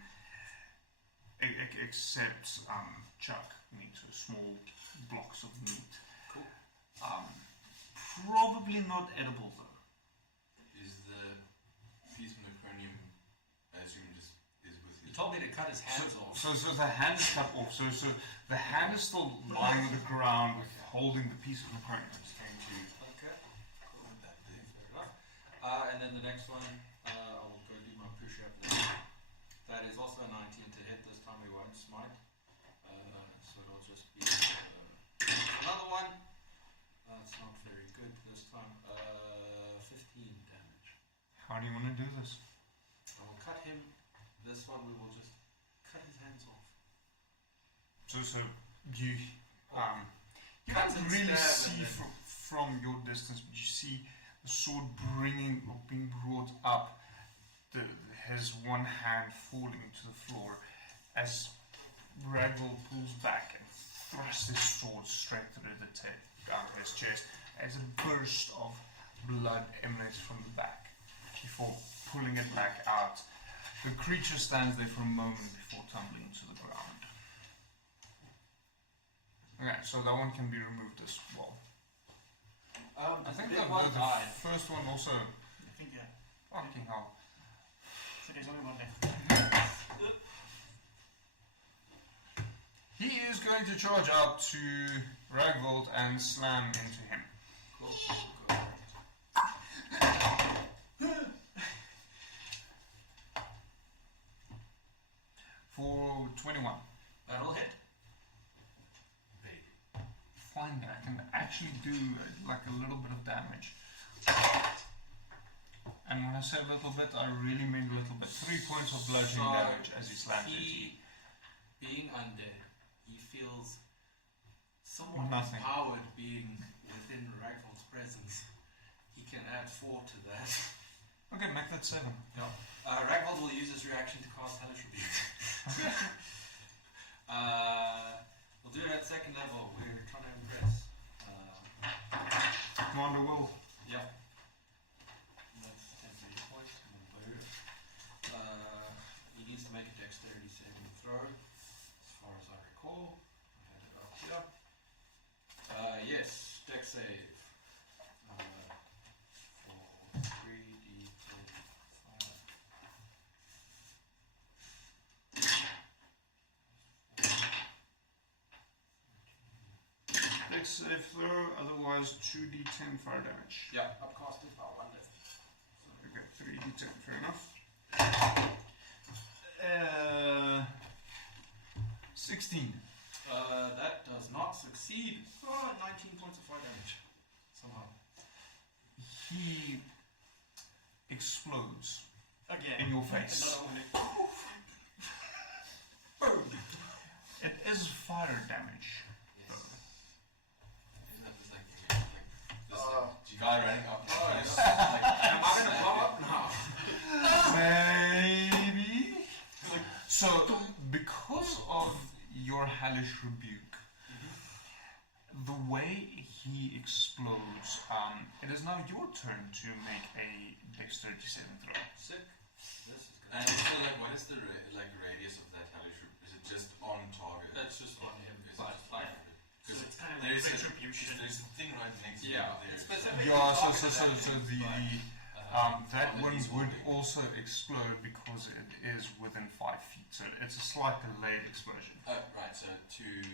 except chuck meat, so small blocks of meat. Cool. Probably not edible though. Is the piece of necronium, I assume, just is with You his. told me to cut his hands off. So the hand is cut off. So the hand is still lying on the ground, holding the piece of necronium. Okay. Cool. Fair enough. And then the next one, I will go do my push-up there. That is also a 19 to hit. This time we won't smite. So it'll just be another one. It's not very good this time. 15 damage. How do you want to do this? I will cut him. This one we will just cut his hands off. So you you Cut don't and really stab see and then- from your distance, but you see the sword being brought up, his one hand falling to the floor as Ragdoll pulls back and thrusts his sword straight through the tip out of his chest as a burst of blood emanates from the back before pulling it back out. The creature stands there for a moment before tumbling to the ground. Okay, so that one can be removed as well. I think big the one died. first one also. I think, yeah. Fucking hell. So there's only one left. He is going to charge up to Ragvold and slam into him. Cool. For 21. That'll hit. Fine, I can actually do like a little bit of damage. And when I say a little bit, I really mean a little bit. 3 points of bludgeoning So damage as he slams into you. Being undead, he feels somewhat Nothing. empowered being within Ragvold's presence. He can add 4 to that. Okay, make that 7. Ragvold will use his reaction to cast Hellish Rebuke. We'll do it at second level. We're trying to impress. Commander Will. Yep. That's 10 points. He needs to make a dexterity saving throw, as far as I recall. I had it up here. Yes, dex save. For 3d5. dex save throw, otherwise 2d10 fire damage. Yeah, upcasting power, 1 left. Okay, 3d10, fair enough. 16. That does not succeed. 19 points of fire damage. Somehow. He explodes Again. in your face. Another one. Boom! It is fire damage. Guy running up. Am I gonna blow up now? Maybe. So, because of your hellish rebuke, the way he explodes, it is now your turn to make a dexterity saving throw. Sick. This is good. And so, like, what is the radius of that hellish? Is it just on target? That's just on him. Is But it like, So it's kind of There like is retribution. There's a thing right next to yeah, it. it's specific. Yeah, so target the that on one his would body. also explode because it is within 5 feet. So it's a slight delayed explosion. Right, so two.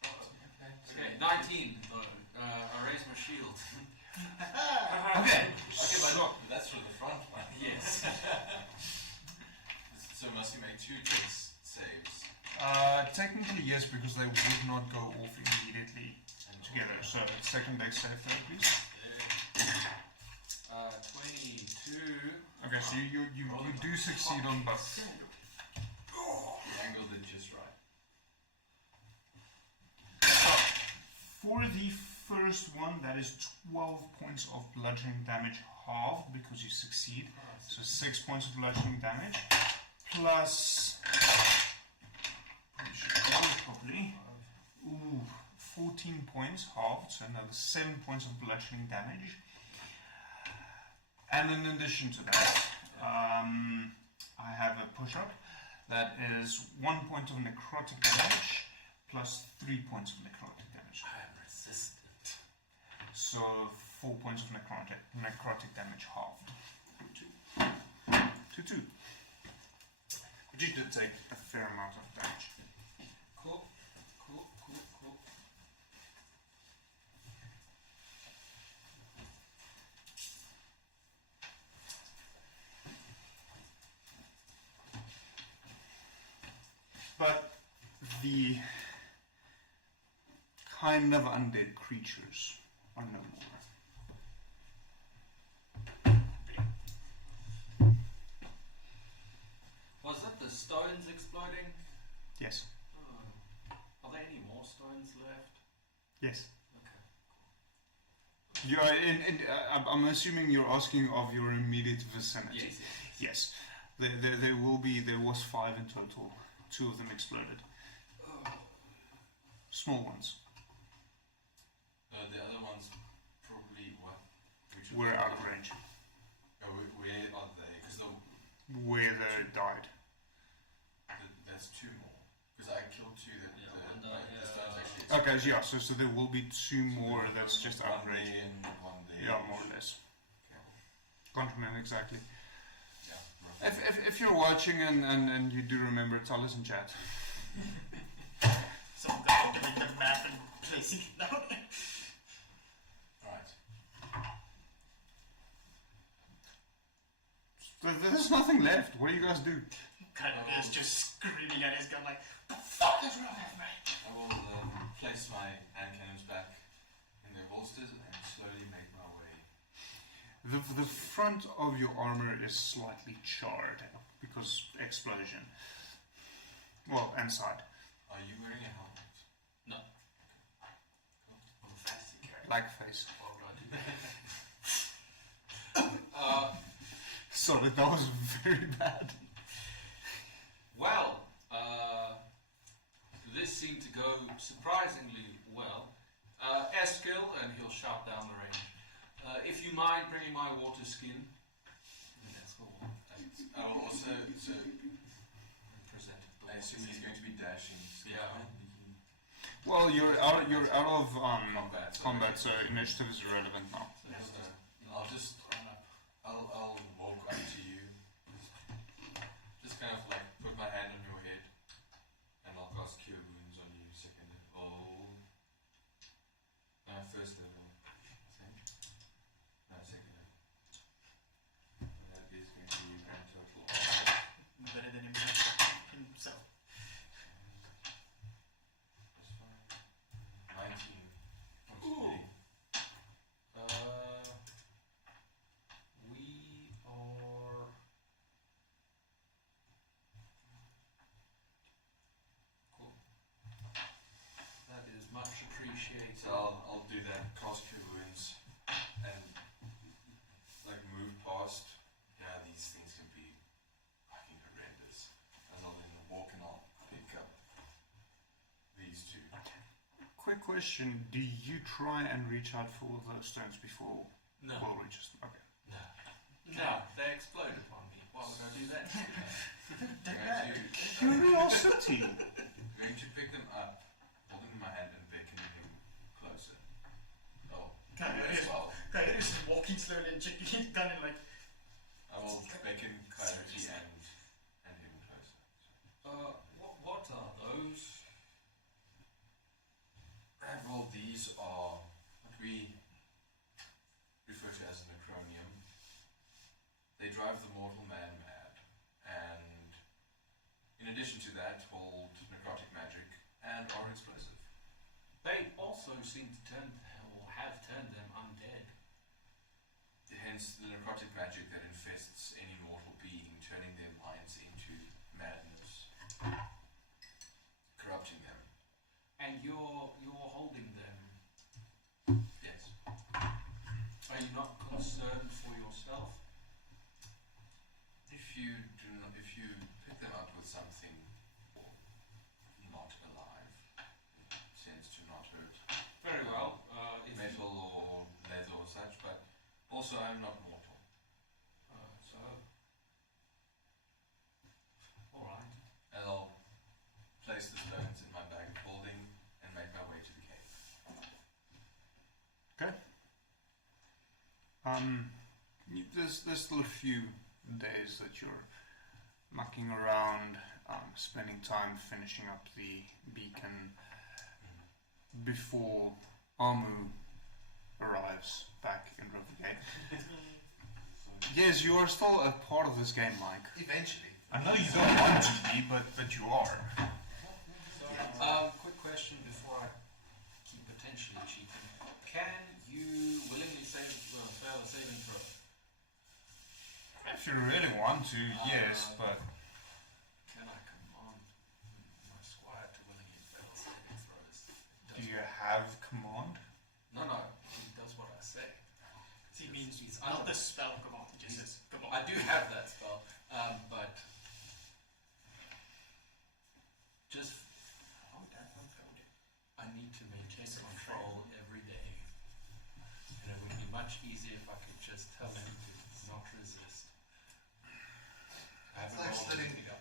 Okay, 19 though. I raise my shield. Okay, Okay, so but that's for the front one. Yes. So must you make 2 dex saves? technically yes, because they would not go off immediately together. So second dex save throw, please. 22. Okay, so you do succeed on both. The angle did just right. For the first one, that is 12 points of bludgeoning damage halved because you succeed. So 6 points of bludgeoning damage plus. Properly. Ooh, 14 points halved, so another 7 points of bludgeoning damage. And in addition to that, I have a push-up that is 1 point of necrotic damage plus 3 points of necrotic damage. I'm resistant. So 4 points of necrotic damage halved. 2-2. But you did take a fair amount of damage. Cool. But the kind of undead creatures are no more. Was that the stones exploding? Yes. Oh. Are there any more stones left? Yes. Okay. You are I'm assuming you're asking of your immediate vicinity. Yes. Yes. There will be. There was 5 in total. 2 of them exploded. Small ones. The other ones probably what? We're out of range. Where are they? Because Where they died. there's 2 more. Because I killed 2 that the stones actually. Okay, yeah. So there will be 2 more. That's just out of One range. there and one there. Yeah, more or less. Can't remember exactly. Yeah. roughly. If you're watching and you do remember, tell us in chat. Someone got doing the math and placing it down. Right. There's nothing left. What do you guys do? Kind of is just screaming at his gun like, the fuck is wrong with me? I will place my hand cannons back in their holsters and slowly make my way. The front of your armor is slightly charred because explosion. Well, inside. Are you wearing a helmet? No. I'm a fancy character. Like face. What would I do? Sorry, that was very bad. Well, this seemed to go surprisingly well. Eskill, and he'll shout down the range. If you mind bringing my water skin. I will also. So Present the I assume he's going to be dashing. Yeah. Well, you're out of Combat, so initiative is irrelevant now. I'll just. I'll walk up to you. Just kind of like put my hand on your head, and I'll cast Cure Wounds on you. Second. Oh. question, do you try and reach out for those stones before No. Will reaches them? Okay. No, they explode upon me. Why would I do that? Curiosity! Going to pick them up, hold them in my hand, and beckon him closer. Oh, as well. Coyote is just walking slowly and checking his gun and like. I will beckon Coyote and him closer. What are those? Well, these are what we refer to as an acronium. They drive the mortal man mad, and in addition to that, hold necrotic magic and are explosive. They also seem to turn, or have turned them undead. Hence the necrotic magic that infests any mortal being, turning their minds into madness, corrupting them. And you're holding them. Yes. Are you not concerned for yourself? If you pick them up with something not alive, it tends to not hurt. Very well. If Metal or leather or such, but also I'm not mortal. So. All right. And I'll place the stones in my bag of holding and make my way to the cave. Okay. There's still a few days that you're mucking around, spending time finishing up the beacon before Amu arrives back in Rivergate. Yes, you are still a part of this game, Mike. Eventually. I know you don't want to be, but you are. Quick question before I keep potentially cheating. Can you willingly fail a saving throw? If you really want to, yes, but Can I command my squire to willingly fail saving throws? do you have command? No, he does what I say. He means he's not the spell command, he just says command. I do have that spell, but just I need to maintain control every day, and it would be much easier if I could just tell him to not resist.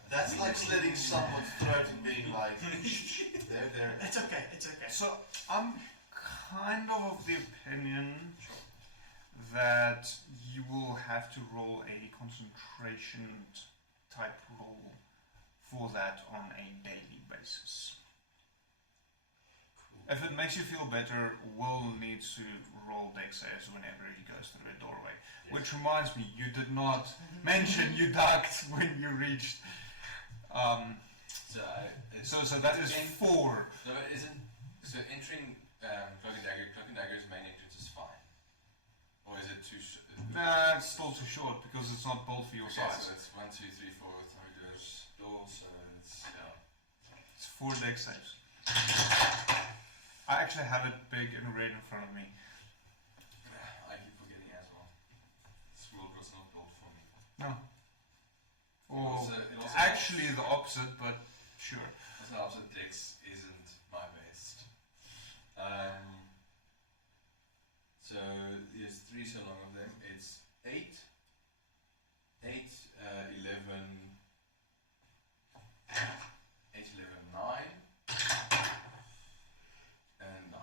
That's like slitting someone's throat and being like, there. It's okay. So I'm kind of the opinion that you will have to roll a concentration type roll for that on a daily basis. If it makes you feel better, Will needs to roll dex saves whenever he goes through a doorway. Yes. Which reminds me, you did not mention you ducked when you reached. So that is 4. No, it isn't. So entering Cloak and Dagger's main entrance is fine. Or is it too short? Nah, it's still too short because it's not built for your size. So it's 1, 2, 3, 4, 3 doors, so it's, yeah. It's 4 dex saves. I actually have it big and red in front of me. I keep forgetting as well. This world was not built for me. No. Or It also actually the opposite, but sure. Also, opposite dex isn't my best. So there's 3 so long of them. It's 8, 11, 9, and 9.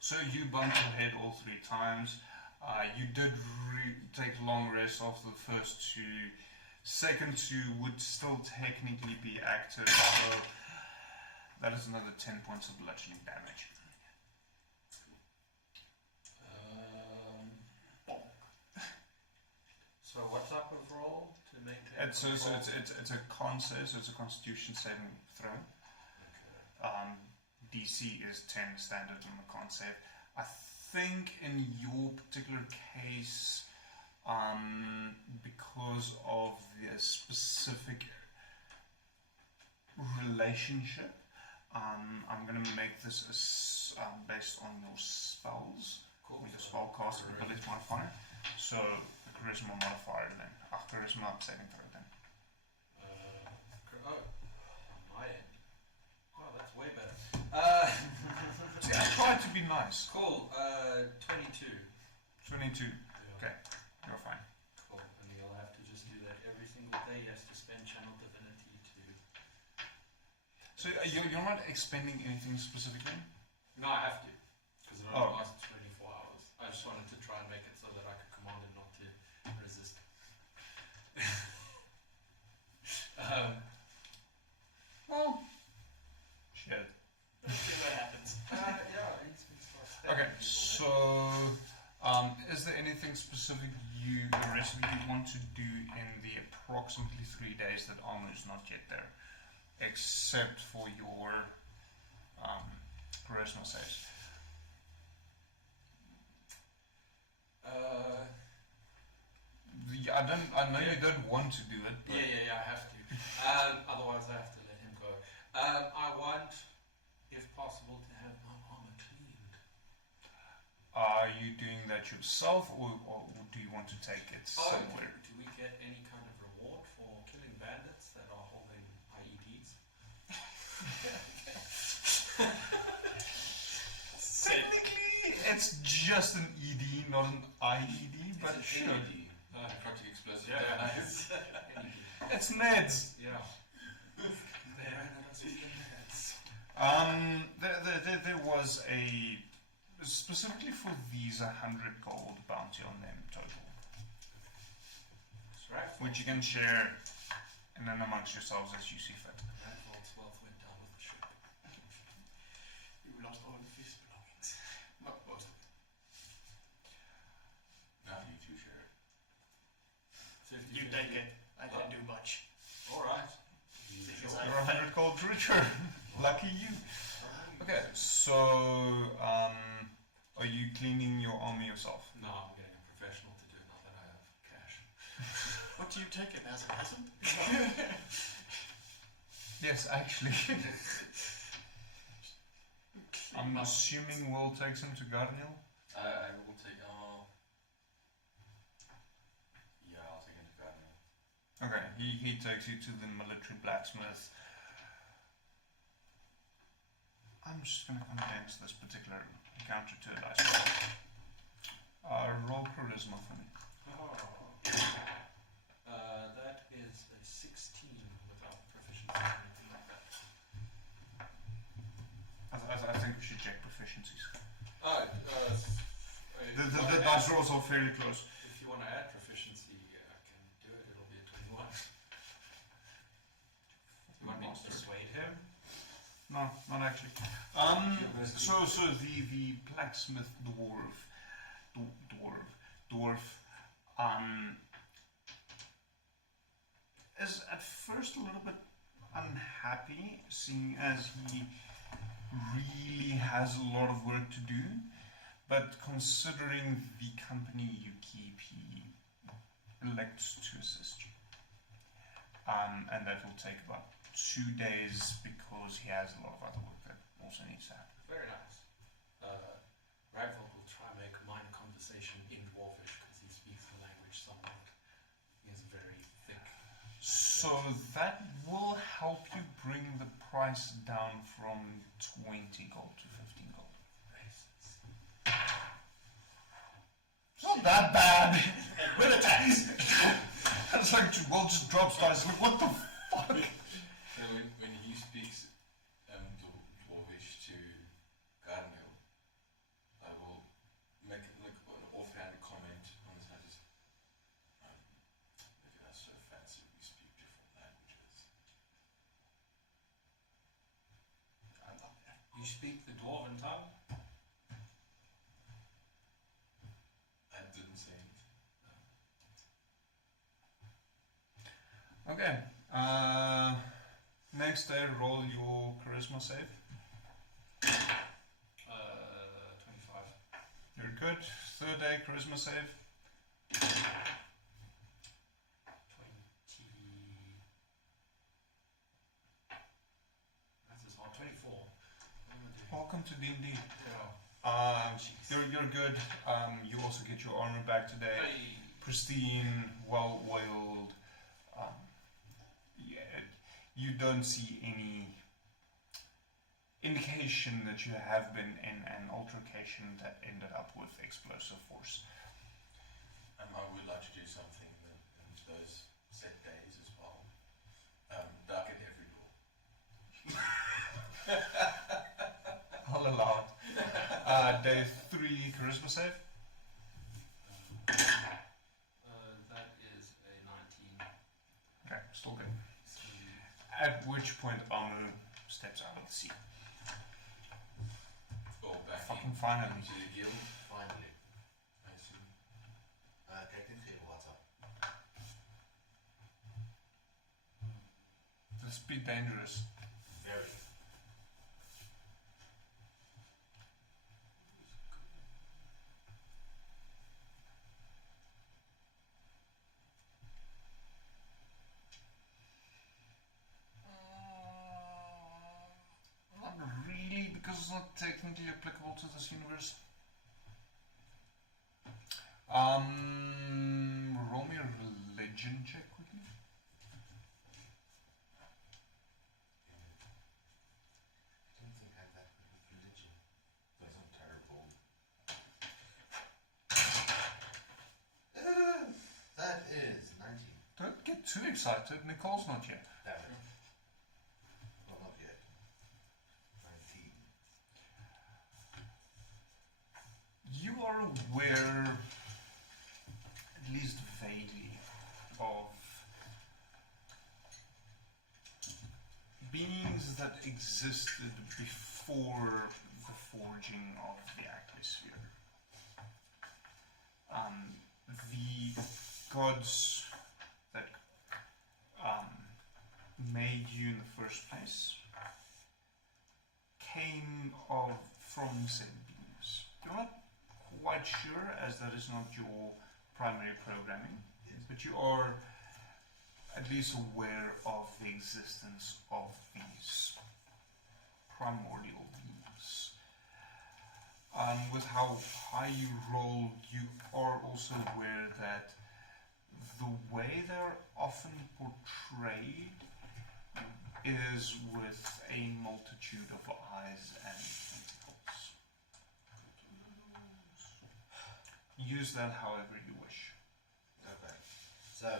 So you bumped your head all 3 times. You did take long rests after the first 2. Second 2 would still technically be active, so that is another 10 points of bludgeoning damage. So what type of roll to maintain It's a con save, so it's a Constitution saving throw. Okay. DC is 10 standard on the con save. I think in your particular case, because of the specific relationship, I'm going to make this based on your spells, with your spellcasting ability modifier. So a charisma modifier, and then a charisma saving throw then. On my end. Wow, that's way better. be nice. Cool. 22. 22. Yeah. Okay, you're fine. Cool. And he'll have to just do that every single day. He has to spend channel divinity to. So you're not expending anything specifically? No, I have to. Because it Oh. only lasts 24 hours. I just wanted to try and make it so that I could command it not to resist. Well, shit. Let's see what happens. Yeah, it's been stuff. Okay, so is there anything specific the rest of you want to do in the approximately 3 days that Armor is not yet there, except for your charisma saves? I know you don't want to do it. But Yeah, I have to. Otherwise, I have to let him go. I want, if possible, to have my armor cleaned. Are you doing that yourself, or do you want to take it somewhere? Do we get any kind of reward for killing bandits that are holding IEDs? Technically, it's just an ED, not an IED, but sure. Necrotic explosive. Yeah, device. It's meds. Yeah. There was a, specifically for these, 100 gold bounty on them total, That's right. which you can share and then amongst yourselves as you see fit. Radvold's wealth went down with the ship. You lost all of his belongings. Not most of it. Now you two share it. You take it. I didn't do much. Alright. Because You're 100 gold richer. Lucky you. Okay, so are you cleaning your army yourself? No, I'm getting a professional to do it now that I have cash. What do you take it as a peasant? Yes, actually. I'm assuming Will takes him to Garnil. I will take. Yeah, I'll take him to Goblin. Okay, he takes you to the military blacksmith. I'm just going to condense this particular encounter to a dice roll. Roll charisma for me. That is a 16 without proficiency or anything like that. I think we should check proficiencies. The dice rolls are fairly close. If you want to add proficiency, I can do it. It'll be a 21. You want me to persuade him? No, not actually. So the blacksmith dwarf, is at first a little bit unhappy, seeing as he really has a lot of work to do, but considering the company you keep, he elects to assist you. And that will take about 2 days because he has a lot of other work that also needs to happen. Very nice. Radvold will try and make a minor conversation in Dwarfish because he speaks the language somewhat. He is very thick. So that will help you bring the price down from 20 gold to 15 gold. It's not that bad. With a tax! It's like Will just drops dice. Like, what the fuck? So when he speaks Dwarvish to Garnil, I will make like an offhand comment on his notice. Look at us so fancy, we speak different languages. I love that. You speak the Dwarven tongue? I didn't say it. Okay. Next day, roll your charisma save. 25. You're good. Third day, charisma save. 20. This is hard. 24. Welcome to D&D. Yeah. You're good. You also get your armor back today. Hey. Pristine, well oiled. Yeah, you don't see any indication indication that you have been in an altercation that ended up with explosive force. I would like to do something in those set days as well. Darken every door. I'll allow it. Day 3 charisma save. That is a 19. Okay, still good. At which point Amu steps out of the sea. Or back Fucking finally. into the guild. Finally. I assume. Captain Clearwater. This be dangerous. Very. Not really, because it's not technically applicable to this universe. Roll me a religion check quickly. I don't think I have that with religion. Those are terrible. That is 19. Don't get too excited, Nicole's not here. Damn it. Well, not yet. 19. You are aware, at least vaguely, of beings that existed before the forging of the atmosphere. The gods that made you in the first place came from said beings. You're not quite sure, as that is not your primary programming, but you are at least aware of the existence of these primordial beings. With how high you rolled, you are also aware that the way they're often portrayed is with a multitude of eyes and tentacles. Use that however you wish. Okay. So,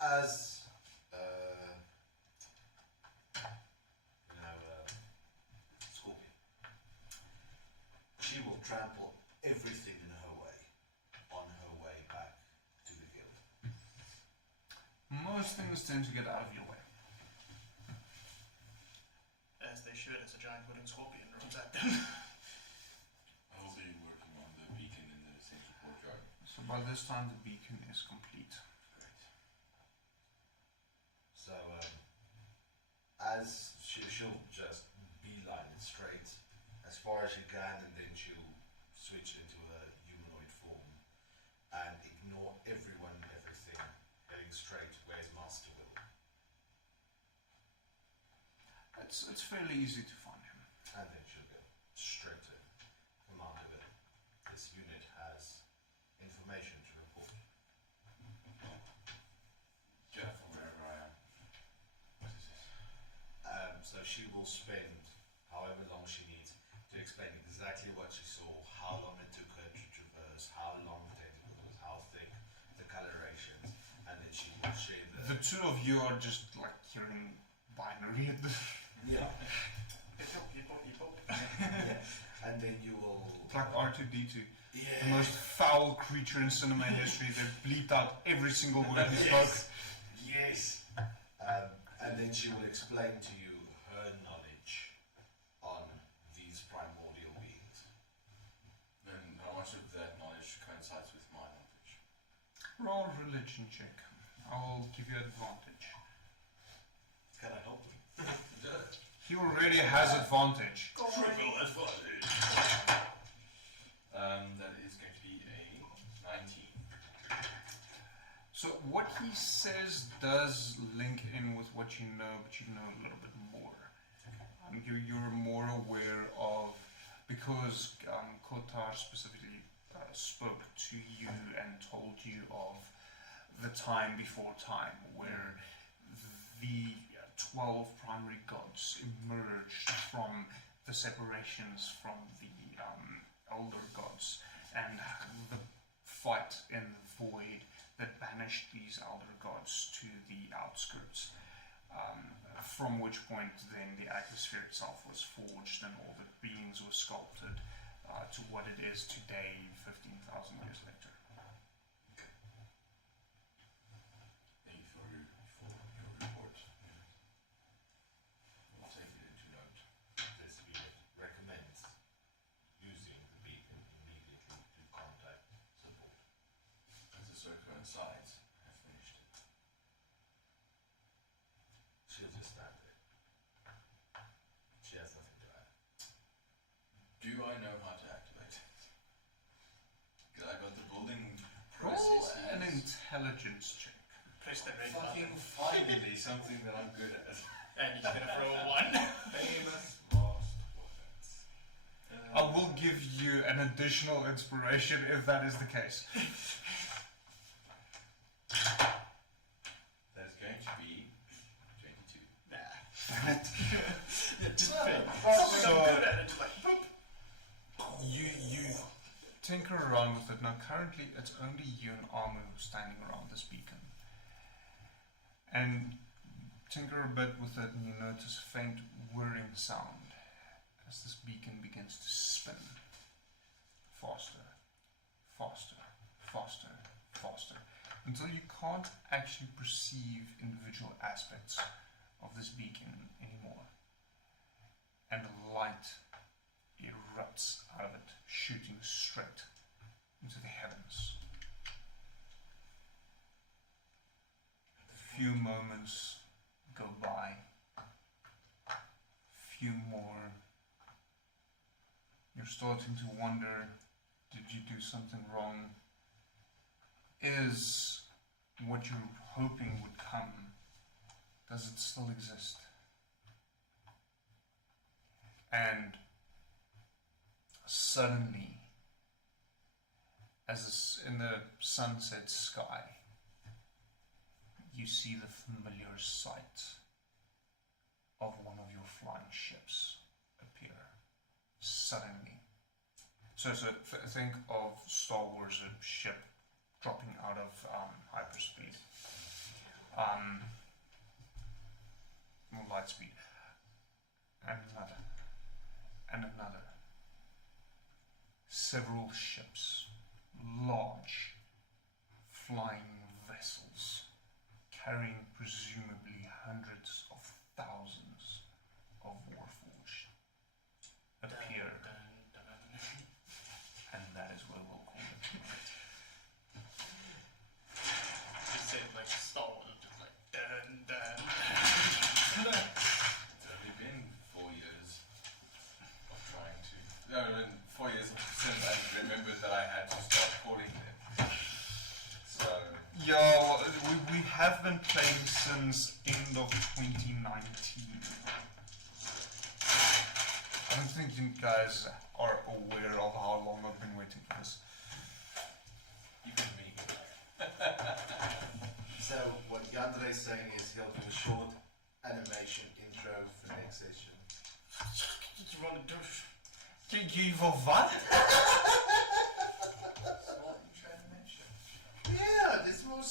as Scorpion, she will trample everything in her way on her way back to the guild. Most things tend to get out of your way. As they should, as a giant wooden scorpion runs at them. I'll be working on the beacon in the central courtyard. So by this time the beacon is complete. Great. So, as she'll just beeline it straight as far as she can, and then she'll switch into a humanoid form and ignore everyone and everything, heading straight where's Master Will. It's fairly easy to find him. And then she'll go straight to Commander Will. This unit has information to report. Yeah, from wherever I am. What is it? So she will spend however long she needs to explain exactly what she saw, how long it took her to traverse, how long the tentacle was, how thick, the colorations, and then she will share The two of you are just like hearing binary at this. Yeah. Yeah. And then you will... It's like R2D2. Yeah. The most foul creature in cinema history. They bleeped out every single word he spoke. Yes. And then she will explain to you her knowledge on these primordial beings. Then how much of that knowledge coincides with my knowledge? Roll religion check. I'll give you advantage. Can I help them? He already has advantage. Triple advantage. That is going to be a 19. So what he says does link in with what you know, but you know a little bit more. You're more aware of, because Kotar specifically spoke to you and told you of the time before time, where the 12 primary gods emerged from the separations from the elder gods and the fight in the void that banished these elder gods to the outskirts. From which point then the atmosphere itself was forged and all the beings were sculpted to what it is today, 15,000 years later. Thank you for your report. We'll take it into note. This unit recommends using the beacon immediately to contact support. As the circle coincides, I finished it. She'll just stand there. She has nothing to add. Do I know how to activate it? Because I got the building Roll processes. an intelligence check. Press the red Fucking button. finally something that I'm good at. And you're gonna throw a 1. Famous last words. I will give you an additional inspiration if that is the case. That's going to be 22. Nah. Just So- something I'm good at it. Just like, boop. You tinker around with it. Now currently it's only you and Amu standing around this beacon. And tinker a bit with it and you notice a faint whirring sound as this beacon begins to spin. Faster, faster, faster, faster. Until you can't actually perceive individual aspects of this beacon anymore. And light erupts out of it, shooting straight into the heavens. Few moments go by. Few more. You're starting to wonder, did you do something wrong? Is what you're hoping would come, does it still exist? And suddenly, as in the sunset sky, you see the familiar sight of one of your flying ships appear suddenly. So think of Star Wars, a ship dropping out of hyperspeed, or light speed, and another. Several ships, large, flying vessels, carrying presumably hundreds of thousands of Warforged, appear, and that is where we'll call it tonight. You said like Star Wars, just like dun dun. It's only been 4 years of trying to. No, 4 years since I remembered that I had to start calling them. So. Yeah, well, we have been playing since end of 2019. I don't think you guys are aware of how long I've been waiting for this. Even me. So what Yandere is saying is he'll do a short animation intro for next session. You want to do? You for what? Small intro animation. Yeah, this was.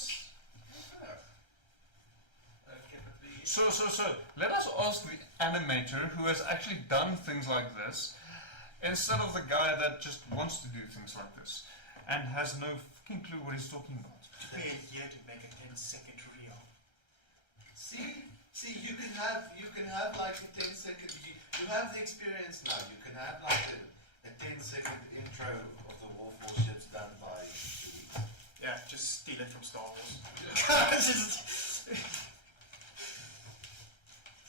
So, let us ask the animator who has actually done things like this, instead of the guy that just wants to do things like this, and has no fucking clue what he's talking about. Took me a year to make a 10-second reel. See, you can have like a 10-second. You have the experience now. You can have like a 10-second intro of the Warforged ships done by. Yeah, just steal it from Star Wars. Just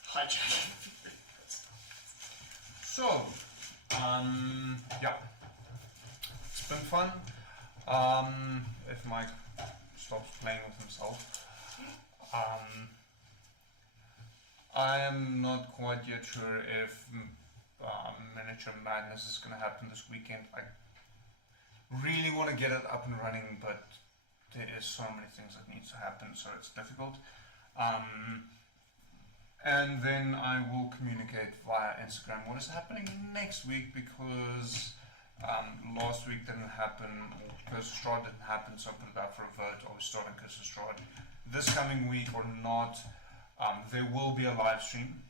hijack it. So, yeah, it's been fun. If Mike stops playing with himself, I am not quite yet sure if Miniature Madness is going to happen this weekend. I really want to get it up and running, but there is so many things that needs to happen, so it's difficult. And then I will communicate via Instagram what is happening next week, because last week didn't happen, or Curse of Strahd didn't happen, so I put it out for a vote. Are we starting Curse of Strahd this coming week or not? There will be a live stream.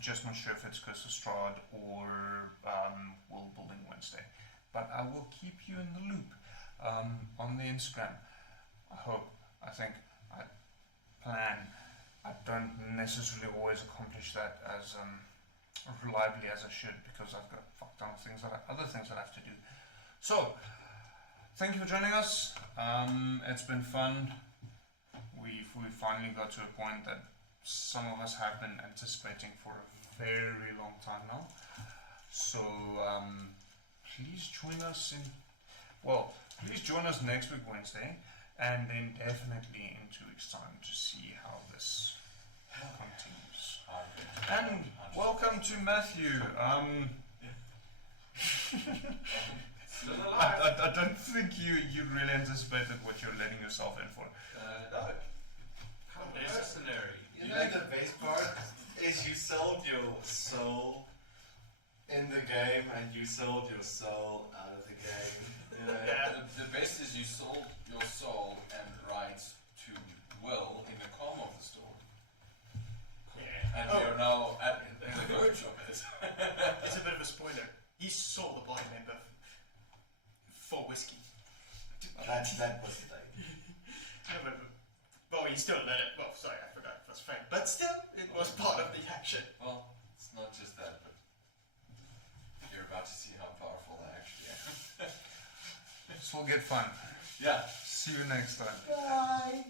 Just not sure if it's Curse of Strahd or World Building Wednesday, but I will keep you in the loop on the Instagram. I think I plan. I don't necessarily always accomplish that as reliably as I should, because I've got fuck ton of other things that I have to do. So, thank you for joining us. It's been fun. We finally got to a point that some of us have been anticipating for a very long time now. So, please join us please join us next week Wednesday, and then definitely in 2 weeks' time to see how this continues. And welcome to Matthew. I don't think you really anticipated what you're letting yourself in for. No. Mercenary. You know the best part is you sold your soul in the game and you sold your soul out of the game. The best is you sold your soul and rights to Will in the calm of the storm. Yeah. And we are now at the verge of it. It's a bit of a spoiler. He sold the body member for whiskey. That was the thing. Well, he still let it. Well, sorry, I forgot it was fake. But still, it was part of the action. Well, it's not just that, but you're about to see how powerful I actually am. This will get fun. Yeah. See you next time. Bye.